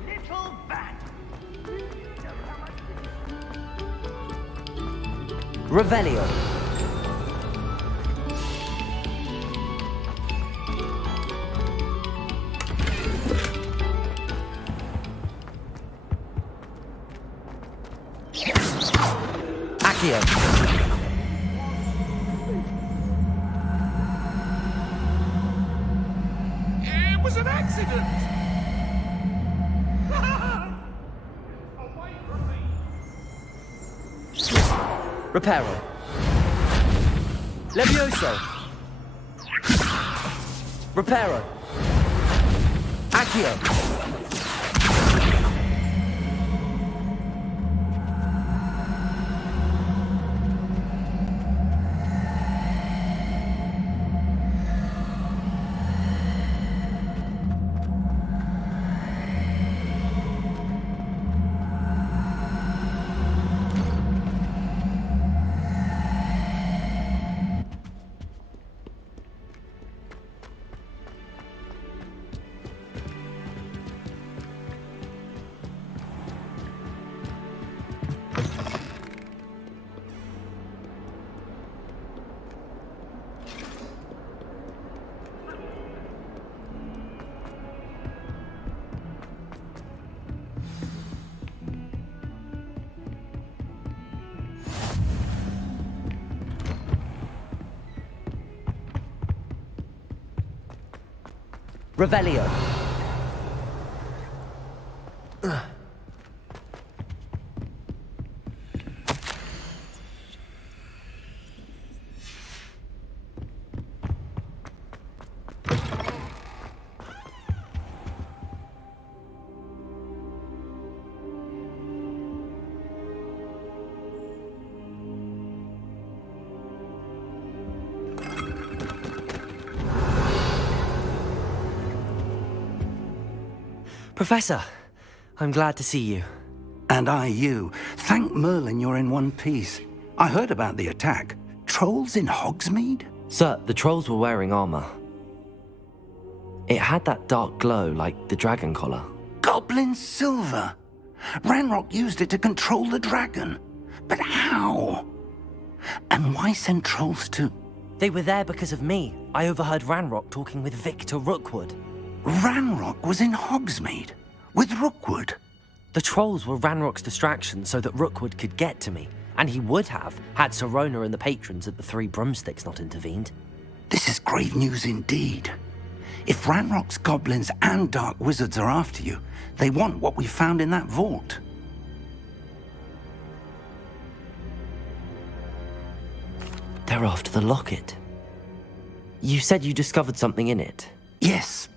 Little bat. Revelio. Accio. It was an accident! Reparo. Levioso. Reparo. Accio. Revelio. Professor, I'm glad to see you. And I you. Thank Merlin you're in one piece. I heard about the attack. Trolls in Hogsmeade? Sir, the trolls were wearing armor. It had that dark glow like the dragon collar. Goblin silver! Ranrock used it to control the dragon. But how? And why send trolls to... They were there because of me. I overheard Ranrock talking with Victor Rookwood. Ranrock was in Hogsmeade? With Rookwood? The trolls were Ranrock's distraction so that Rookwood could get to me. And he would have, had Sirona and the patrons at the Three Broomsticks not intervened. This is grave news indeed. If Ranrock's goblins and dark wizards are after you, they want what we found in that vault. They're after the locket. You said you discovered something in it. Yes.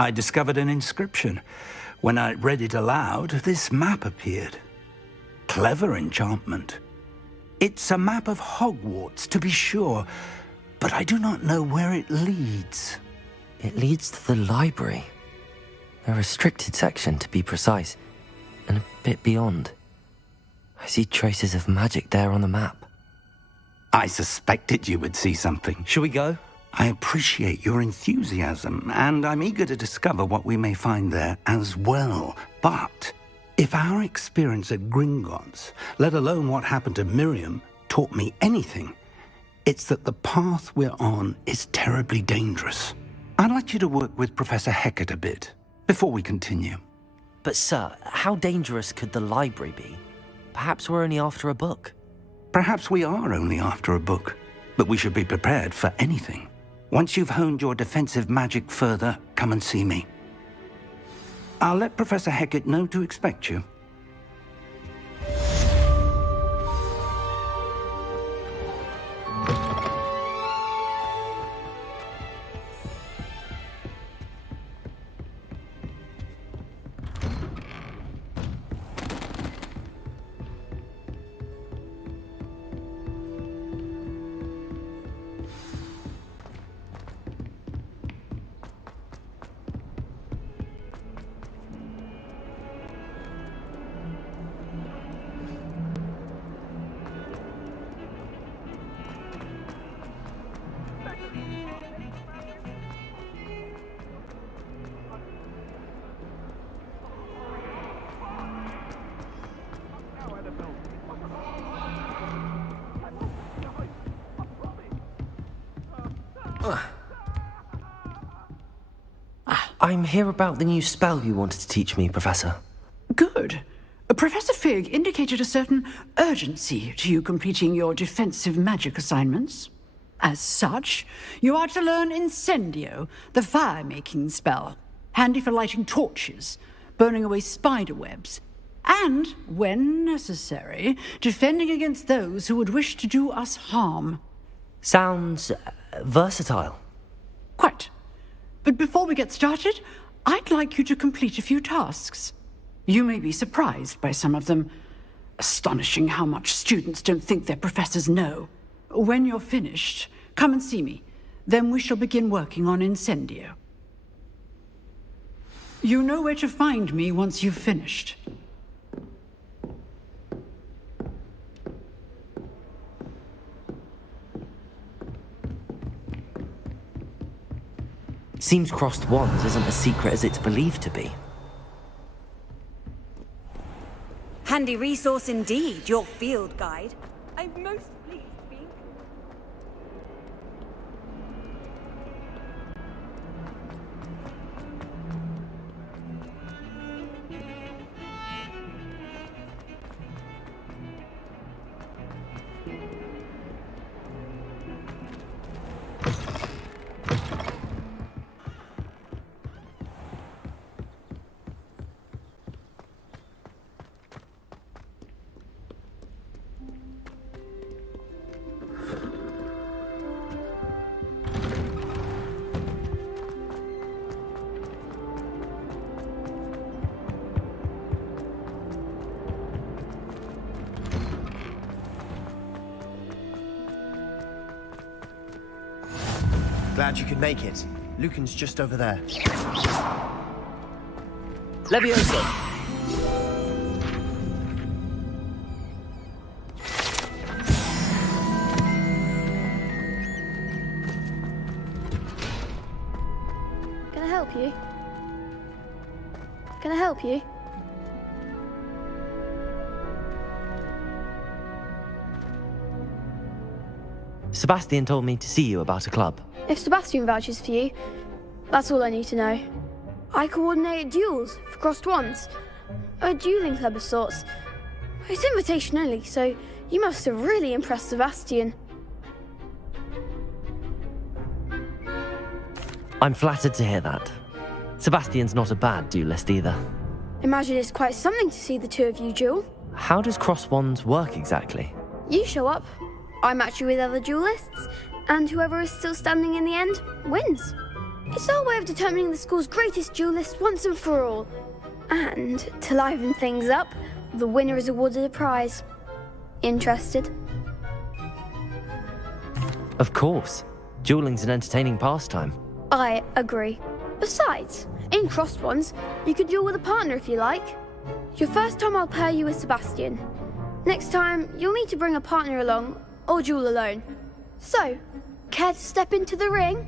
I discovered an inscription. When I read it aloud, this map appeared. Clever enchantment. It's a map of Hogwarts, to be sure, but I do not know where it leads. It leads to the library. A restricted section, to be precise, and a bit beyond. I see traces of magic there on the map. I suspected you would see something. Shall we go? I appreciate your enthusiasm, and I'm eager to discover what we may find there as well. But if our experience at Gringotts, let alone what happened to Miriam, taught me anything, it's that the path we're on is terribly dangerous. I'd like you to work with Professor Hecat a bit before we continue. But sir, how dangerous could the library be? Perhaps we're only after a book. Perhaps we are only after a book, but we should be prepared for anything. Once you've honed your defensive magic further, come and see me. I'll let Professor Hecat know to expect you. I'm here about the new spell you wanted to teach me, Professor. Good. Professor Fig indicated a certain urgency to you completing your defensive magic assignments. As such, you are to learn Incendio, the fire-making spell, handy for lighting torches, burning away spider webs, and, when necessary, defending against those who would wish to do us harm. Sounds versatile. Quite. But before we get started, I'd like you to complete a few tasks. You may be surprised by some of them. Astonishing how much students don't think their professors know. When you're finished, come and see me. Then we shall begin working on Incendio. You know where to find me once you've finished. Seems crossed wands isn't as secret as it's believed to be. Handy resource indeed, your field guide. I'm most pleased being... Glad you could make it. Lucan's just over there. Levioso! Can I help you? Can I help you? Sebastian told me to see you about a club. If Sebastian vouches for you, that's all I need to know. I coordinate duels for crossed wands. A dueling club of sorts. It's invitation only, so you must have really impressed Sebastian. I'm flattered to hear that. Sebastian's not a bad duelist either. Imagine it's quite something to see the two of you duel. How does cross wands work exactly? You show up, I match you with other duelists, and whoever is still standing in the end wins. It's our way of determining the school's greatest duelist once and for all. And to liven things up, the winner is awarded a prize. Interested? Of course. Dueling's an entertaining pastime. I agree. Besides, in crossed ones, you can duel with a partner if you like. Your first time I'll pair you with Sebastian. Next time, you'll need to bring a partner along, or duel alone. So, care to step into the ring?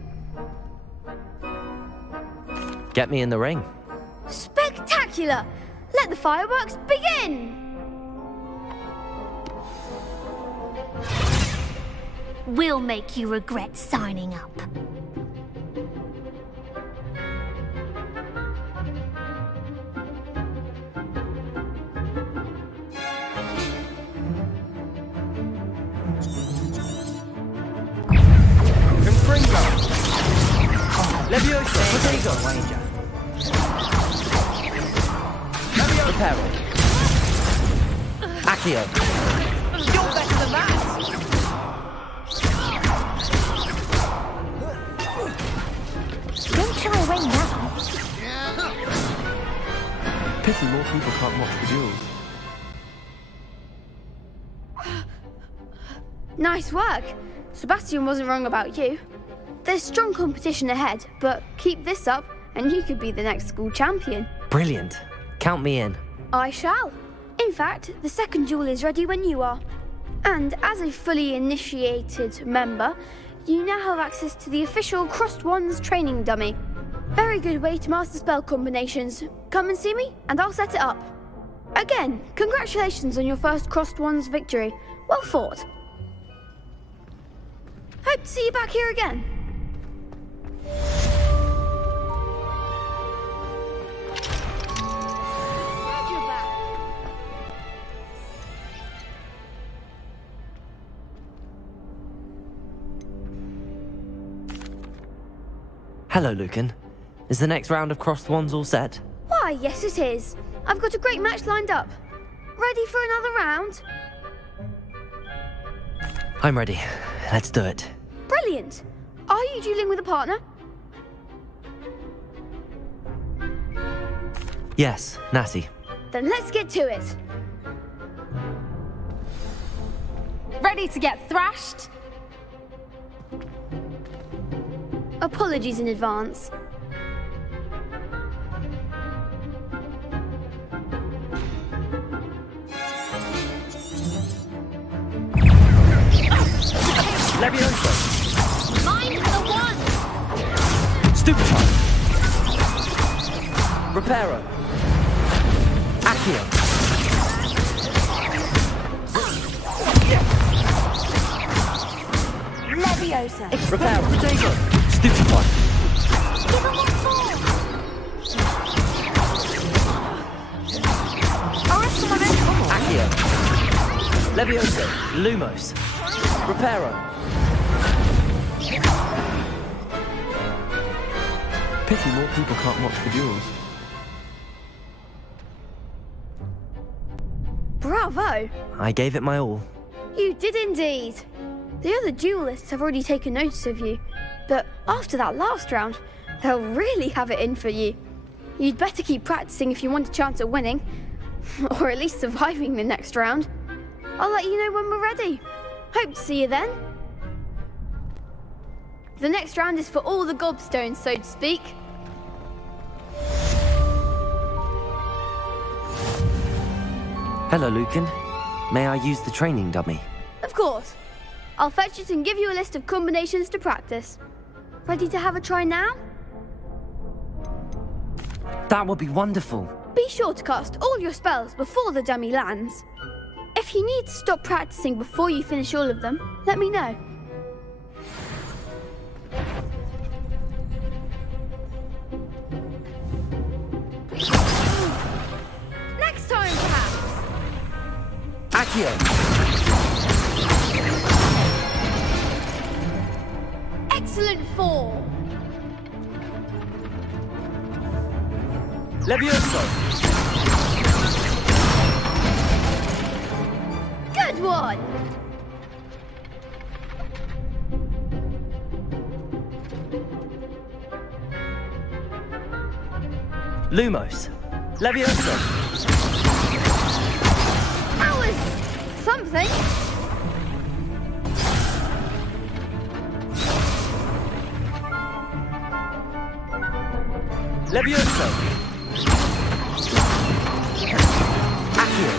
Get me in the ring. Spectacular! Let the fireworks begin! We'll make you regret signing up. Levioso, Protego, Reparo, Accio. You're better than that! Don't shy away now. Pity more people can't watch the duels. Nice work. Sebastian wasn't wrong about you. There's strong competition ahead, but keep this up and you could be the next school champion. Brilliant. Count me in. I shall. In fact, the second duel is ready when you are. And as a fully initiated member, you now have access to the official Crossed Wands training dummy. Very good way to master spell combinations. Come and see me and I'll set it up. Again, congratulations on your first Crossed Wands victory. Well fought. Hope to see you back here again. Hello, Lucan. Is the next round of Crossed Wands all set? Why, yes it is. I've got a great match lined up. Ready for another round? I'm ready. Let's do it. Brilliant. Are you dueling with a partner? Yes, Natty. Then let's get to it. Ready to get thrashed? Apologies in advance. Levioso! Mine the one! Stupefy! Reparo! Accio! Leviosa! Reparo! Stupefy! Give him one more! Accio! Levioso! Lumos! Reparo! Pity more people can't watch the duels. Bravo! I gave it my all. You did indeed. The other duelists have already taken notice of you, but after that last round, they'll really have it in for you. You'd better keep practicing if you want a chance at winning, or at least surviving the next round. I'll let you know when we're ready. Hope to see you then. The next round is for all the gobstones, so to speak. Hello, Lucan. May I use the training dummy? Of course. I'll fetch it and give you a list of combinations to practice. Ready to have a try now? That would be wonderful. Be sure to cast all your spells before the dummy lands. If you need to stop practicing before you finish all of them, let me know. Next time, perhaps. Accio! Excellent fall. Levioso! Good one. Lumos! Levioso! That was something. Levioso! Accio!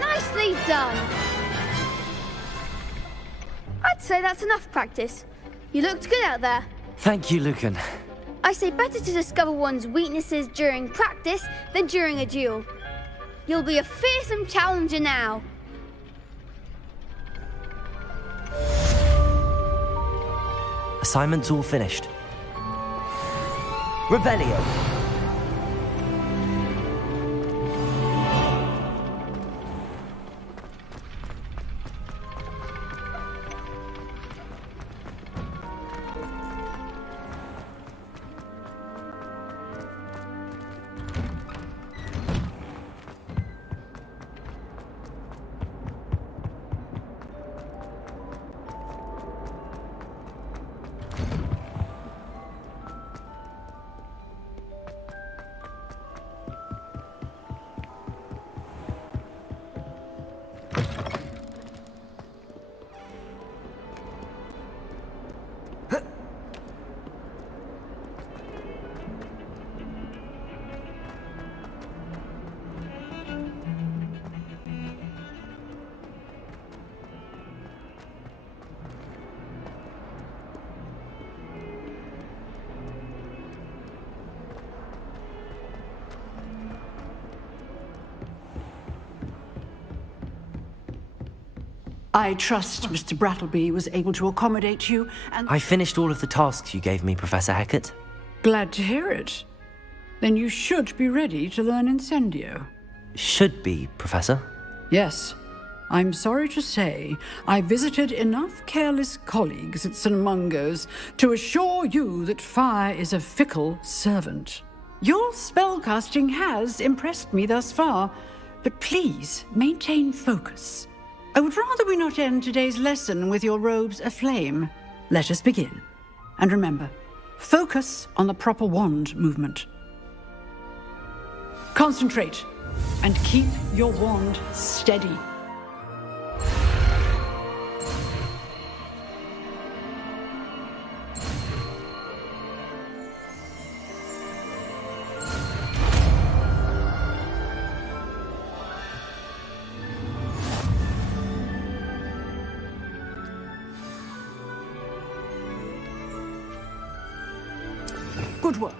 Nicely done. I'd say that's enough practice. You looked good out there. Thank you, Lucan. I say better to discover one's weaknesses during practice than during a duel. You'll be a fearsome challenger now. Assignment's all finished. Revelio! I trust Mr. Brattleby was able to accommodate you, and I finished all of the tasks you gave me, Professor Hackett. glad to hear it. Then you should be ready to learn Incendio. Should be, Professor. Yes. I'm sorry to say, I visited enough careless colleagues at St. Mungo's to assure you that fire is a fickle servant. Your spellcasting has impressed me thus far, but please maintain focus. I would rather we not end today's lesson with your robes aflame. Let us begin. And remember, focus on the proper wand movement. Concentrate, and keep your wand steady. Good work.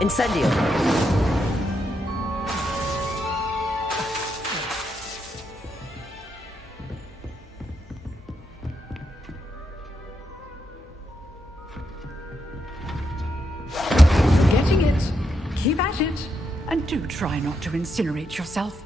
Incendio! Getting it. Keep at it. And do try not to incinerate yourself.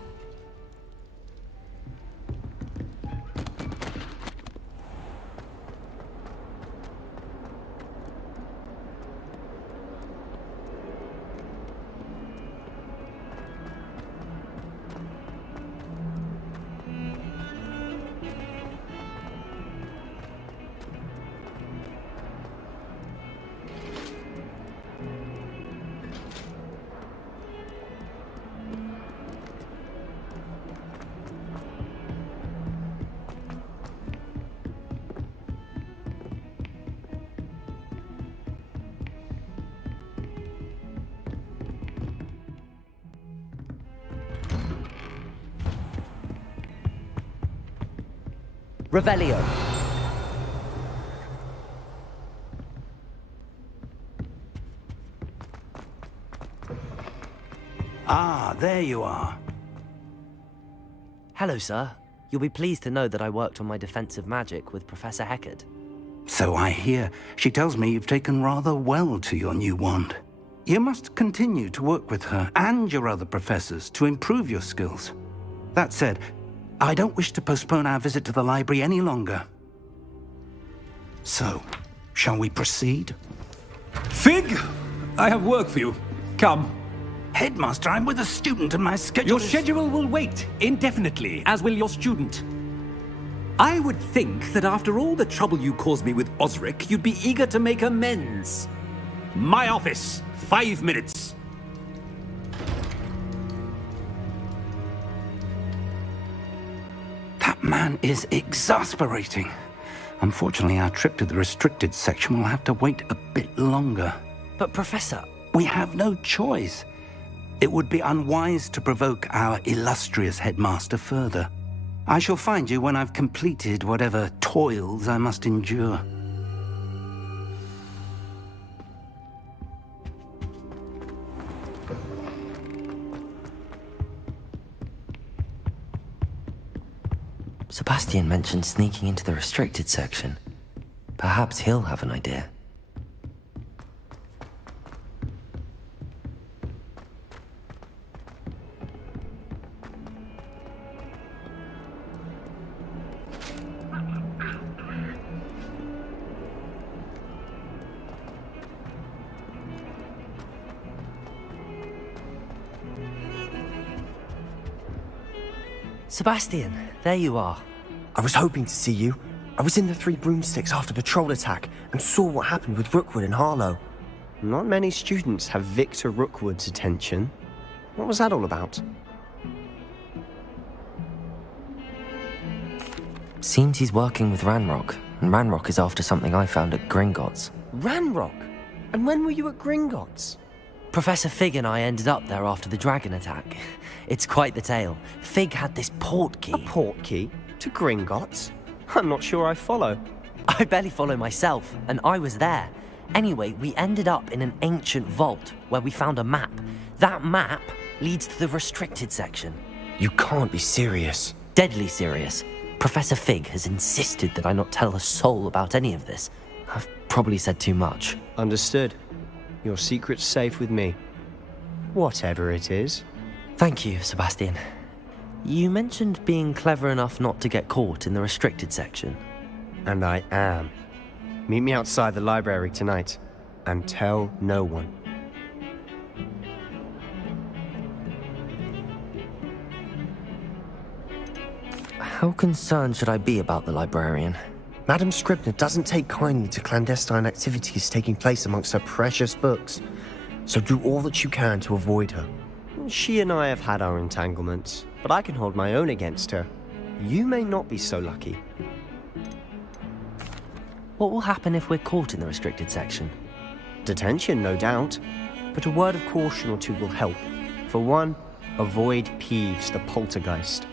Revelio. Ah, there you are. Hello, sir. You'll be pleased to know that I worked on my defensive magic with Professor Heckard. So I hear. She tells me you've taken rather well to your new wand. You must continue to work with her and your other professors to improve your skills. That said, I don't wish to postpone our visit to the library any longer. So, shall we proceed? Fig! I have work for you. Come. Headmaster, I'm with a student and my schedule Your schedule will wait indefinitely, as will your student. I would think that after all the trouble you caused me with Osric, you'd be eager to make amends. My office, 5 minutes. That man is exasperating. Unfortunately, our trip to the restricted section will have to wait a bit longer. But Professor... We have no choice. It would be unwise to provoke our illustrious headmaster further. I shall find you when I've completed whatever toils I must endure. Sebastian mentioned sneaking into the restricted section. Perhaps he'll have an idea. Sebastian, there you are. I was hoping to see you. I was in the Three Broomsticks after the troll attack and saw what happened with Rookwood and Harlow. Not many students have Victor Rookwood's attention. What was that all about? Seems he's working with Ranrock, and Ranrock is after something I found at Gringotts. Ranrock? And when were you at Gringotts? Professor Fig and I ended up there after the dragon attack. It's quite the tale. Fig had this portkey. A portkey? To Gringotts? I'm not sure I follow. I barely follow myself, and I was there. Anyway, we ended up in an ancient vault where we found a map. That map leads to the restricted section. You can't be serious. Deadly serious. Professor Fig has insisted that I not tell a soul about any of this. I've probably said too much. Understood. Your secret's safe with me. Whatever it is. Thank you, Sebastian. You mentioned being clever enough not to get caught in the restricted section. And I am. Meet me outside the library tonight, and tell no one. How concerned should I be about the librarian? Madam Scribner doesn't take kindly to clandestine activities taking place amongst her precious books, so do all that you can to avoid her. She and I have had our entanglements, but I can hold my own against her. You may not be so lucky. What will happen if we're caught in the restricted section? Detention, no doubt, but a word of caution or two will help. For one, avoid Peeves, the poltergeist.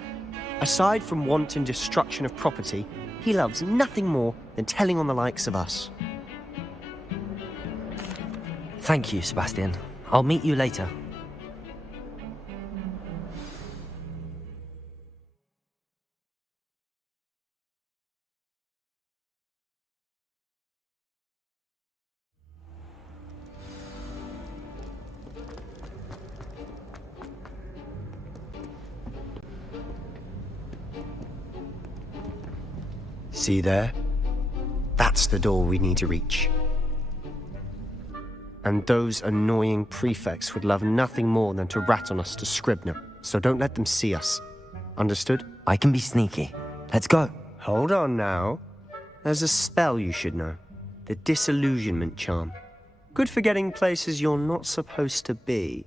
Aside from wanton destruction of property, he loves nothing more than telling on the likes of us. Thank you, Sebastian. I'll meet you later. See there? That's the door we need to reach. And those annoying prefects would love nothing more than to rat on us to Scribner, so don't let them see us. Understood? I can be sneaky. Let's go. Hold on now. There's a spell you should know. The Disillusionment Charm. Good for getting places you're not supposed to be.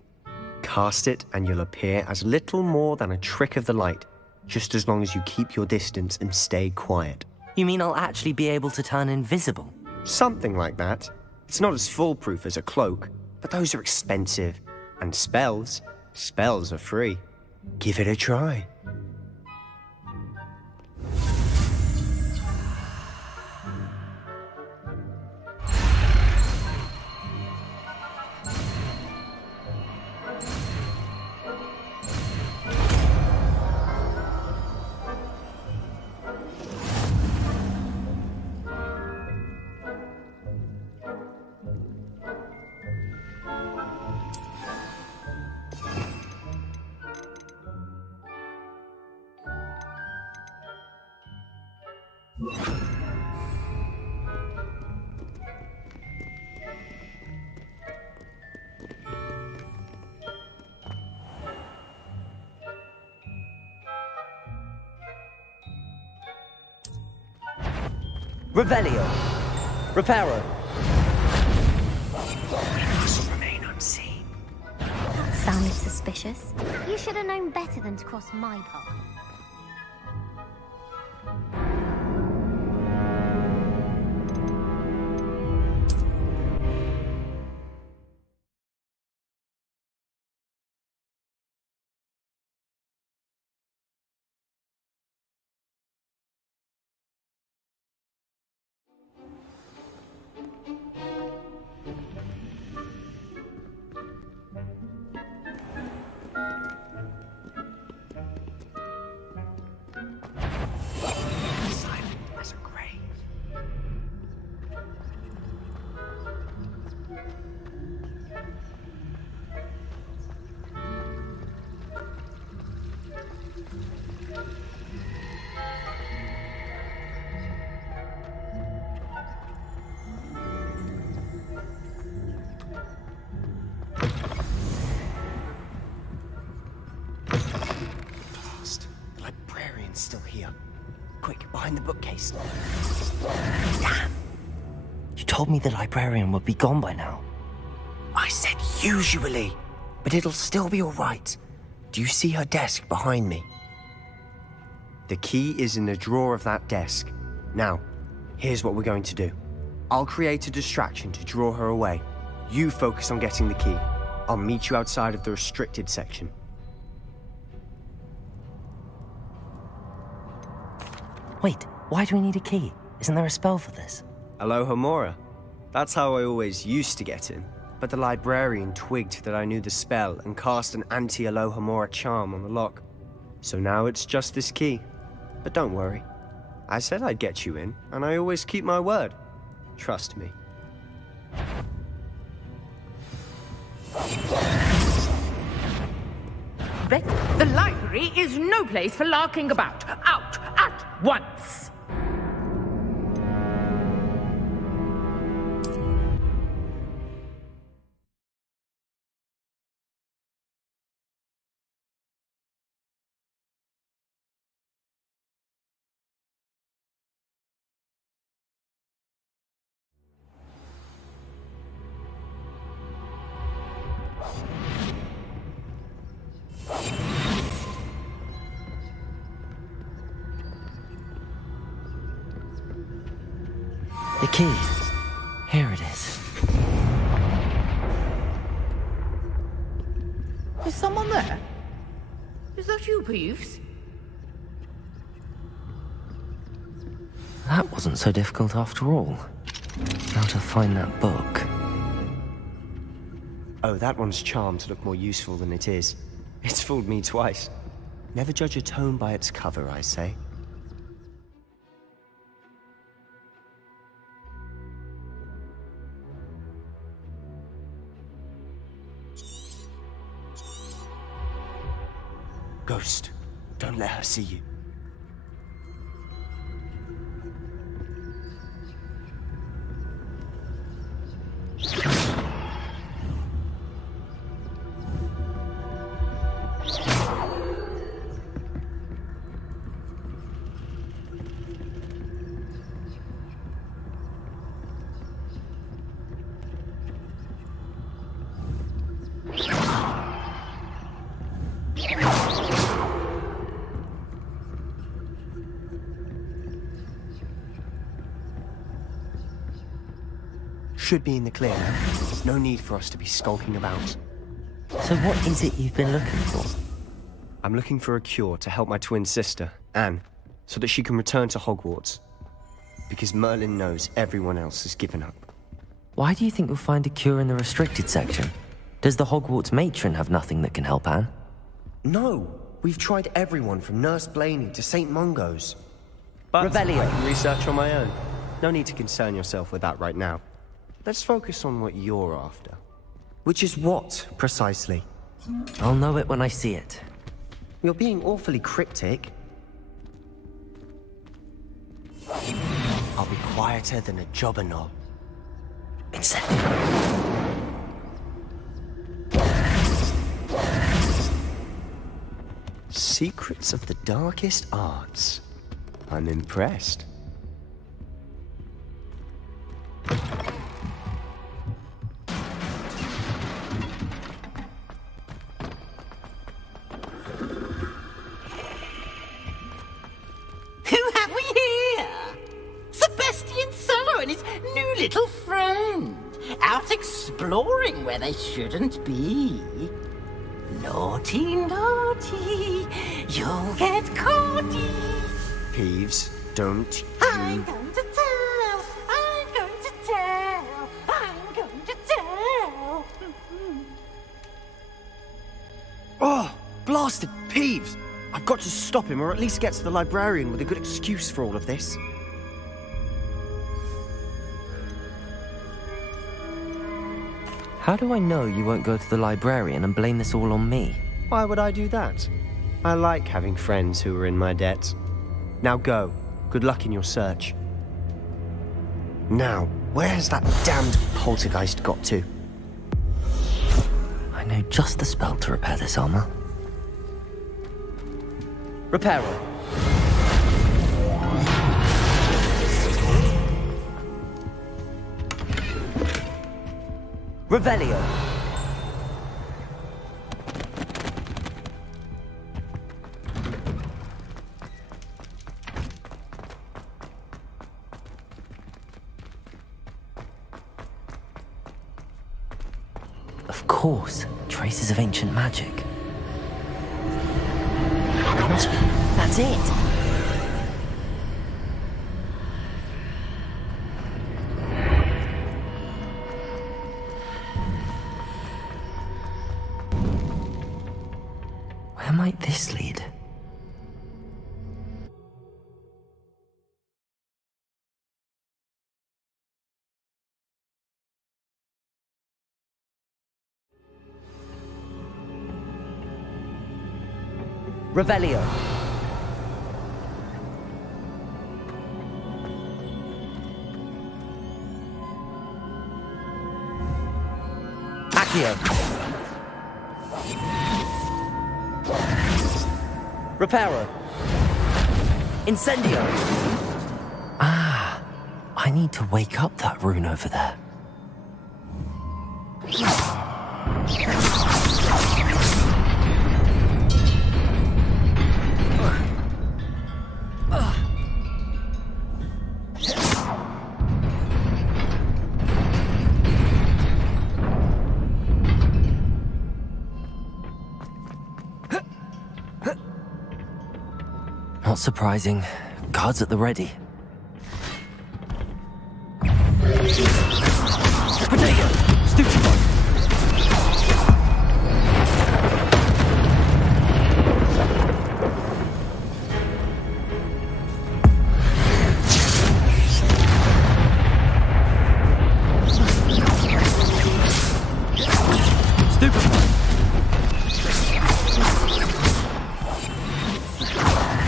Cast it and you'll appear as little more than a trick of the light, just as long as you keep your distance and stay quiet. You mean I'll actually be able to turn invisible? Something like that. It's not as foolproof as a cloak, but those are expensive. And spells are free. Give it a try. Revelio. Reparo. Must remain unseen. That sounded suspicious. You should have known better than to cross my path. Still here. Quick, behind the bookcase. Damn! You told me the librarian would be gone by now. I said usually, but it'll still be all right. Do you see her desk behind me? The key is in the drawer of that desk. Now, here's what we're going to do. I'll create a distraction to draw her away. You focus on getting the key. I'll meet you outside of the restricted section. Wait, why do we need a key? Isn't there a spell for this? Alohomora. That's how I always used to get in. But the librarian twigged that I knew the spell and cast an anti-Alohomora charm on the lock. So now it's just this key. But don't worry. I said I'd get you in, and I always keep my word. Trust me. The library is no place for larking about. Out at once! The key. Here it is. Is someone there? Is that you, Peeves? That wasn't so difficult after all. Now to find that book. Oh, that one's charmed to look more useful than it is. It's fooled me twice. Never judge a tome by its cover, I say. Ghost, don't let her see you. Should be in the clear. No need for us to be skulking about. So what is it you've been looking for? I'm looking for a cure to help my twin sister, Anne, so that she can return to Hogwarts. Because Merlin knows everyone else has given up. Why do you think you'll find a cure in the restricted section? Does the Hogwarts matron have nothing that can help Anne? No! We've tried everyone from Nurse Blaney to St. Mungo's. But Revelio. I can research on my own. No need to concern yourself with that right now. Let's focus on what you're after. Which is what, precisely? I'll know it when I see it. You're being awfully cryptic. I'll be quieter than a jobberknoll. Secrets of the darkest arts. I'm impressed. Who have we here? Sebastian Solo and his new little friend. Out exploring where they shouldn't be. Naughty, naughty, you'll get caughty. Peeves, don't I'm going to tell, I'm going to tell, I'm going to tell. Oh, blasted Peeves! I've got to stop him, or at least get to the librarian with a good excuse for all of this. How do I know you won't go to the librarian and blame this all on me? Why would I do that? I like having friends who are in my debt. Now go. Good luck in your search. Now, where's that damned poltergeist got to? I know just the spell to repair this armor. Reparo. Revelio. Of course, traces of ancient magic. It must be. That's it. might this lead? Revelio. Accio. Reparo. Incendio. Ah, I need to wake up that rune over there. Not surprising. Guards at the ready. Potato! Stupefy!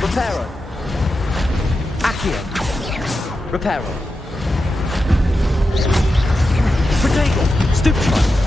Reparo. Accio. Reparo. Protego. Stupefy.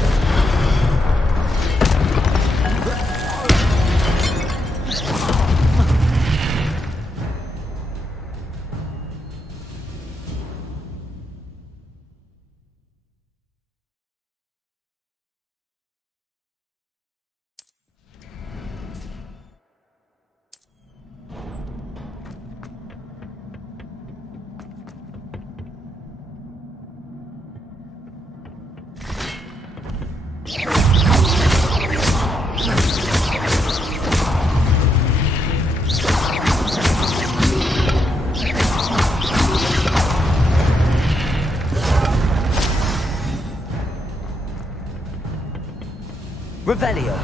Revelio.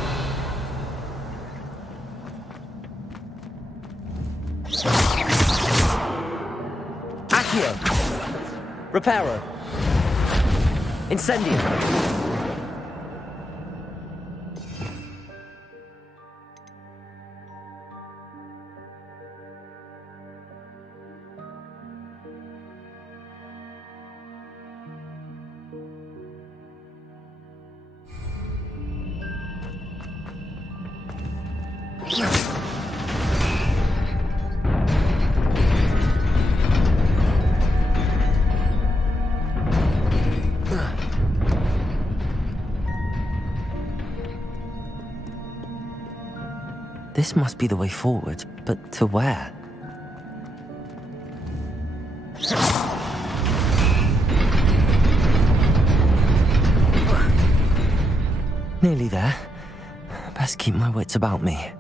Accio. Reparo. Incendio. This must be the way forward, but to where? Nearly there. Best keep my wits about me.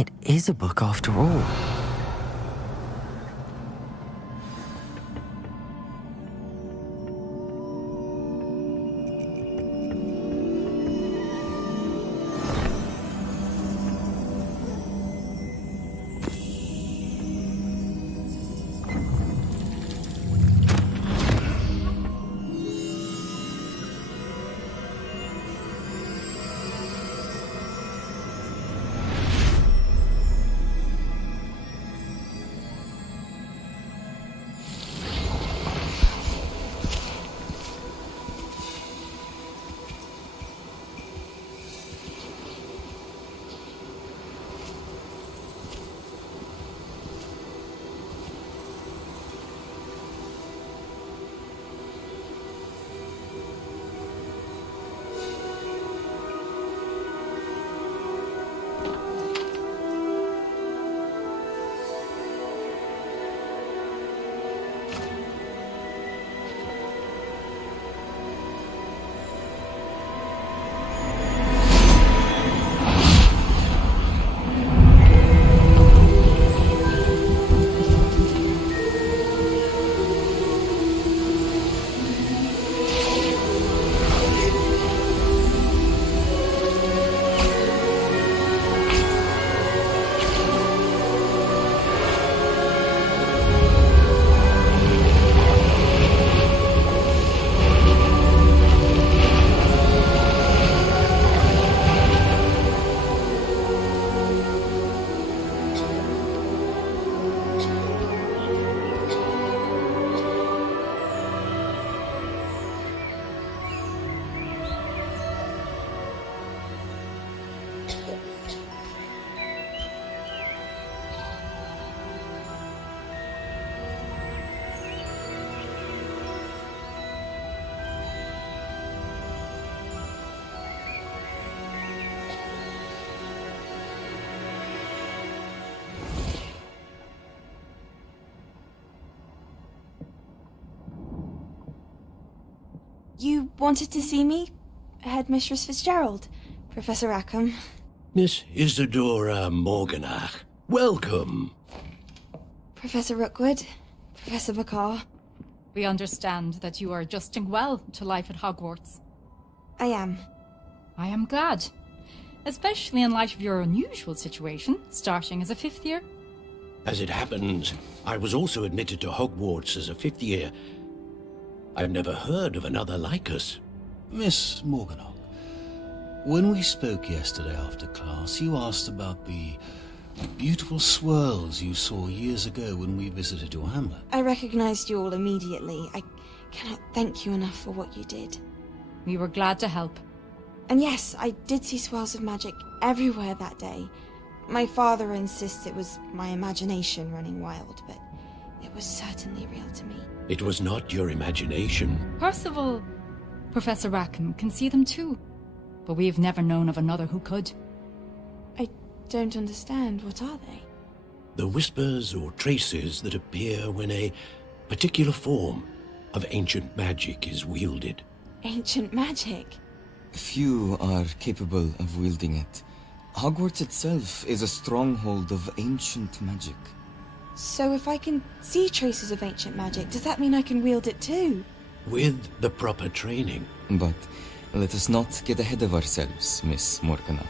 It is a book after all. You wanted to see me? Headmistress Fitzgerald, Professor Rackham. Miss Isadora Morganach, welcome. Professor Rookwood, Professor Bakar. We understand that you are adjusting well to life at Hogwarts. I am. I am glad. Especially in light of your unusual situation, starting as a 5th year. As it happens, I was also admitted to Hogwarts as a 5th year. I've never heard of another like us. Miss Morganach, when we spoke yesterday after class, you asked about the beautiful swirls you saw years ago when we visited your hamlet. I recognized you all immediately. I cannot thank you enough for what you did. We were glad to help. And yes, I did see swirls of magic everywhere that day. My father insists it was my imagination running wild, but it was certainly real to me. It was not your imagination. Percival, Professor Rackham can see them too. But we have never known of another who could. I don't understand. What are they? The whispers or traces that appear when a particular form of ancient magic is wielded. Ancient magic? Few are capable of wielding it. Hogwarts itself is a stronghold of ancient magic. So if I can see traces of ancient magic, does that mean I can wield it too? With the proper training. But let us not get ahead of ourselves, Miss Morganach.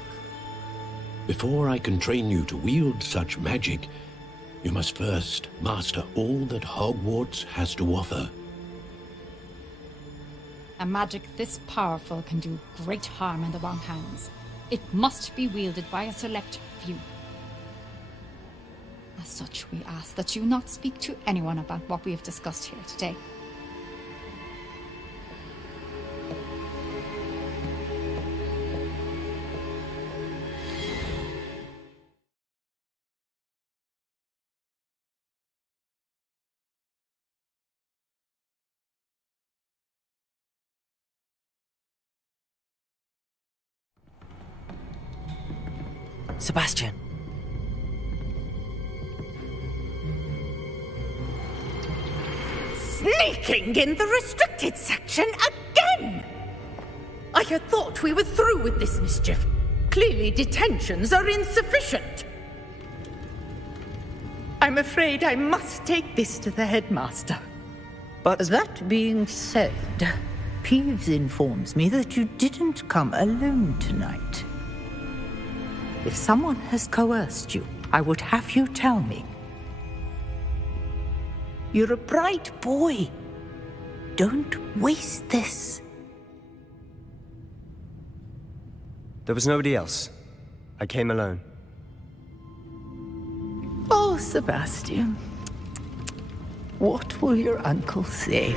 Before I can train you to wield such magic, you must first master all that Hogwarts has to offer. A magic this powerful can do great harm in the wrong hands. It must be wielded by a select few. As such, we ask that you not speak to anyone about what we have discussed here today. Sebastian. Sneaking in the restricted section again! I had thought we were through with this mischief. Clearly detentions are insufficient. I'm afraid I must take this to the headmaster. But that being said, Peeves informs me that you didn't come alone tonight. If someone has coerced you, I would have you tell me. You're a bright boy. Don't waste this. There was nobody else. I came alone. Oh, Sebastian. What will your uncle say?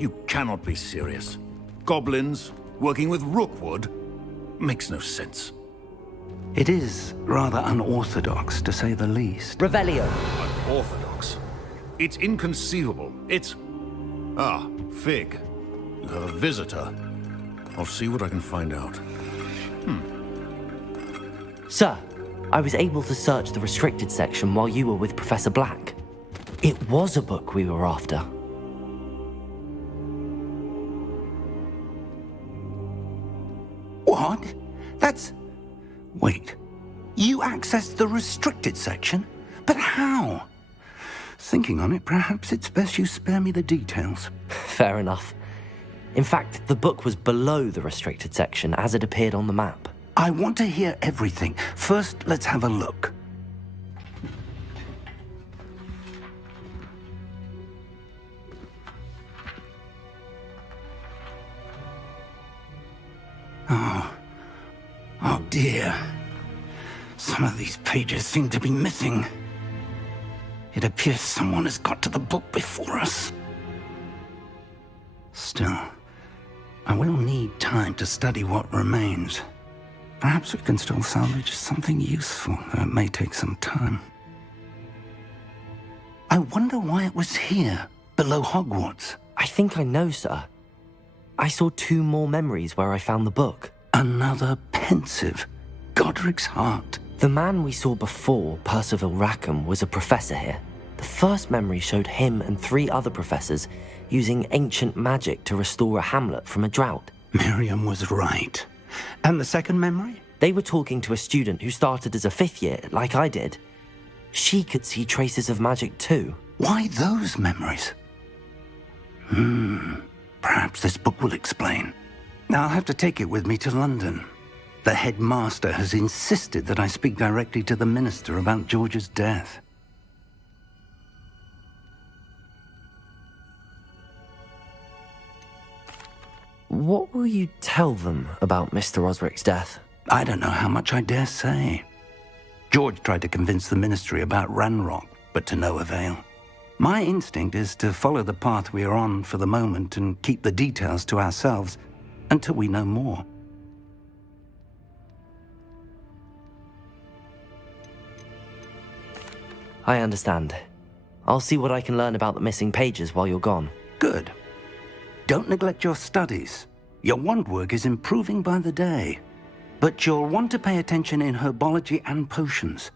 You cannot be serious. Goblins working with Rookwood makes no sense. It is rather unorthodox, to say the least. Revelio. Unorthodox? It's inconceivable. It's... Ah, Fig. You have a visitor. I'll see what I can find out. Sir, I was able to search the restricted section while you were with Professor Black. It was a book we were after. What? That's... Wait. You accessed the restricted section? But how? Thinking on it, perhaps it's best you spare me the details. Fair enough. In fact, the book was below the restricted section as it appeared on the map. I want to hear everything. First, let's have a look. Oh dear. Some of these pages seem to be missing. It appears someone has got to the book before us. Still, I will need time to study what remains. Perhaps we can still salvage something useful, though it may take some time. I wonder why it was here, below Hogwarts. I think I know, sir. I saw 2 more memories where I found the book. Another pensive. Godric's heart. The man we saw before, Percival Rackham, was a professor here. The first memory showed him and 3 other professors using ancient magic to restore a hamlet from a drought. Miriam was right. And the second memory? They were talking to a student who started as a 5th year, like I did. She could see traces of magic too. Why those memories? Perhaps this book will explain. Now I'll have to take it with me to London. The headmaster has insisted that I speak directly to the minister about George's death. What will you tell them about Mr. Osric's death? I don't know how much I dare say. George tried to convince the ministry about Ranrock, but to no avail. My instinct is to follow the path we are on for the moment and keep the details to ourselves until we know more. I understand. I'll see what I can learn about the missing pages while you're gone. Good. Don't neglect your studies. Your wand work is improving by the day. But you'll want to pay attention in herbology and potions.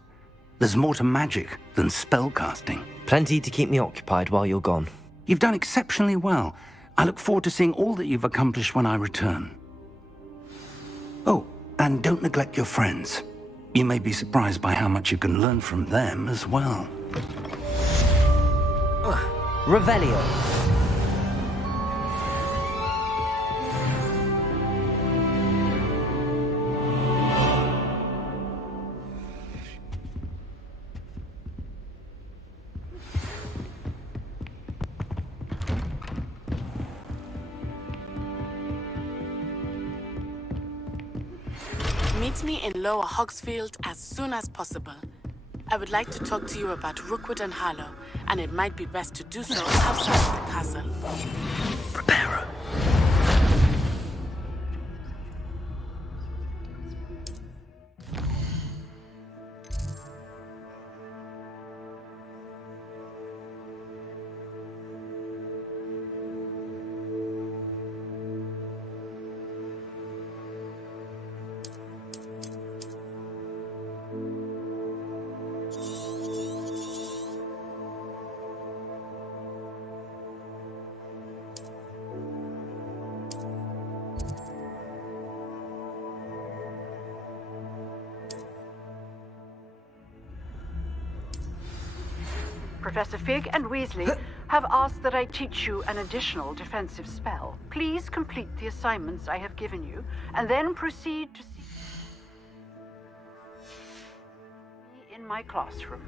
There's more to magic than spellcasting. Plenty to keep me occupied while you're gone. You've done exceptionally well. I look forward to seeing all that you've accomplished when I return. Oh, and don't neglect your friends. You may be surprised by how much you can learn from them as well. Revelio. Meet me in Lower Hogsfield as soon as possible. I would like to talk to you about Rookwood and Harlow, and it might be best to do so outside of the castle. Prepare. Professor Fig and Weasley have asked that I teach you an additional defensive spell. Please complete the assignments I have given you, and then proceed to see in my classroom.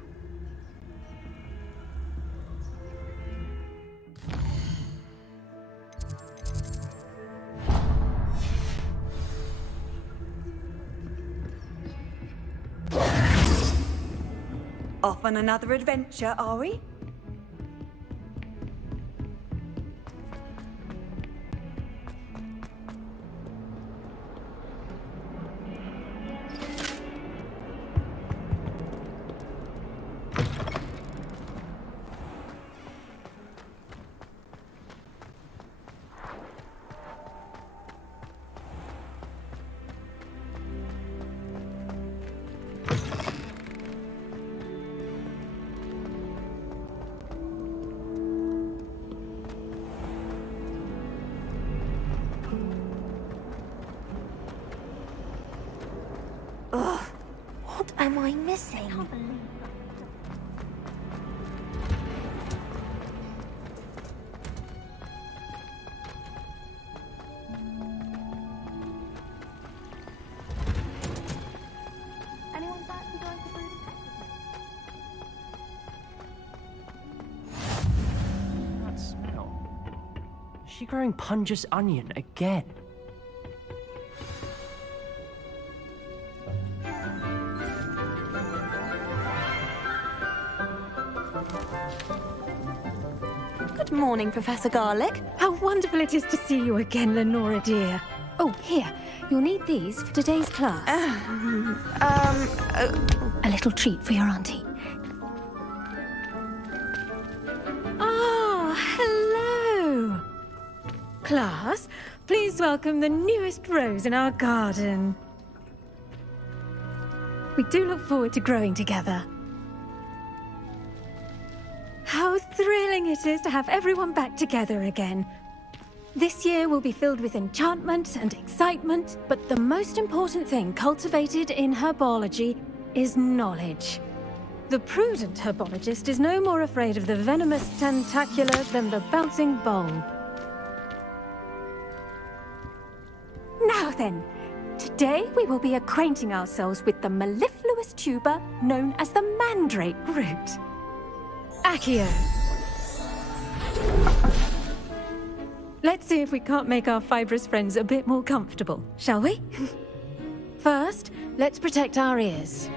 Off on another adventure, are we? What am I missing? Anyone fancy going to brew the That smell. Is she growing Punja's onion again? Good morning, Professor Garlick. How wonderful it is to see you again, Lenora dear. Oh, here. You'll need these for today's class. A little treat for your auntie. Ah, hello. Class, please welcome the newest rose in our garden. We do look forward to growing together. How thrilling it is to have everyone back together again. This year will be filled with enchantment and excitement, but the most important thing cultivated in herbology is knowledge. The prudent herbologist is no more afraid of the venomous tentacular than the bouncing bulb. Now then, today we will be acquainting ourselves with the mellifluous tuber known as the mandrake root. Accio. Let's see if we can't make our fibrous friends a bit more comfortable, shall we? First, let's protect our ears.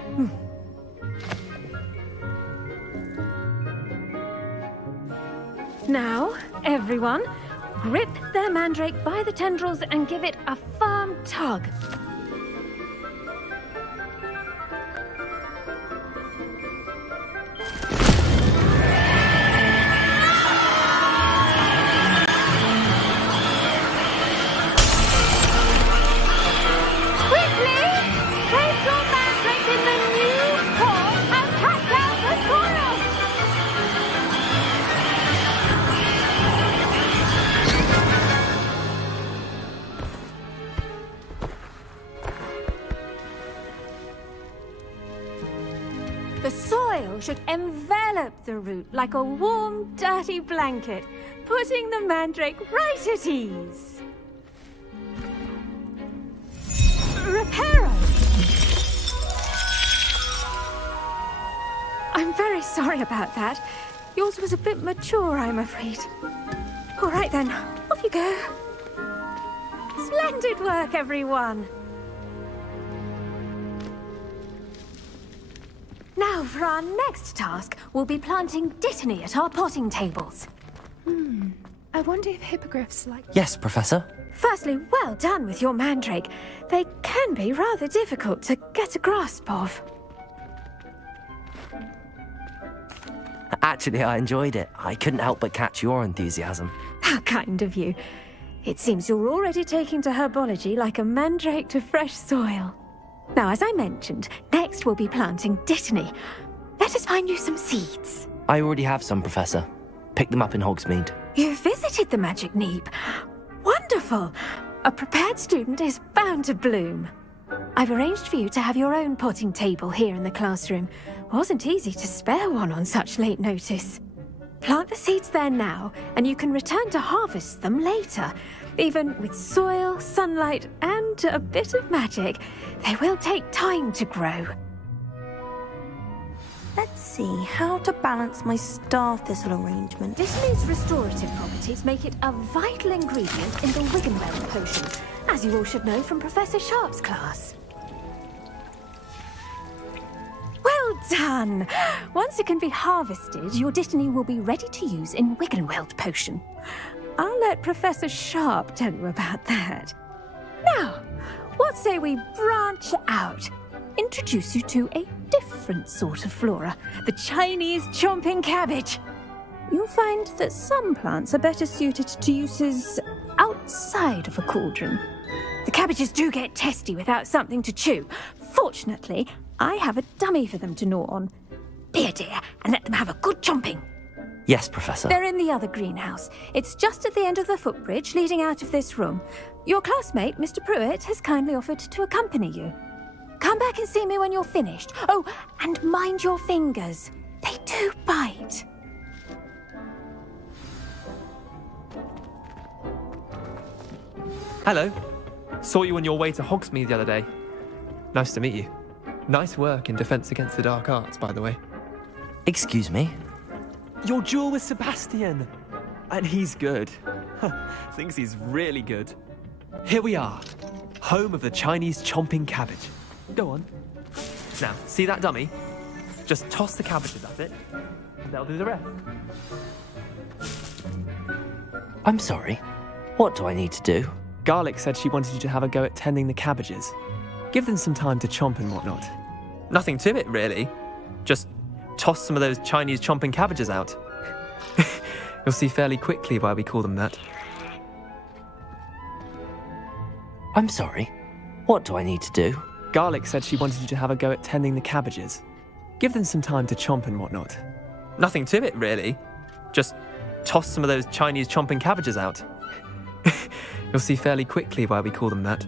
Now, everyone, grip their mandrake by the tendrils and give it a firm tug. The soil should envelop the root like a warm, dirty blanket, putting the mandrake right at ease. Reparo! I'm very sorry about that. Yours was a bit mature, I'm afraid. All right then, off you go. Splendid work, everyone! Now, for our next task, we'll be planting dittany at our potting tables. I wonder if hippogriffs like... Yes, Professor. Firstly, well done with your mandrake. They can be rather difficult to get a grasp of. Actually, I enjoyed it. I couldn't help but catch your enthusiasm. How kind of you. It seems you're already taking to herbology like a mandrake to fresh soil. Now, as I mentioned, next we'll be planting dittany. Let us find you some seeds. I already have some, Professor. Picked them up in Hogsmeade. You visited the Magic Neep. Wonderful! A prepared student is bound to bloom. I've arranged for you to have your own potting table here in the classroom. Wasn't easy to spare one on such late notice. Plant the seeds there now, and you can return to harvest them later. Even with soil, sunlight, and a bit of magic, they will take time to grow. Let's see how to balance my star thistle arrangement. Dittany's restorative properties make it a vital ingredient in the Wiggenweld potion, as you all should know from Professor Sharp's class. Well done! Once it can be harvested, your dittany will be ready to use in Wiggenweld potion. I'll let Professor Sharp tell you about that. Now, what say we branch out? Introduce you to a different sort of flora, the Chinese chomping cabbage. You'll find that some plants are better suited to uses outside of a cauldron. The cabbages do get testy without something to chew. Fortunately, I have a dummy for them to gnaw on. Be a dear and let them have a good chomping. Yes, Professor. They're in the other greenhouse. It's just at the end of the footbridge leading out of this room. Your classmate, Mr. Pruitt, has kindly offered to accompany you. Come back and see me when you're finished. Oh, and mind your fingers. They do bite. Hello. Saw you on your way to Hogsmeade the other day. Nice to meet you. Nice work in Defense Against the Dark Arts, by the way. Excuse me? Your duel with Sebastian. And he's good. Thinks he's really good. Here we are. Home of the Chinese chomping cabbage. Go on. Now, see that dummy? Just toss the cabbages at it, and they'll do the rest. I'm sorry. What do I need to do? Garlic said she wanted you to have a go at tending the cabbages. Give them some time to chomp and whatnot. Nothing to it, really. Just toss some of those Chinese chomping cabbages out. You'll see fairly quickly why we call them that. I'm sorry. What do I need to do? Garlic said she wanted you to have a go at tending the cabbages. Give them some time to chomp and whatnot. Nothing to it, really. Just toss some of those Chinese chomping cabbages out. You'll see fairly quickly why we call them that.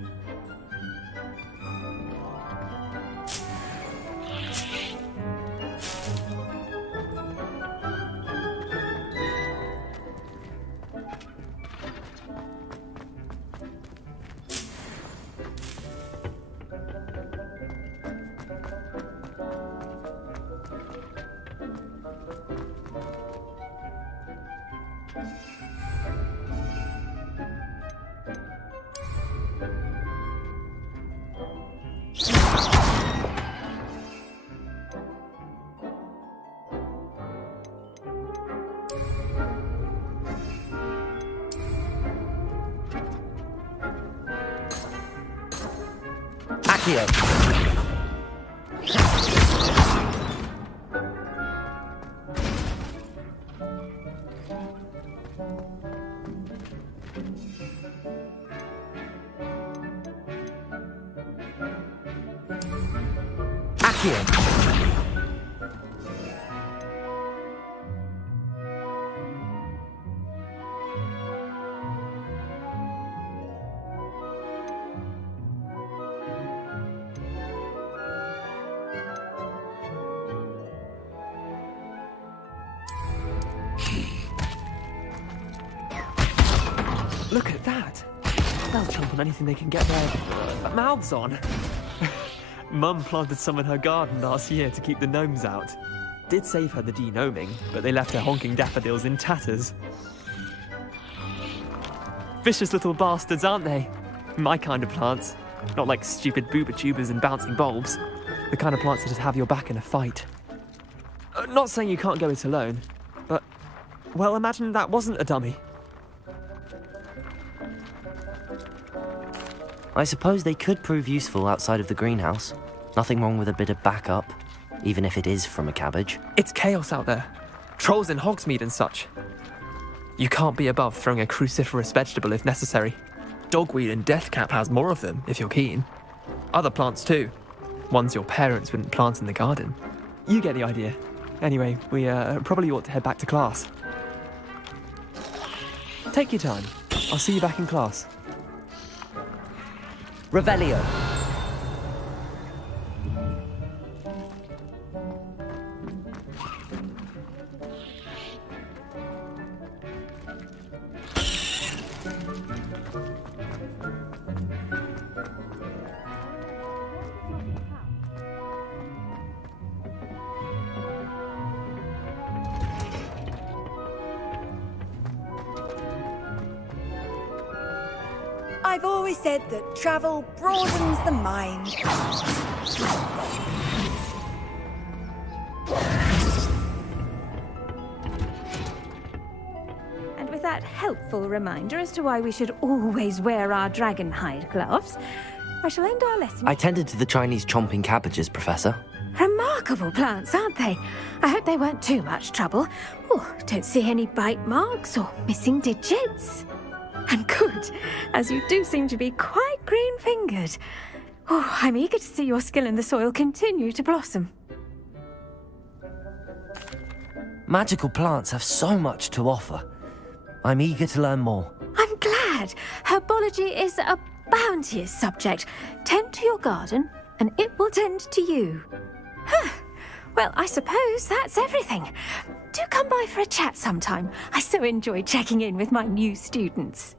Accio. Look at that. They'll jump on anything they can get their mouths on. Mum planted some in her garden last year to keep the gnomes out. Did save her the de-gnoming, but they left her honking daffodils in tatters. Vicious little bastards, aren't they? My kind of plants. Not like stupid booba tubers and bouncing bulbs. The kind of plants that just have your back in a fight. Not saying you can't go it alone, but, well, imagine that wasn't a dummy. I suppose they could prove useful outside of the greenhouse. Nothing wrong with a bit of backup, even if it is from a cabbage. It's chaos out there. Trolls in Hogsmeade and such. You can't be above throwing a cruciferous vegetable if necessary. Dogweed and deathcap has more of them, if you're keen. Other plants too. Ones your parents wouldn't plant in the garden. You get the idea. Anyway, we probably ought to head back to class. Take your time. I'll see you back in class. Revelio. I've always said that travel broadens the mind. And with that helpful reminder as to why we should always wear our dragon hide gloves, I shall end our lesson. I tended to the Chinese chomping cabbages, Professor. Remarkable plants, aren't they? I hope they weren't too much trouble. Oh, don't see any bite marks or missing digits. And good, as you do seem to be quite green-fingered. Oh, I'm eager to see your skill in the soil continue to blossom. Magical plants have so much to offer. I'm eager to learn more. I'm glad. Herbology is a bounteous subject. Tend to your garden, and it will tend to you. Well, I suppose that's everything. Do come by for a chat sometime. I so enjoy checking in with my new students.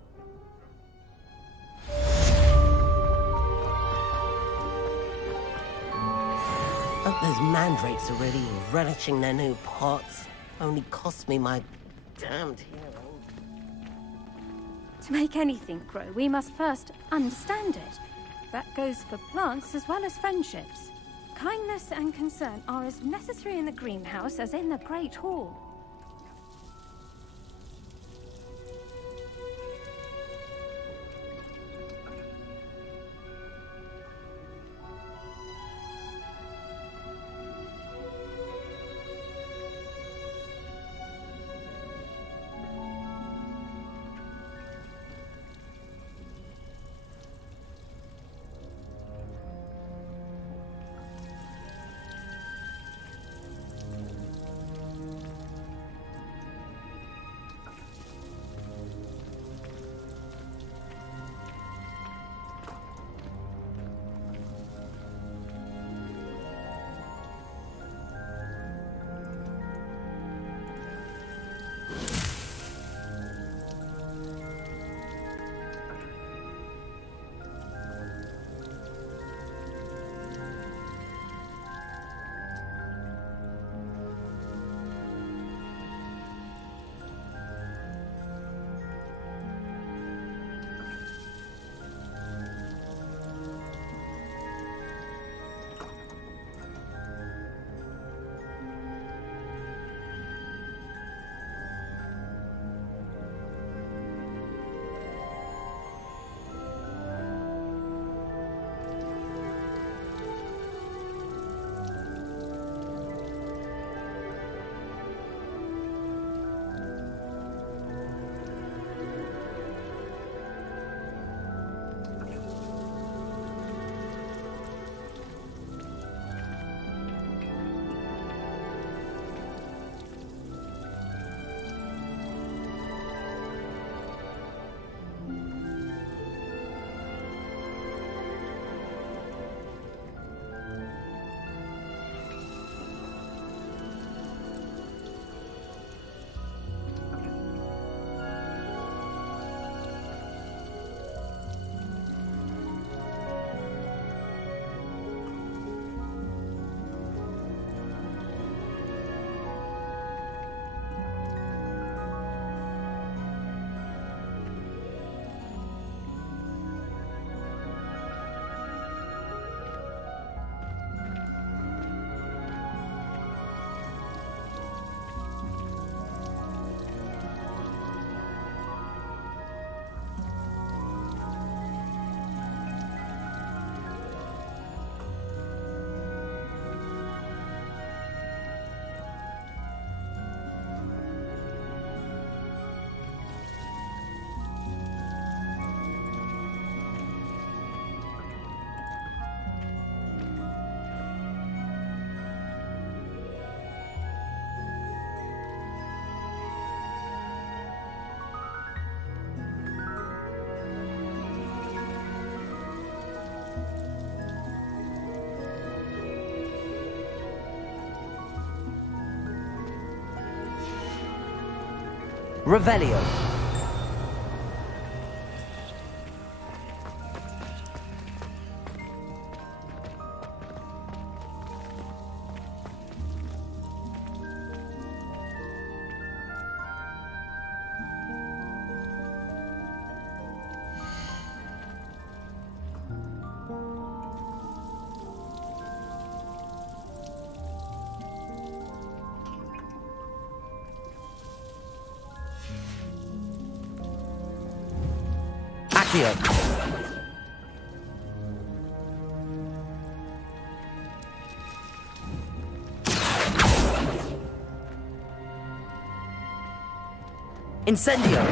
Hope those mandrakes are really relishing their new pots. Only cost me my damned hero. To make anything grow, we must first understand it. That goes for plants as well as friendships. Kindness and concern are as necessary in the greenhouse as in the Great Hall. Revelio. Accio. Incendio.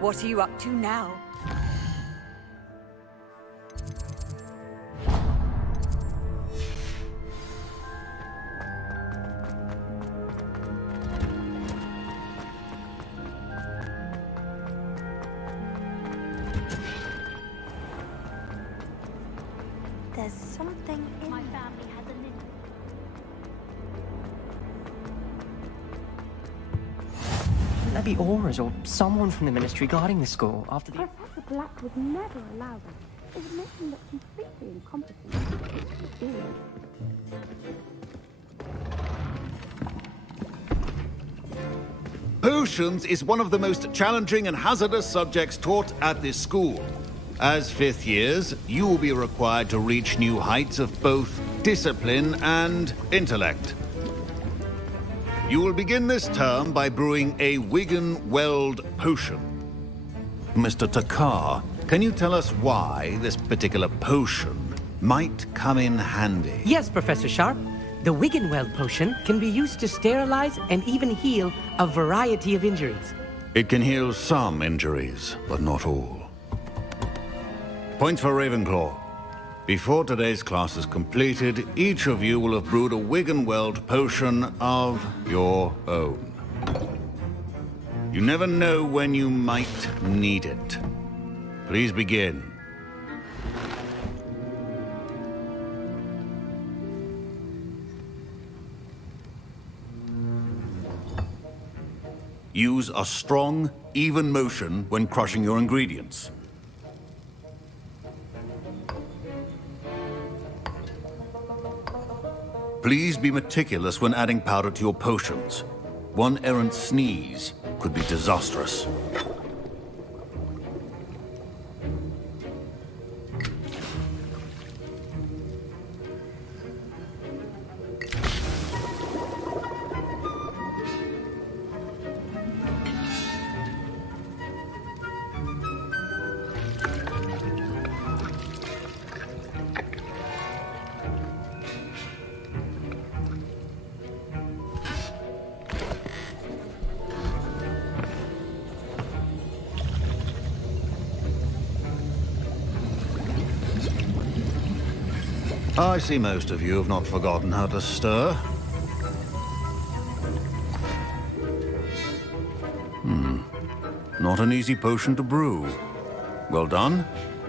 What are you up to now? There's something in my family has a ninja. There be auras or someone from the ministry guarding the school after the... Professor Black would never allow that. It would make him look completely incompetent. Potions is one of the most challenging and hazardous subjects taught at this school. As fifth years, you will be required to reach new heights of both discipline and intellect. You will begin this term by brewing a Wiggenweld potion. Mr. Takar, can you tell us why this particular potion might come in handy? Yes, Professor Sharp. The Wiggenweld potion can be used to sterilize and even heal a variety of injuries. It can heal some injuries, but not all. Points for Ravenclaw. Before today's class is completed, each of you will have brewed a Wiggenweld potion of your own. You never know when you might need it. Please begin. Use a strong, even motion when crushing your ingredients. Please be meticulous when adding powder to your potions. One errant sneeze could be disastrous. I see most of you have not forgotten how to stir. Not an easy potion to brew. Well done.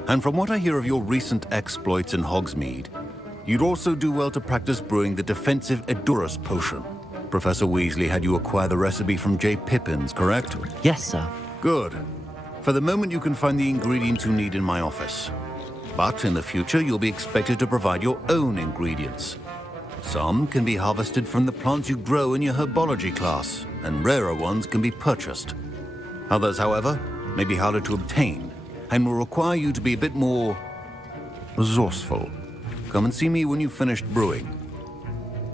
And from what I hear of your recent exploits in Hogsmeade, you'd also do well to practice brewing the defensive Edurus potion. Professor Weasley had you acquire the recipe from J. Pippins, correct? Yes, sir. Good. For the moment, you can find the ingredients you need in my office. But in the future, you'll be expected to provide your own ingredients. Some can be harvested from the plants you grow in your herbology class, and rarer ones can be purchased. Others, however, may be harder to obtain, and will require you to be a bit more resourceful. Come and see me when you've finished brewing,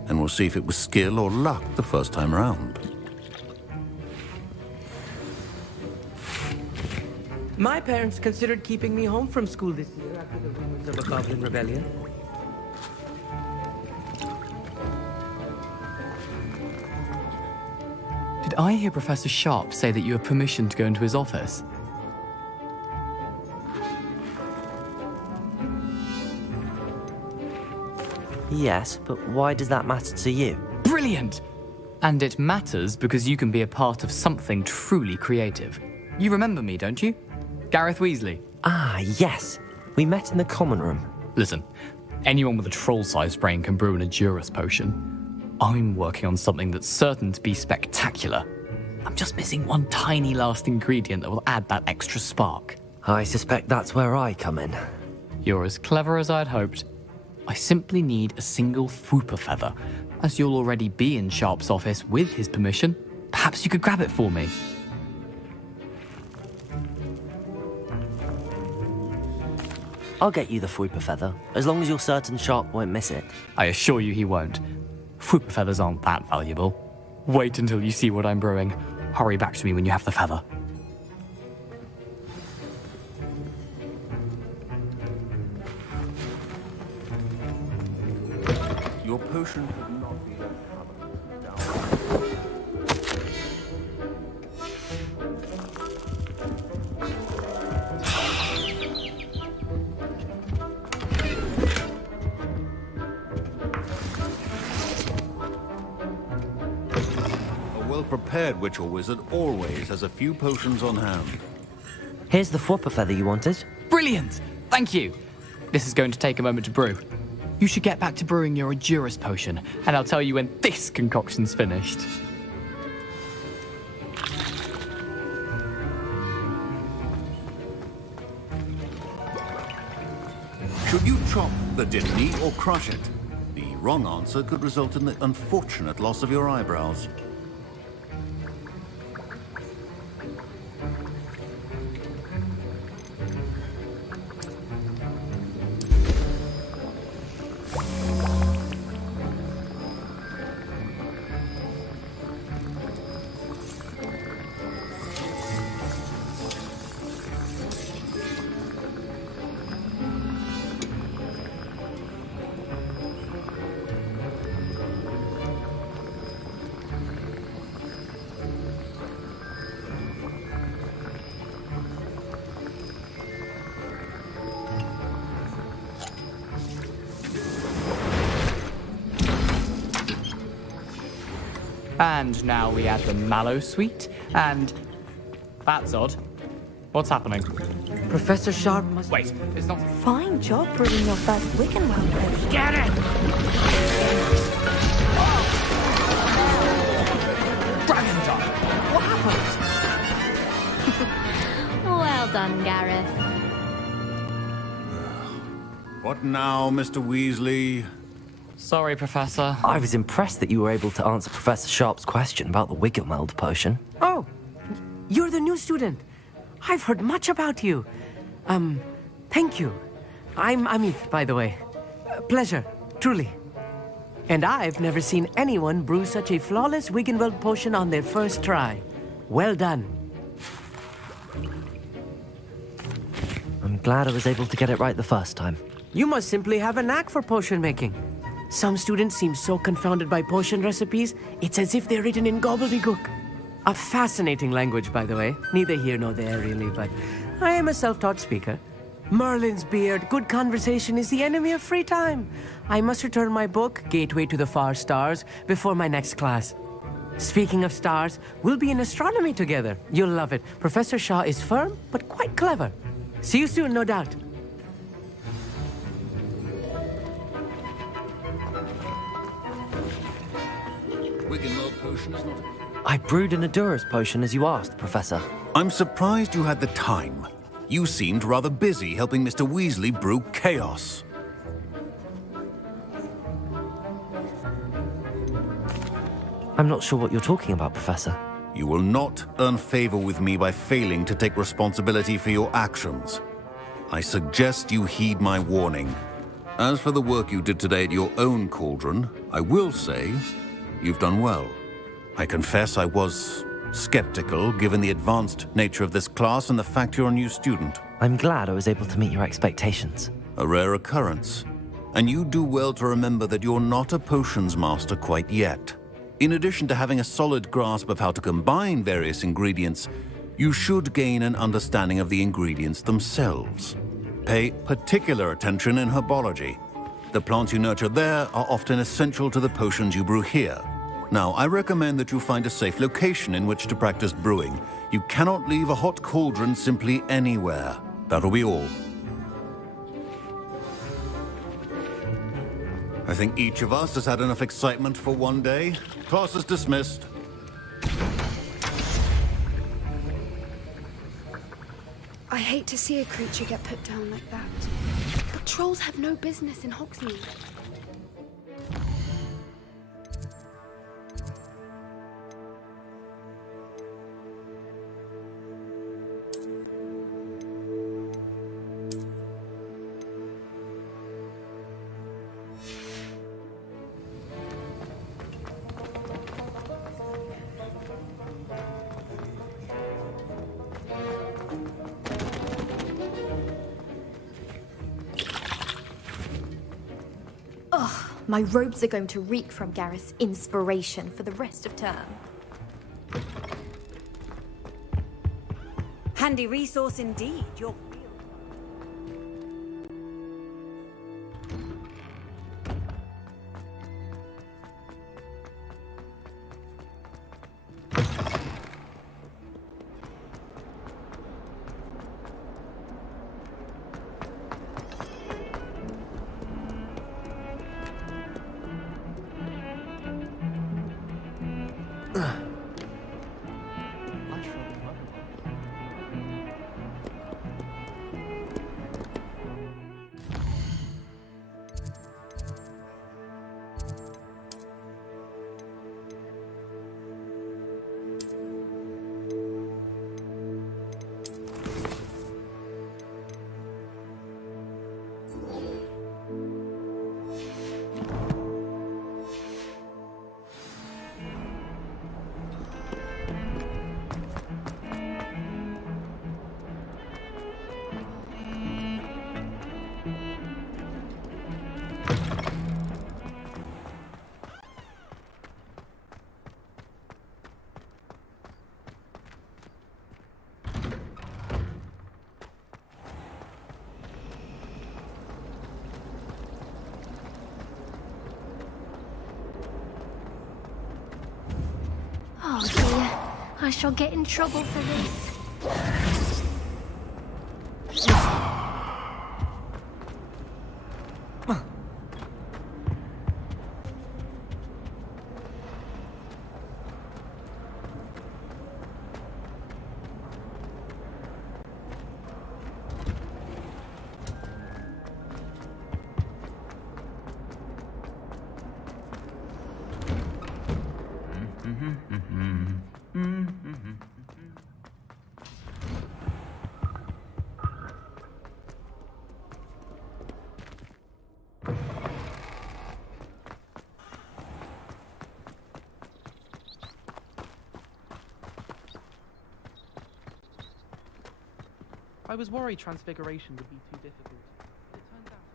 and we'll see if it was skill or luck the first time around. My parents considered keeping me home from school this year after the rumors of a goblin rebellion. Did I hear Professor Sharp say that you have permission to go into his office? Yes, but why does that matter to you? Brilliant! And it matters because you can be a part of something truly creative. You remember me, don't you? Gareth Weasley. Ah, yes. We met in the common room. Listen, anyone with a troll-sized brain can brew an Edurus potion. I'm working on something that's certain to be spectacular. I'm just missing one tiny last ingredient that will add that extra spark. I suspect that's where I come in. You're as clever as I'd hoped. I simply need a single Fwooper feather. As you'll already be in Sharp's office with his permission, perhaps you could grab it for me. I'll get you the Fwooper feather, as long as you're certain Sharp won't miss it. I assure you he won't. Fwooper feathers aren't that valuable. Wait until you see what I'm brewing. Hurry back to me when you have the feather. Your potion could not be left A well-prepared witch or wizard always has a few potions on hand. Here's the Fwooper feather you wanted. Brilliant! Thank you! This is going to take a moment to brew. You should get back to brewing your Edurus potion, and I'll tell you when this concoction's finished. Should you chop the didn't or crush it? The wrong answer could result in the unfortunate loss of your eyebrows. And now we add the mallow sweet, and... That's odd. What's happening? Professor Sharp must... Wait, it's not... Fine job brewing your first Wiccanwell potion. Get it! Dragon Dog! What happened? Well done, Gareth. What now, Mr. Weasley? Sorry, Professor. I was impressed that you were able to answer Professor Sharp's question about the Wiggenweld potion. Oh, you're the new student. I've heard much about you. Thank you. I'm Amit, by the way. Pleasure, truly. And I've never seen anyone brew such a flawless Wiggenweld potion on their first try. Well done. I'm glad I was able to get it right the first time. You must simply have a knack for potion making. Some students seem so confounded by potion recipes, it's as if they're written in gobbledygook. A fascinating language, by the way. Neither here nor there, really, but I am a self-taught speaker. Merlin's beard, good conversation is the enemy of free time. I must return my book, Gateway to the Far Stars, before my next class. Speaking of stars, we'll be in astronomy together. You'll love it. Professor Shaw is firm, but quite clever. See you soon, no doubt. Wiggenweld potion is not... I brewed an Edurus potion as you asked, Professor. I'm surprised you had the time. You seemed rather busy helping Mr. Weasley brew chaos. I'm not sure what you're talking about, Professor. You will not earn favor with me by failing to take responsibility for your actions. I suggest you heed my warning. As for the work you did today at your own cauldron, I will say you've done well. I confess I was skeptical, given the advanced nature of this class and the fact you're a new student. I'm glad I was able to meet your expectations. A rare occurrence. And you do well to remember that you're not a potions master quite yet. In addition to having a solid grasp of how to combine various ingredients, you should gain an understanding of the ingredients themselves. Pay particular attention in herbology. The plants you nurture there are often essential to the potions you brew here. Now, I recommend that you find a safe location in which to practice brewing. You cannot leave a hot cauldron simply anywhere. That'll be all. I think each of us has had enough excitement for one day. Class is dismissed. I hate to see a creature get put down like that. But trolls have no business in Hogsmeade. My robes are going to reek from Gareth's inspiration for the rest of term. Handy resource indeed, your Oh dear, I shall get in trouble for this. I was worried transfiguration would be too difficult. It turns out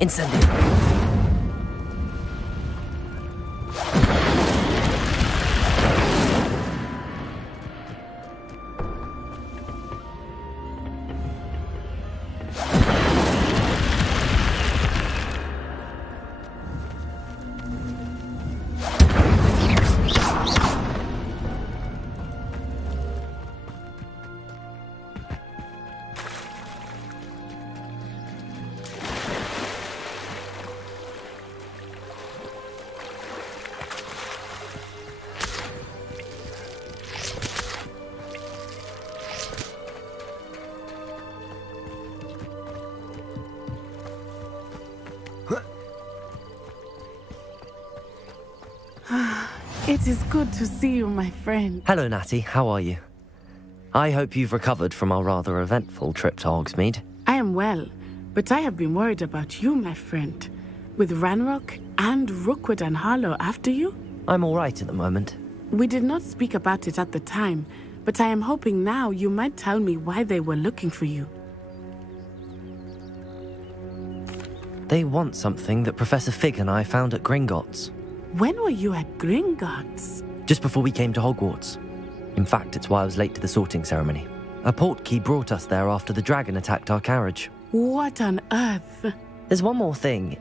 Incendio. It is good to see you, my friend. Hello, Natty. How are you? I hope you've recovered from our rather eventful trip to Hogsmeade. I am well, but I have been worried about you, my friend. With Ranrock and Rookwood and Harlow after you? I'm all right at the moment. We did not speak about it at the time, but I am hoping now you might tell me why they were looking for you. They want something that Professor Fig and I found at Gringotts. When were you at Gringotts? Just before we came to Hogwarts. In fact, it's why I was late to the sorting ceremony. A portkey brought us there after the dragon attacked our carriage. What on earth? There's one more thing.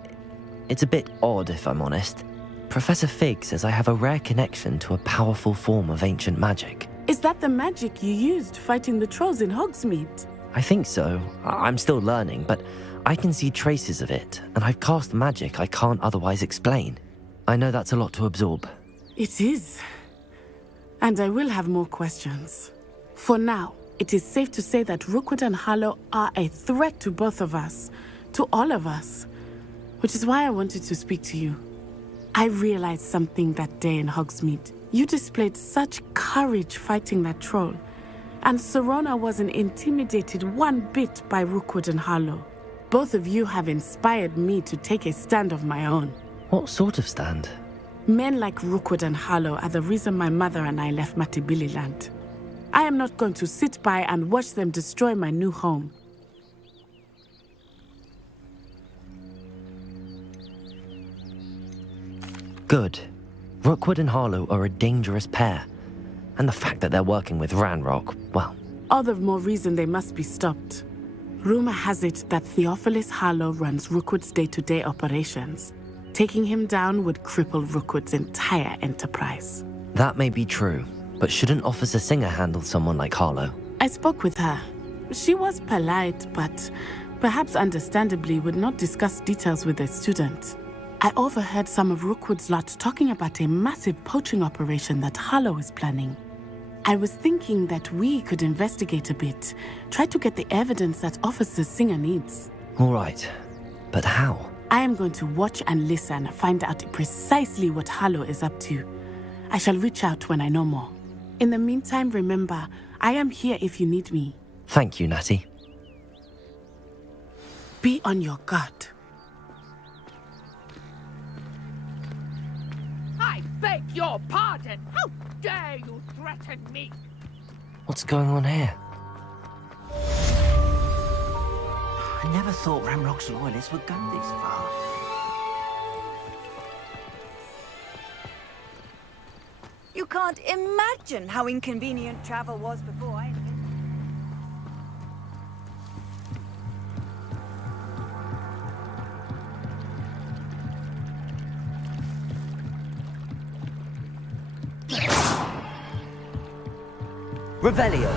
It's a bit odd, if I'm honest. Professor Fig says I have a rare connection to a powerful form of ancient magic. Is that the magic you used fighting the trolls in Hogsmeade? I think so. I'm still learning, but I can see traces of it, and I've cast magic I can't otherwise explain. I know that's a lot to absorb. It is. And I will have more questions. For now, it is safe to say that Rookwood and Harlow are a threat to both of us, to all of us, which is why I wanted to speak to you. I realized something that day in Hogsmeade. You displayed such courage fighting that troll, and Serona wasn't intimidated one bit by Rookwood and Harlow. Both of you have inspired me to take a stand of my own. What sort of stand? Men like Rookwood and Harlow are the reason my mother and I left Matibili land. I am not going to sit by and watch them destroy my new home. Good. Rookwood and Harlow are a dangerous pair. And the fact that they're working with Ranrock, well... All the more reason they must be stopped. Rumor has it that Theophilus Harlow runs Rookwood's day-to-day operations. Taking him down would cripple Rookwood's entire enterprise. That may be true, but shouldn't Officer Singer handle someone like Harlow? I spoke with her. She was polite, but perhaps understandably would not discuss details with a student. I overheard some of Rookwood's lot talking about a massive poaching operation that Harlow is planning. I was thinking that we could investigate a bit, try to get the evidence that Officer Singer needs. All right, but how? I am going to watch and listen, find out precisely what Harlow is up to. I shall reach out when I know more. In the meantime, remember, I am here if you need me. Thank you, Natty. Be on your guard. I beg your pardon! How dare you threaten me? What's going on here? I never thought Ranrock's loyalists would go this far. You can't imagine how inconvenient travel was before I... Revelio.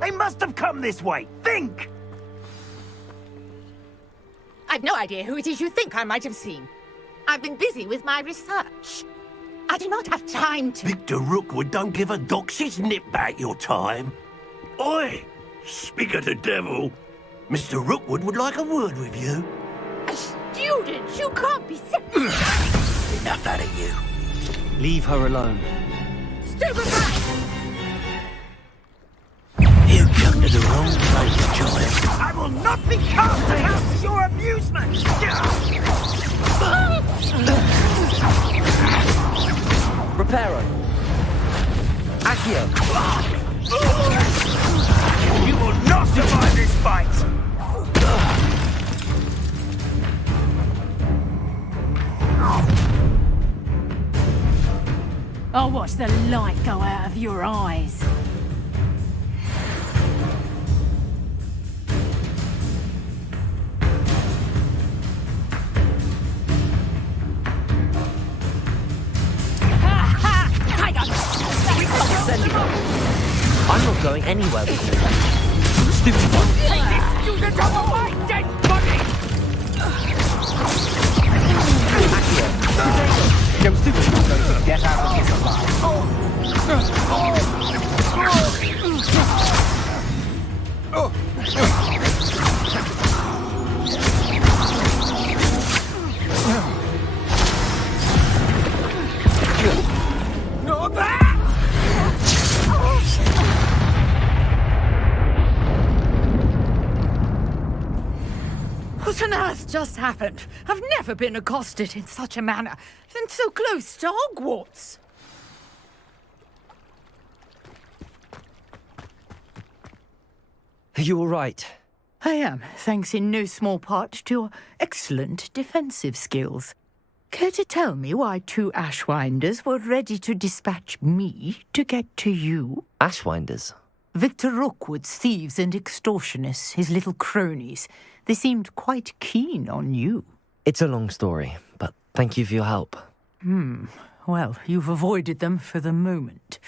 They must have come this way. Think! I've no idea who it is you think I might have seen. I've been busy with my research. I do not have time to... Victor Rookwood don't give a doxy's nip back your time. Oi! Speak of the devil. Mr. Rookwood would like a word with you. student! You can't be Enough out of you. Leave her alone. Stupefy! You come to the wrong place, child. I will not be cast to house your amusement! Reparo. Accio. You will not survive this fight! I'll watch the light go out of your eyes. I'm not going anywhere with you. Stupid one. This student of my dead body! Accio. No stupid is going to get out of this alive. Not that! What on earth just happened? I've never been accosted in such a manner, and so close to Hogwarts. Are you all right? I am, thanks in no small part to your excellent defensive skills. Care to tell me why two Ashwinders were ready to dispatch me to get to you? Ashwinders? Victor Rookwood's thieves and extortionists, his little cronies. They seemed quite keen on you. It's a long story, but thank you for your help. Well, you've avoided them for the moment.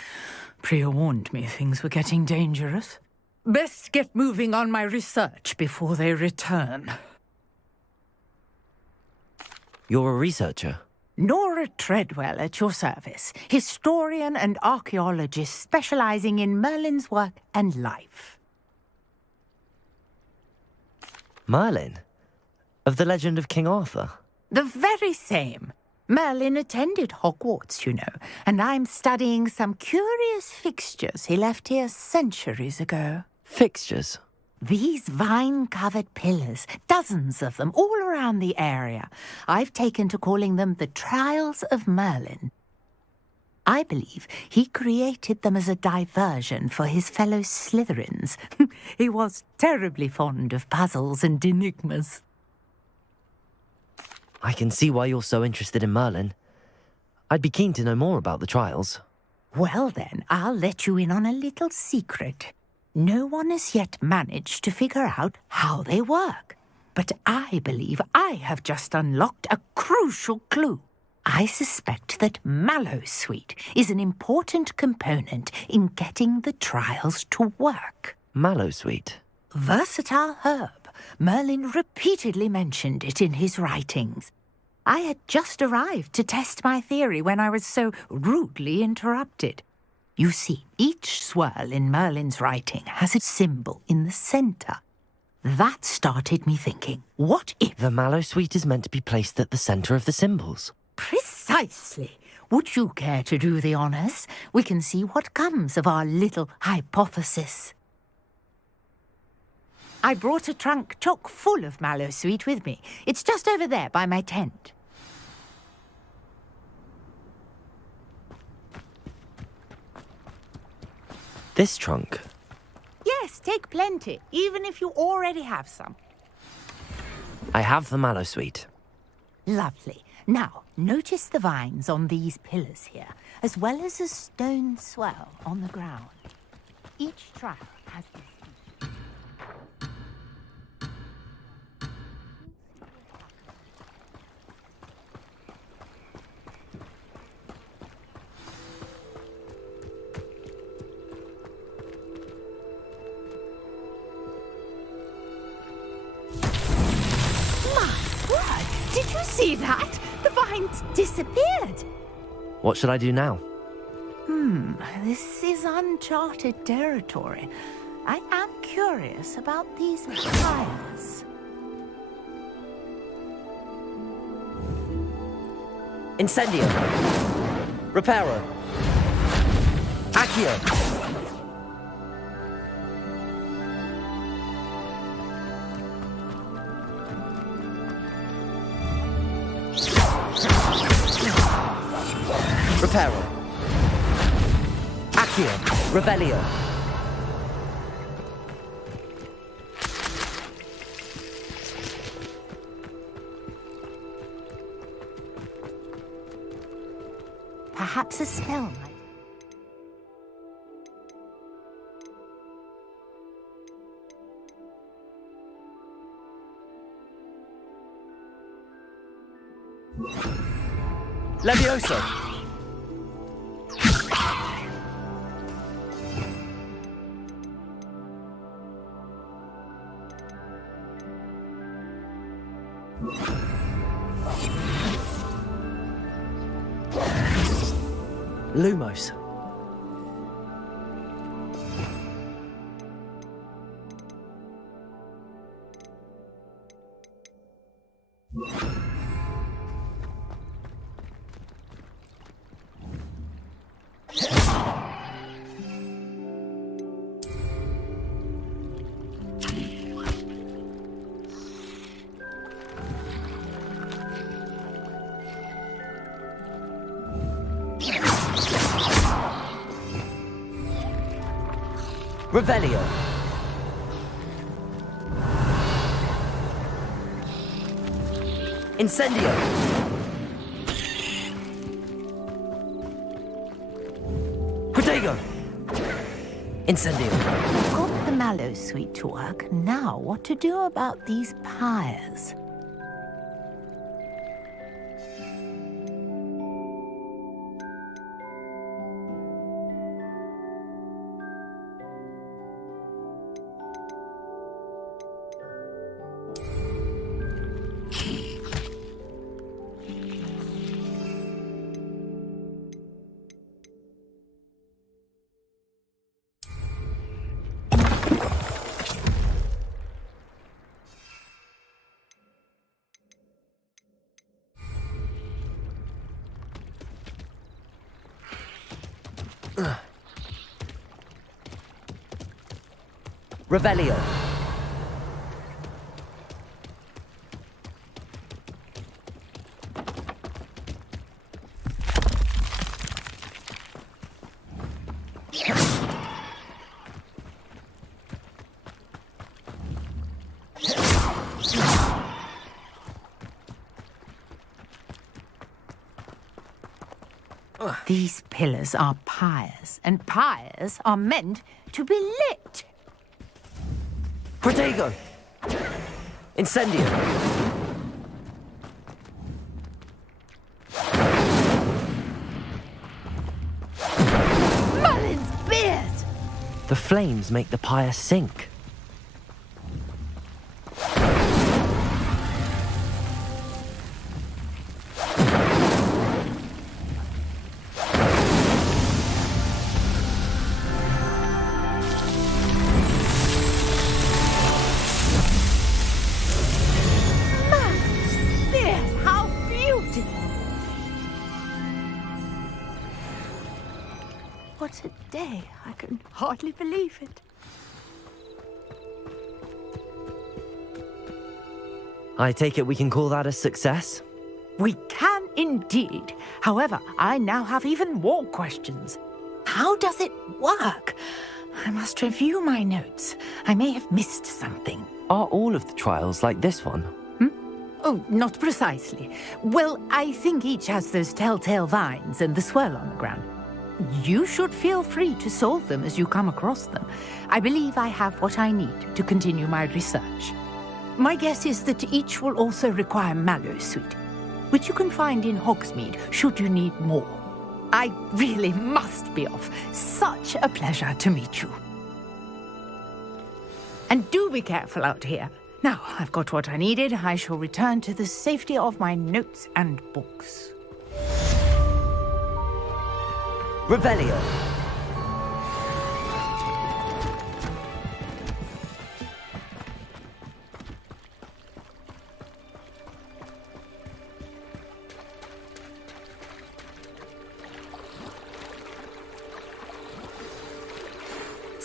Priya warned me things were getting dangerous. Best get moving on my research before they return. You're a researcher? Nora Treadwell at your service, historian and archaeologist specializing in Merlin's work and life. Merlin? Of the legend of King Arthur? The very same. Merlin attended Hogwarts, you know, and I'm studying some curious fixtures he left here centuries ago. Fixtures? These vine-covered pillars, dozens of them, all around the area. I've taken to calling them the Trials of Merlin. I believe he created them as a diversion for his fellow Slytherins. He was terribly fond of puzzles and enigmas. I can see why you're so interested in Merlin. I'd be keen to know more about the trials. Well then, I'll let you in on a little secret. No one has yet managed to figure out how they work. But I believe I have just unlocked a crucial clue. I suspect that Mallowsweet is an important component in getting the trials to work. Mallowsweet? Versatile herb. Merlin repeatedly mentioned it in his writings. I had just arrived to test my theory when I was so rudely interrupted. You see, each swirl in Merlin's writing has a symbol in the center. That started me thinking, what if... The Mallowsweet is meant to be placed at the center of the symbols. Precisely. Would you care to do the honors? We can see what comes of our little hypothesis. I brought a trunk chock full of Mallowsweet with me. It's just over there by my tent. This trunk? Yes, take plenty, even if you already have some. I have the Mallowsweet. Lovely. Now, notice the vines on these pillars here, as well as a stone swell on the ground. Each trial has this. Did you see that? The vines disappeared. What should I do now? This is uncharted territory. I am curious about these trials. Incendio. Reparo. Accio. Reparo. Accio. Revelio. Perhaps a spell might. Levioso. Lumos. Revelio. Incendio. Protego. Incendio. Got the mallow suite to work. Now what to do about these pyres? Revelio. These pillars are pyres, and pyres are meant to be lit. Protego. Incendio. Merlin's beard! The flames make the pyre sink. What a day. I can hardly believe it. I take it we can call that a success? We can indeed. However, I now have even more questions. How does it work? I must review my notes. I may have missed something. Are all of the trials like this one? Oh, not precisely. Well, I think each has those telltale vines and the swirl on the ground. You should feel free to solve them as you come across them. I believe I have what I need to continue my research. My guess is that each will also require mallow suite, which you can find in Hogsmeade should you need more. I really must be off. Such a pleasure to meet you. And do be careful out here. Now, I've got what I needed. I shall return to the safety of my notes and books. Revelio.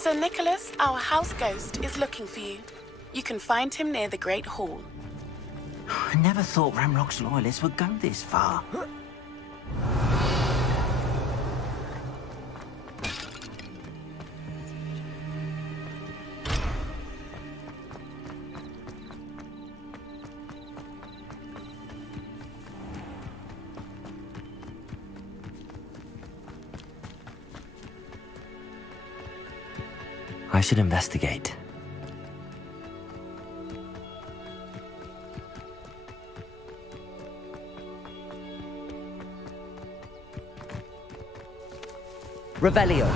Sir Nicholas, our house ghost, is looking for you. You can find him near the Great Hall. I never thought Ramrock's loyalists would go this far. I should investigate. Revelio.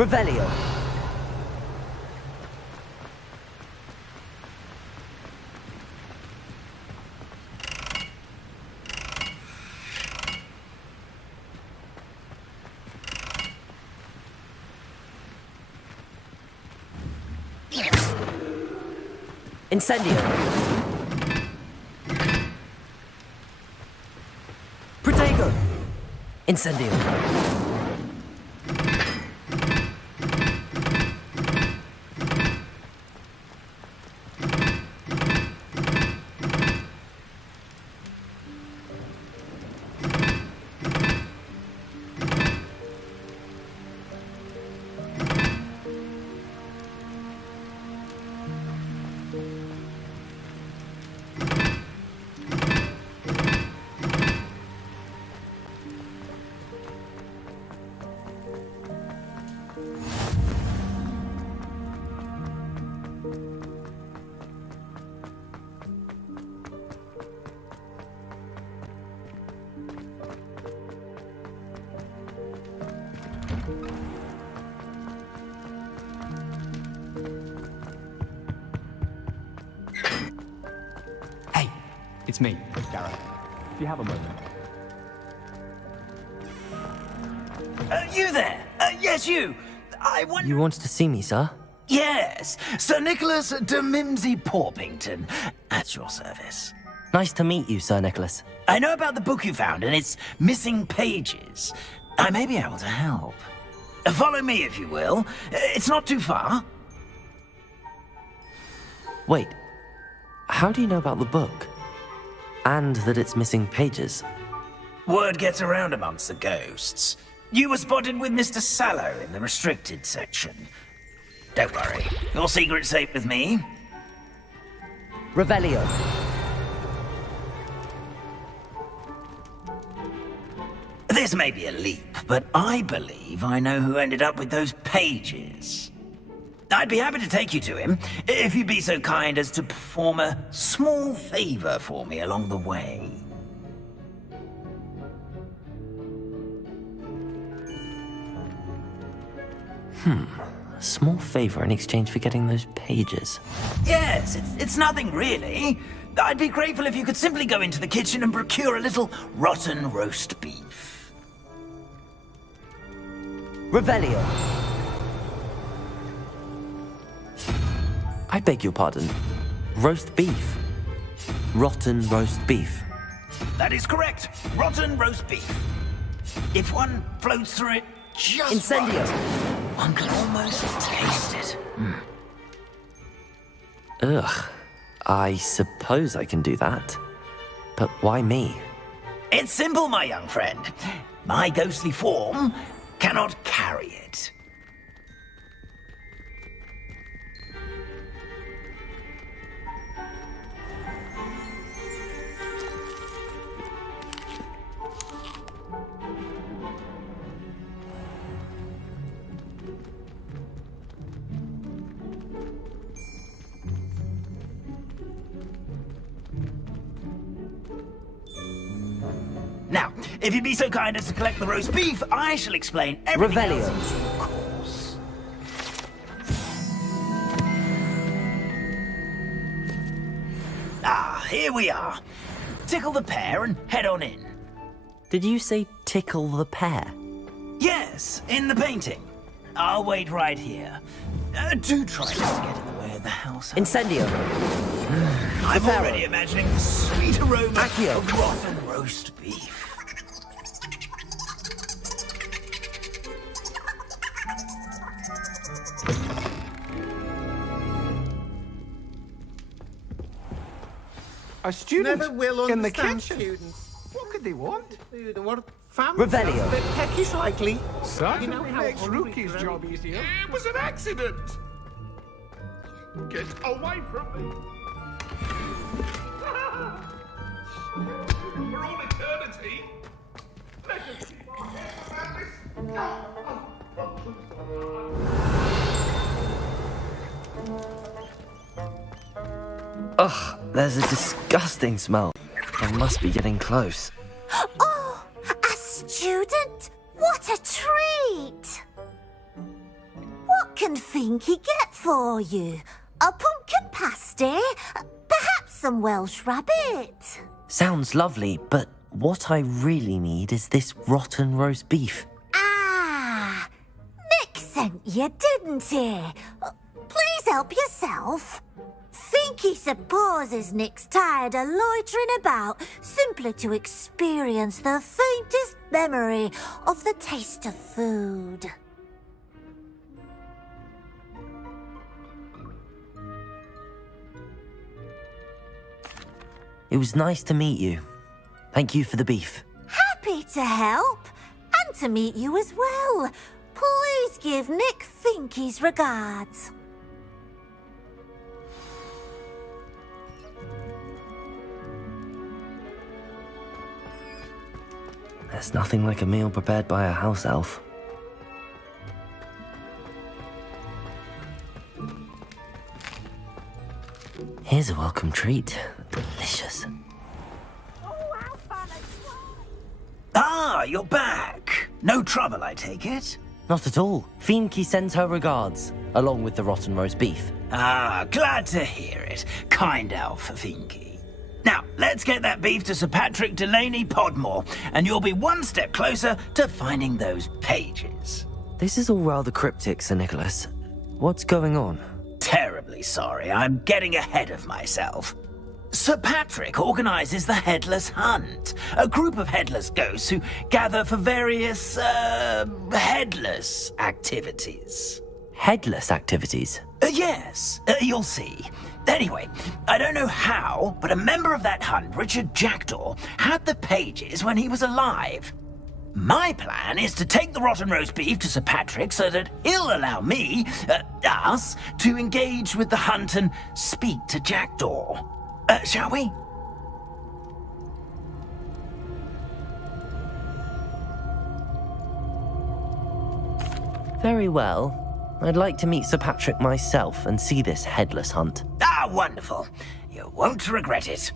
Revelio. Incendio. Protego. Incendio. It's me, Gareth. Do you have a moment? You there? Yes, you. I want... You wanted to see me, sir? Yes, Sir Nicholas de Mimsy Porpington, at your service. Nice to meet you, Sir Nicholas. I know about the book you found and its missing pages. I may be able to help. Follow me, if you will. It's not too far. Wait, how do you know about the book? And that it's missing pages? Word gets around amongst the ghosts. You were spotted with Mr. Sallow in the restricted section. Don't worry, your secret's safe with me. Revelio. This may be a leap, but I believe I know who ended up with those pages. I'd be happy to take you to him, if you'd be so kind as to perform a small favor for me along the way. A small favor in exchange for getting those pages. Yes, it's nothing really. I'd be grateful if you could simply go into the kitchen and procure a little rotten roast beef. Revelio. I beg your pardon. Roast beef. Rotten roast beef. That is correct. Rotten roast beef. If one floats through it just Incendio. right, one can almost taste it. Ugh. I suppose I can do that. But why me? It's simple, my young friend. My ghostly form cannot carry it. Now, if you'd be so kind as to collect the roast beef, I shall explain everything Revelio. else in due course. Ah, here we are. Tickle the pear and head on in. Did you say tickle the pear? Yes, in the painting. I'll wait right here. Do try not to get in the way of the house. Incendio. I'm already imagining the sweet aroma Accio. of rotten roast beef. A student Never will in the understand kitchen. students. What could they want? They want family. Revelio. A bit peckish, likely. Certainly You know how makes hungry Rookie's grow- job easier. It was an accident. Get away from me. For all eternity. Legacy. Ugh, there's a disgusting smell. I must be getting close. Oh, a student? What a treat! What can Finky get for you? A pumpkin pasty? Perhaps some Welsh rabbit? Sounds lovely, but what I really need is this rotten roast beef. Ah, Nick sent you, didn't he? Please help yourself. Finky supposes Nick's tired of loitering about simply to experience the faintest memory of the taste of food. It was nice to meet you. Thank you for the beef. Happy to help, and to meet you as well. Please give Nick Finky's regards. There's nothing like a meal prepared by a house elf. Here's a welcome treat. Delicious. Ah, you're back. No trouble, I take it? Not at all. Finky sends her regards, along with the rotten roast beef. Ah, glad to hear it. Kind elf, Finky. Now, let's get that beef to Sir Patrick Delaney Podmore, and you'll be one step closer to finding those pages. This is all rather cryptic, Sir Nicholas. What's going on? Terribly sorry, I'm getting ahead of myself. Sir Patrick organizes the Headless Hunt, a group of headless ghosts who gather for various, headless activities. Headless activities? Yes, you'll see. Anyway, I don't know how, but a member of that hunt, Richard Jackdaw, had the pages when he was alive. My plan is to take the rotten roast beef to Sir Patrick so that he'll allow me, us, to engage with the hunt and speak to Jackdaw. Shall we? Very well. I'd like to meet Sir Patrick myself and see this headless hunt. Ah, wonderful. You won't regret it.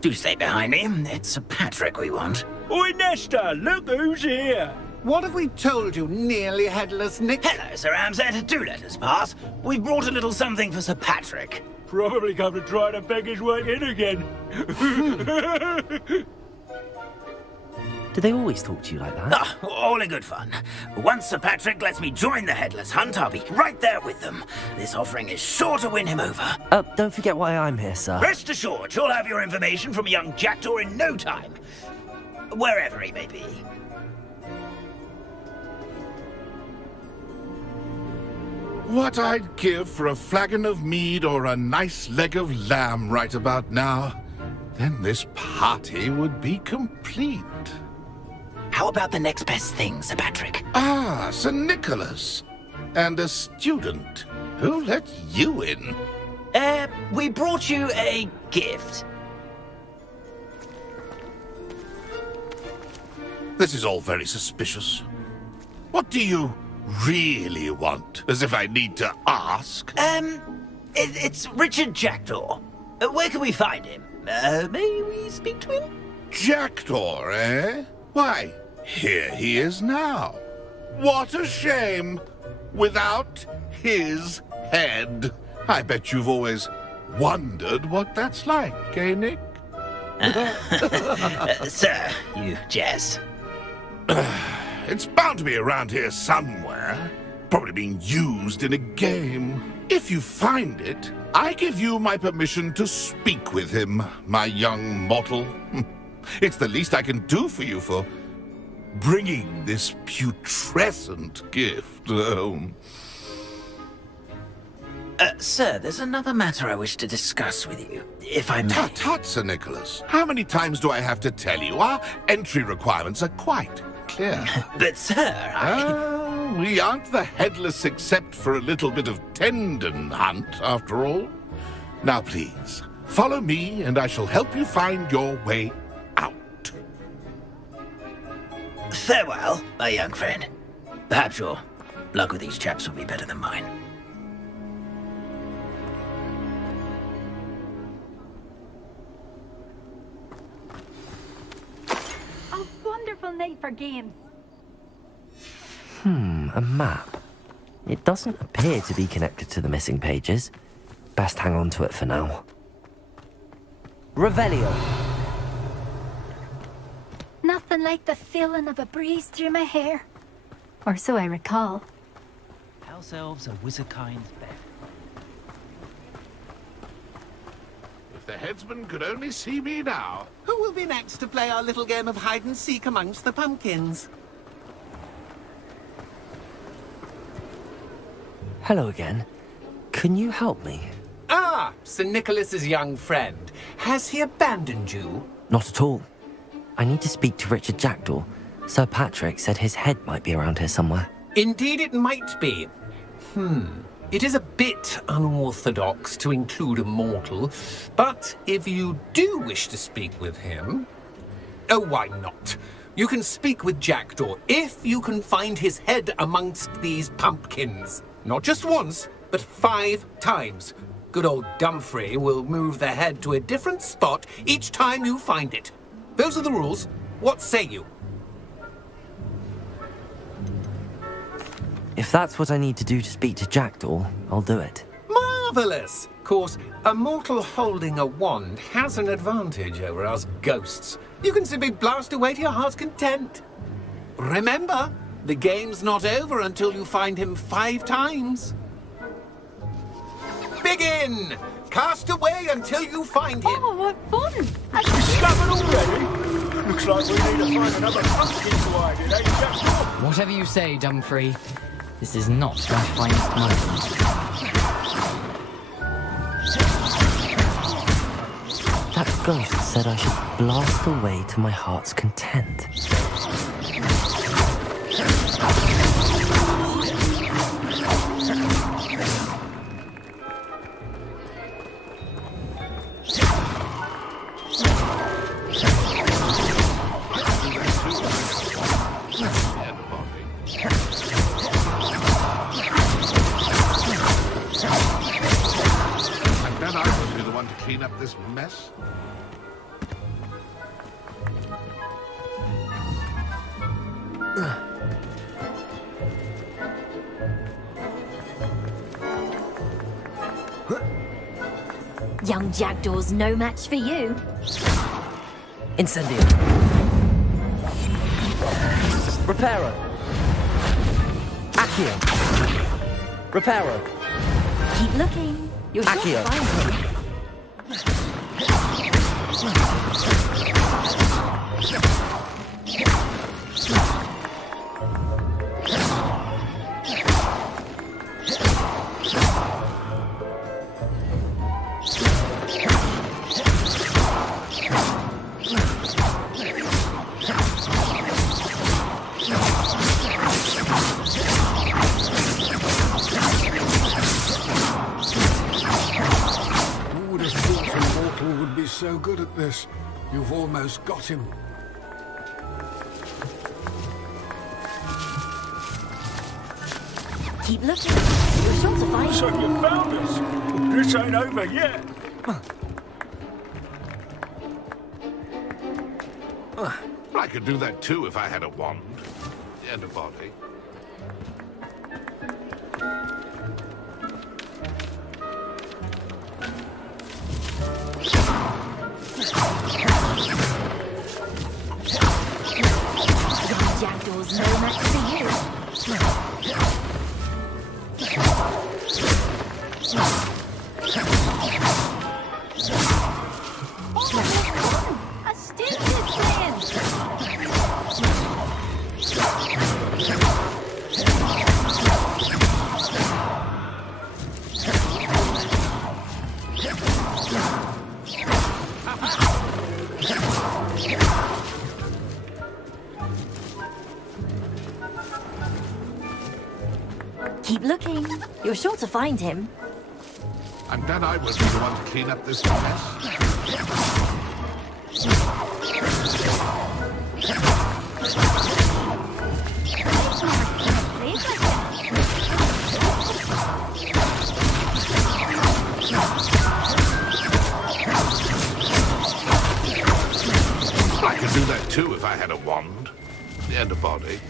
Do stay behind me. It's Sir Patrick we want. Oi, Nesta, look who's here. What have we told you, nearly headless Nick? Hello, Sir Ramsay. Do let us pass. We've brought a little something for Sir Patrick. Probably come to try to beg his way in again. Do they always talk to you like that? Ah, all in good fun. Once Sir Patrick lets me join the Headless Hunt, I'll be right there with them. This offering is sure to win him over. Don't forget why I'm here, sir. Rest assured, you'll have your information from young Jackdaw in no time. Wherever he may be. What I'd give for a flagon of mead or a nice leg of lamb right about now. Then this party would be complete. How about the next best thing, Sir Patrick? Ah, Sir Nicholas. And a student. Who let you in? We brought you a gift. This is all very suspicious. What do you really want? As if I need to ask. It's Richard Jackdaw. Where can we find him? May we speak to him? Jackdaw, eh? Why, here he is now. What a shame. Without his head. I bet you've always wondered what that's like, eh, Nick? Sir, you jest. It's bound to be around here somewhere. Probably being used in a game. If you find it, I give you my permission to speak with him, my young mortal. It's the least I can do for you for bringing this putrescent gift home. Sir, there's another matter I wish to discuss with you, if I may. Tut, tut, Sir Nicholas. How many times do I have to tell you? Our entry requirements are quite clear. But, sir, we aren't the headless except for a little bit of tendon hunt, after all. Now, please, follow me, and I shall help you find your way out. Farewell, my young friend. Perhaps your luck with these chaps will be better than mine. A wonderful night for games. A map. It doesn't appear to be connected to the missing pages. Best hang on to it for now. Revelio. Nothing like the feeling of a breeze through my hair. Or so I recall. House elves are wizardkind's best. If the headsman could only see me now. Who will be next to play our little game of hide and seek amongst the pumpkins? Hello again. Can you help me? Ah, Sir Nicholas's young friend. Has he abandoned you? Not at all. I need to speak to Richard Jackdaw. Sir Patrick said his head might be around here somewhere. Indeed it might be. It is a bit unorthodox to include a mortal, but if you do wish to speak with him... Oh, why not? You can speak with Jackdaw if you can find his head amongst these pumpkins. Not just once, but 5 times. Good old Dumfrey will move the head to a different spot each time you find it. Those are the rules. What say you? If that's what I need to do to speak to Jackdaw, I'll do it. Marvellous! Of course, a mortal holding a wand has an advantage over us ghosts. You can simply blast away to your heart's content. Remember, the game's not over until you find him 5 times. Begin! Cast away until you find him. Oh, what fun! Discovered already? Looks like we need to find another pumpkin to hide in, eh, Jackdaw? Whatever you say, Dumfrey. This is not my finest moment. That ghost said I should blast away to my heart's content. Clean up this mess? Young Jackdaw's no match for you. Incendio. Reparo. Accio. Reparo. Keep looking. You're sure to find him. So good at this. You've almost got him. Keep looking. You're sure to find him. So you found us. This ain't over yet. I could do that too if I had a wand and a body. Jackdaw's no match for you. Oh, a stitch is playing. Keep looking. You're sure to find him. I'm glad I wasn't the one to clean up this mess. I could do that too if I had a wand and a body.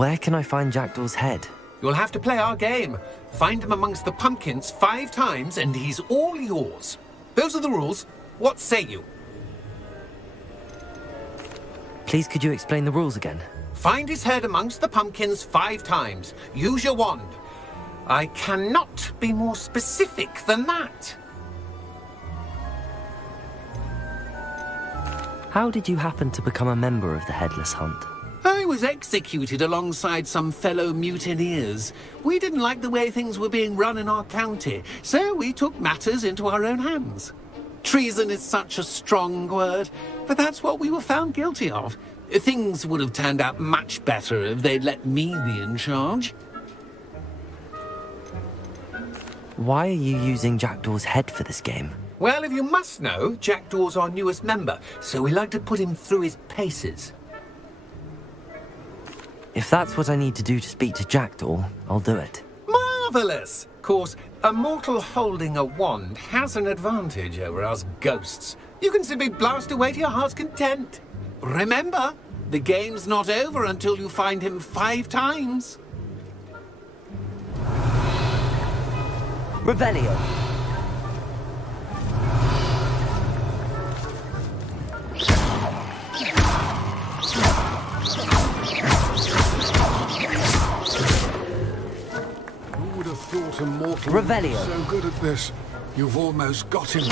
Where can I find Jackdaw's head? You'll have to play our game. Find him amongst the pumpkins 5 times and he's all yours. Those are the rules. What say you? Please could you explain the rules again? Find his head amongst the pumpkins 5 times. Use your wand. I cannot be more specific than that. How did you happen to become a member of the Headless Hunt? I was executed alongside some fellow mutineers. We didn't like the way things were being run in our county, so we took matters into our own hands. Treason is such a strong word, but that's what we were found guilty of. Things would have turned out much better if they'd let me be in charge. Why are you using Jackdaw's head for this game? Well, if you must know, Jackdaw's our newest member, so we like to put him through his paces. If that's what I need to do to speak to Jackdaw, I'll do it. Marvellous! Of course, a mortal holding a wand has an advantage over us ghosts. You can simply blast away to your heart's content. Remember, the game's not over until you find him 5 times. Revelio. Who would have thought a mortal Revelio. would be so good at this? You've almost got him.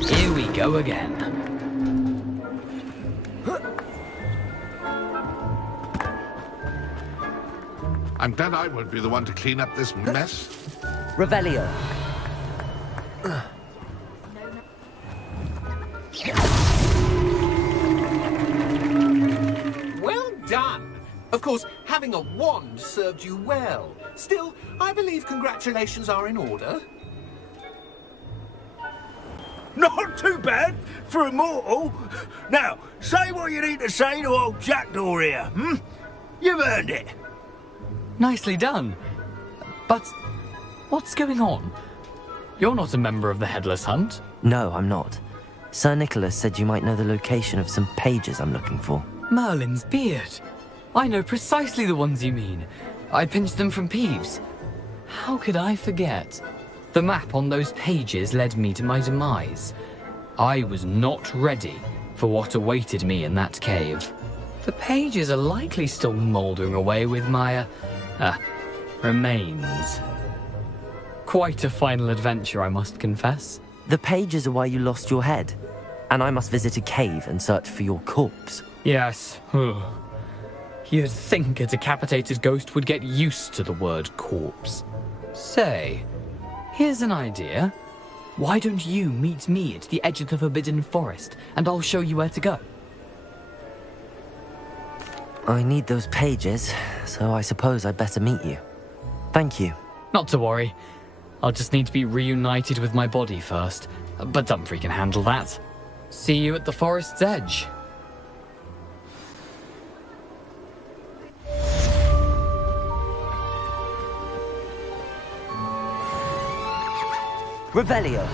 Here we go again. I'm glad I won't be the one to clean up this mess. Revelio. Well done! Of course, having a wand served you well. Still, I believe congratulations are in order. Not too bad for a mortal. Now, say what you need to say to old Jackdaw here, hmm? You've earned it. Nicely done. But what's going on? You're not a member of the Headless Hunt. No, I'm not. Sir Nicholas said you might know the location of some pages I'm looking for. Merlin's beard. I know precisely the ones you mean. I pinched them from Peeves. How could I forget? The map on those pages led me to my demise. I was not ready for what awaited me in that cave. The pages are likely still mouldering away with my, remains. Quite a final adventure, I must confess. The pages are why you lost your head, and I must visit a cave and search for your corpse. Yes. You'd think a decapitated ghost would get used to the word corpse. Say, here's an idea. Why don't you meet me at the edge of the Forbidden Forest, and I'll show you where to go? I need those pages, so I suppose I'd better meet you. Thank you. Not to worry. I'll just need to be reunited with my body first, but Dumfries can handle that. See you at the forest's edge. Revelio.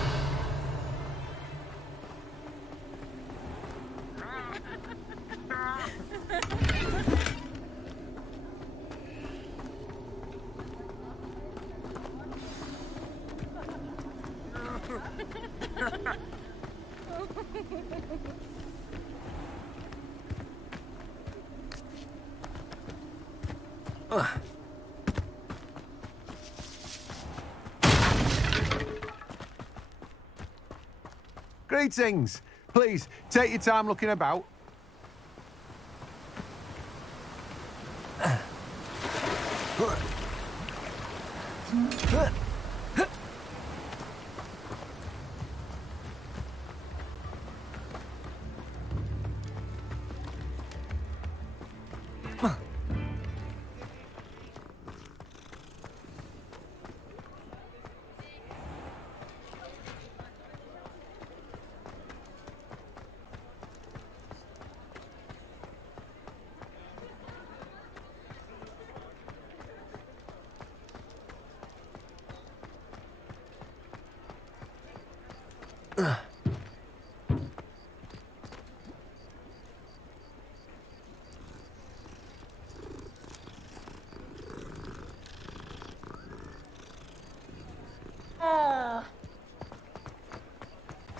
Greetings. Please, take your time looking about.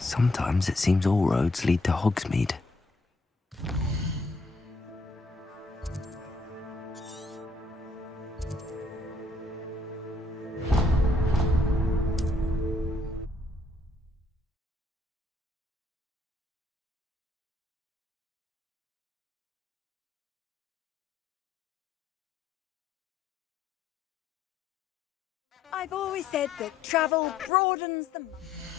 Sometimes it seems all roads lead to Hogsmeade. I've always said that travel broadens the mind.